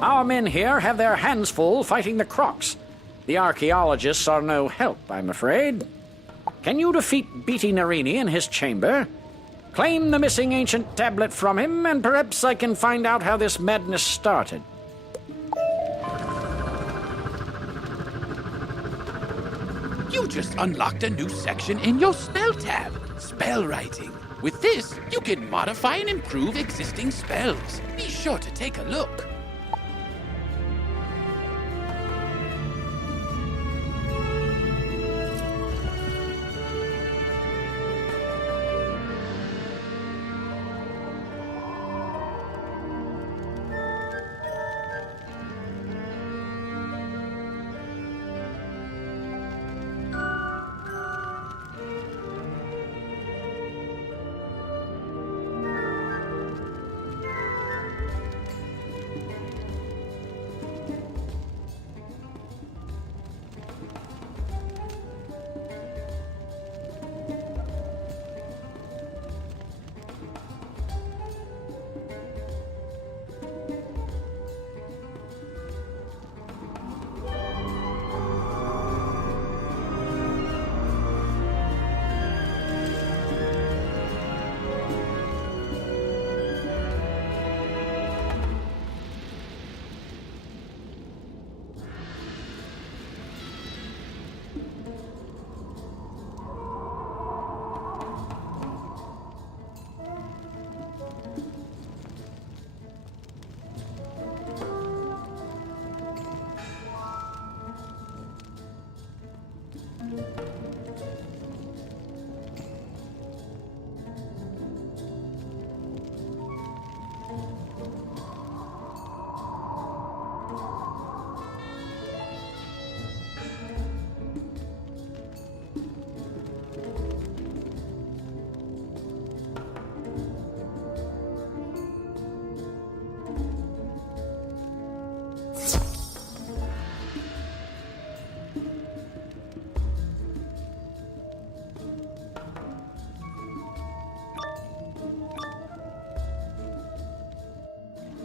Our men here have their hands full fighting the crocs. The archaeologists are no help, I'm afraid. Can you defeat Beatty Narini in his chamber? Claim the missing ancient tablet from him, and perhaps I can find out how this madness started. You just unlocked a new section in your spell tab. Spell writing. With this, you can modify and improve existing spells. Be sure to take a look.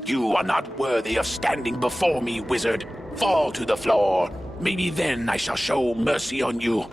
You are not worthy of standing before me, wizard. Fall to the floor. Maybe then I shall show mercy on you.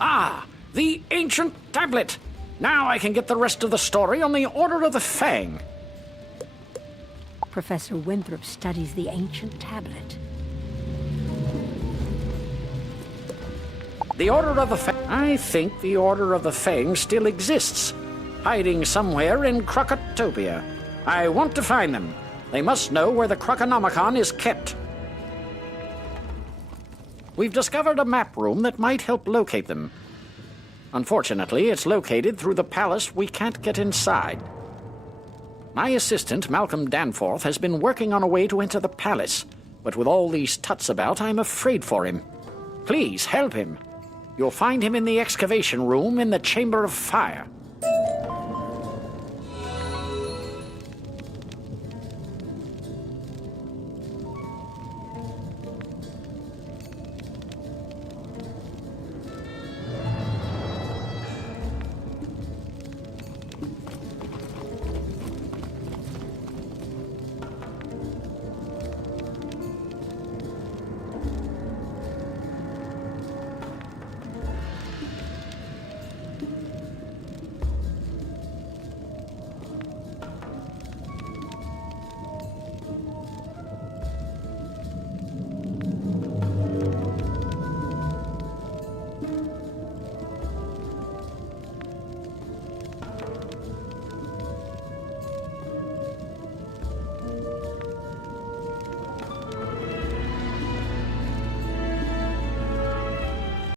Ah, the ancient tablet! Now I can get the rest of the story on the Order of the Fang. Professor Winthrop studies the ancient tablet. The Order of the Fang... I think the Order of the Fang still exists, hiding somewhere in Krokotopia. I want to find them. They must know where the Krokonomicon is kept. We've discovered a map room that might help locate them. Unfortunately, it's located through the palace. We can't get inside. My assistant, Malcolm Danforth, has been working on a way to enter the palace, but with all these tuts about, I'm afraid for him. Please, help him. You'll find him in the excavation room in the Chamber of Fire.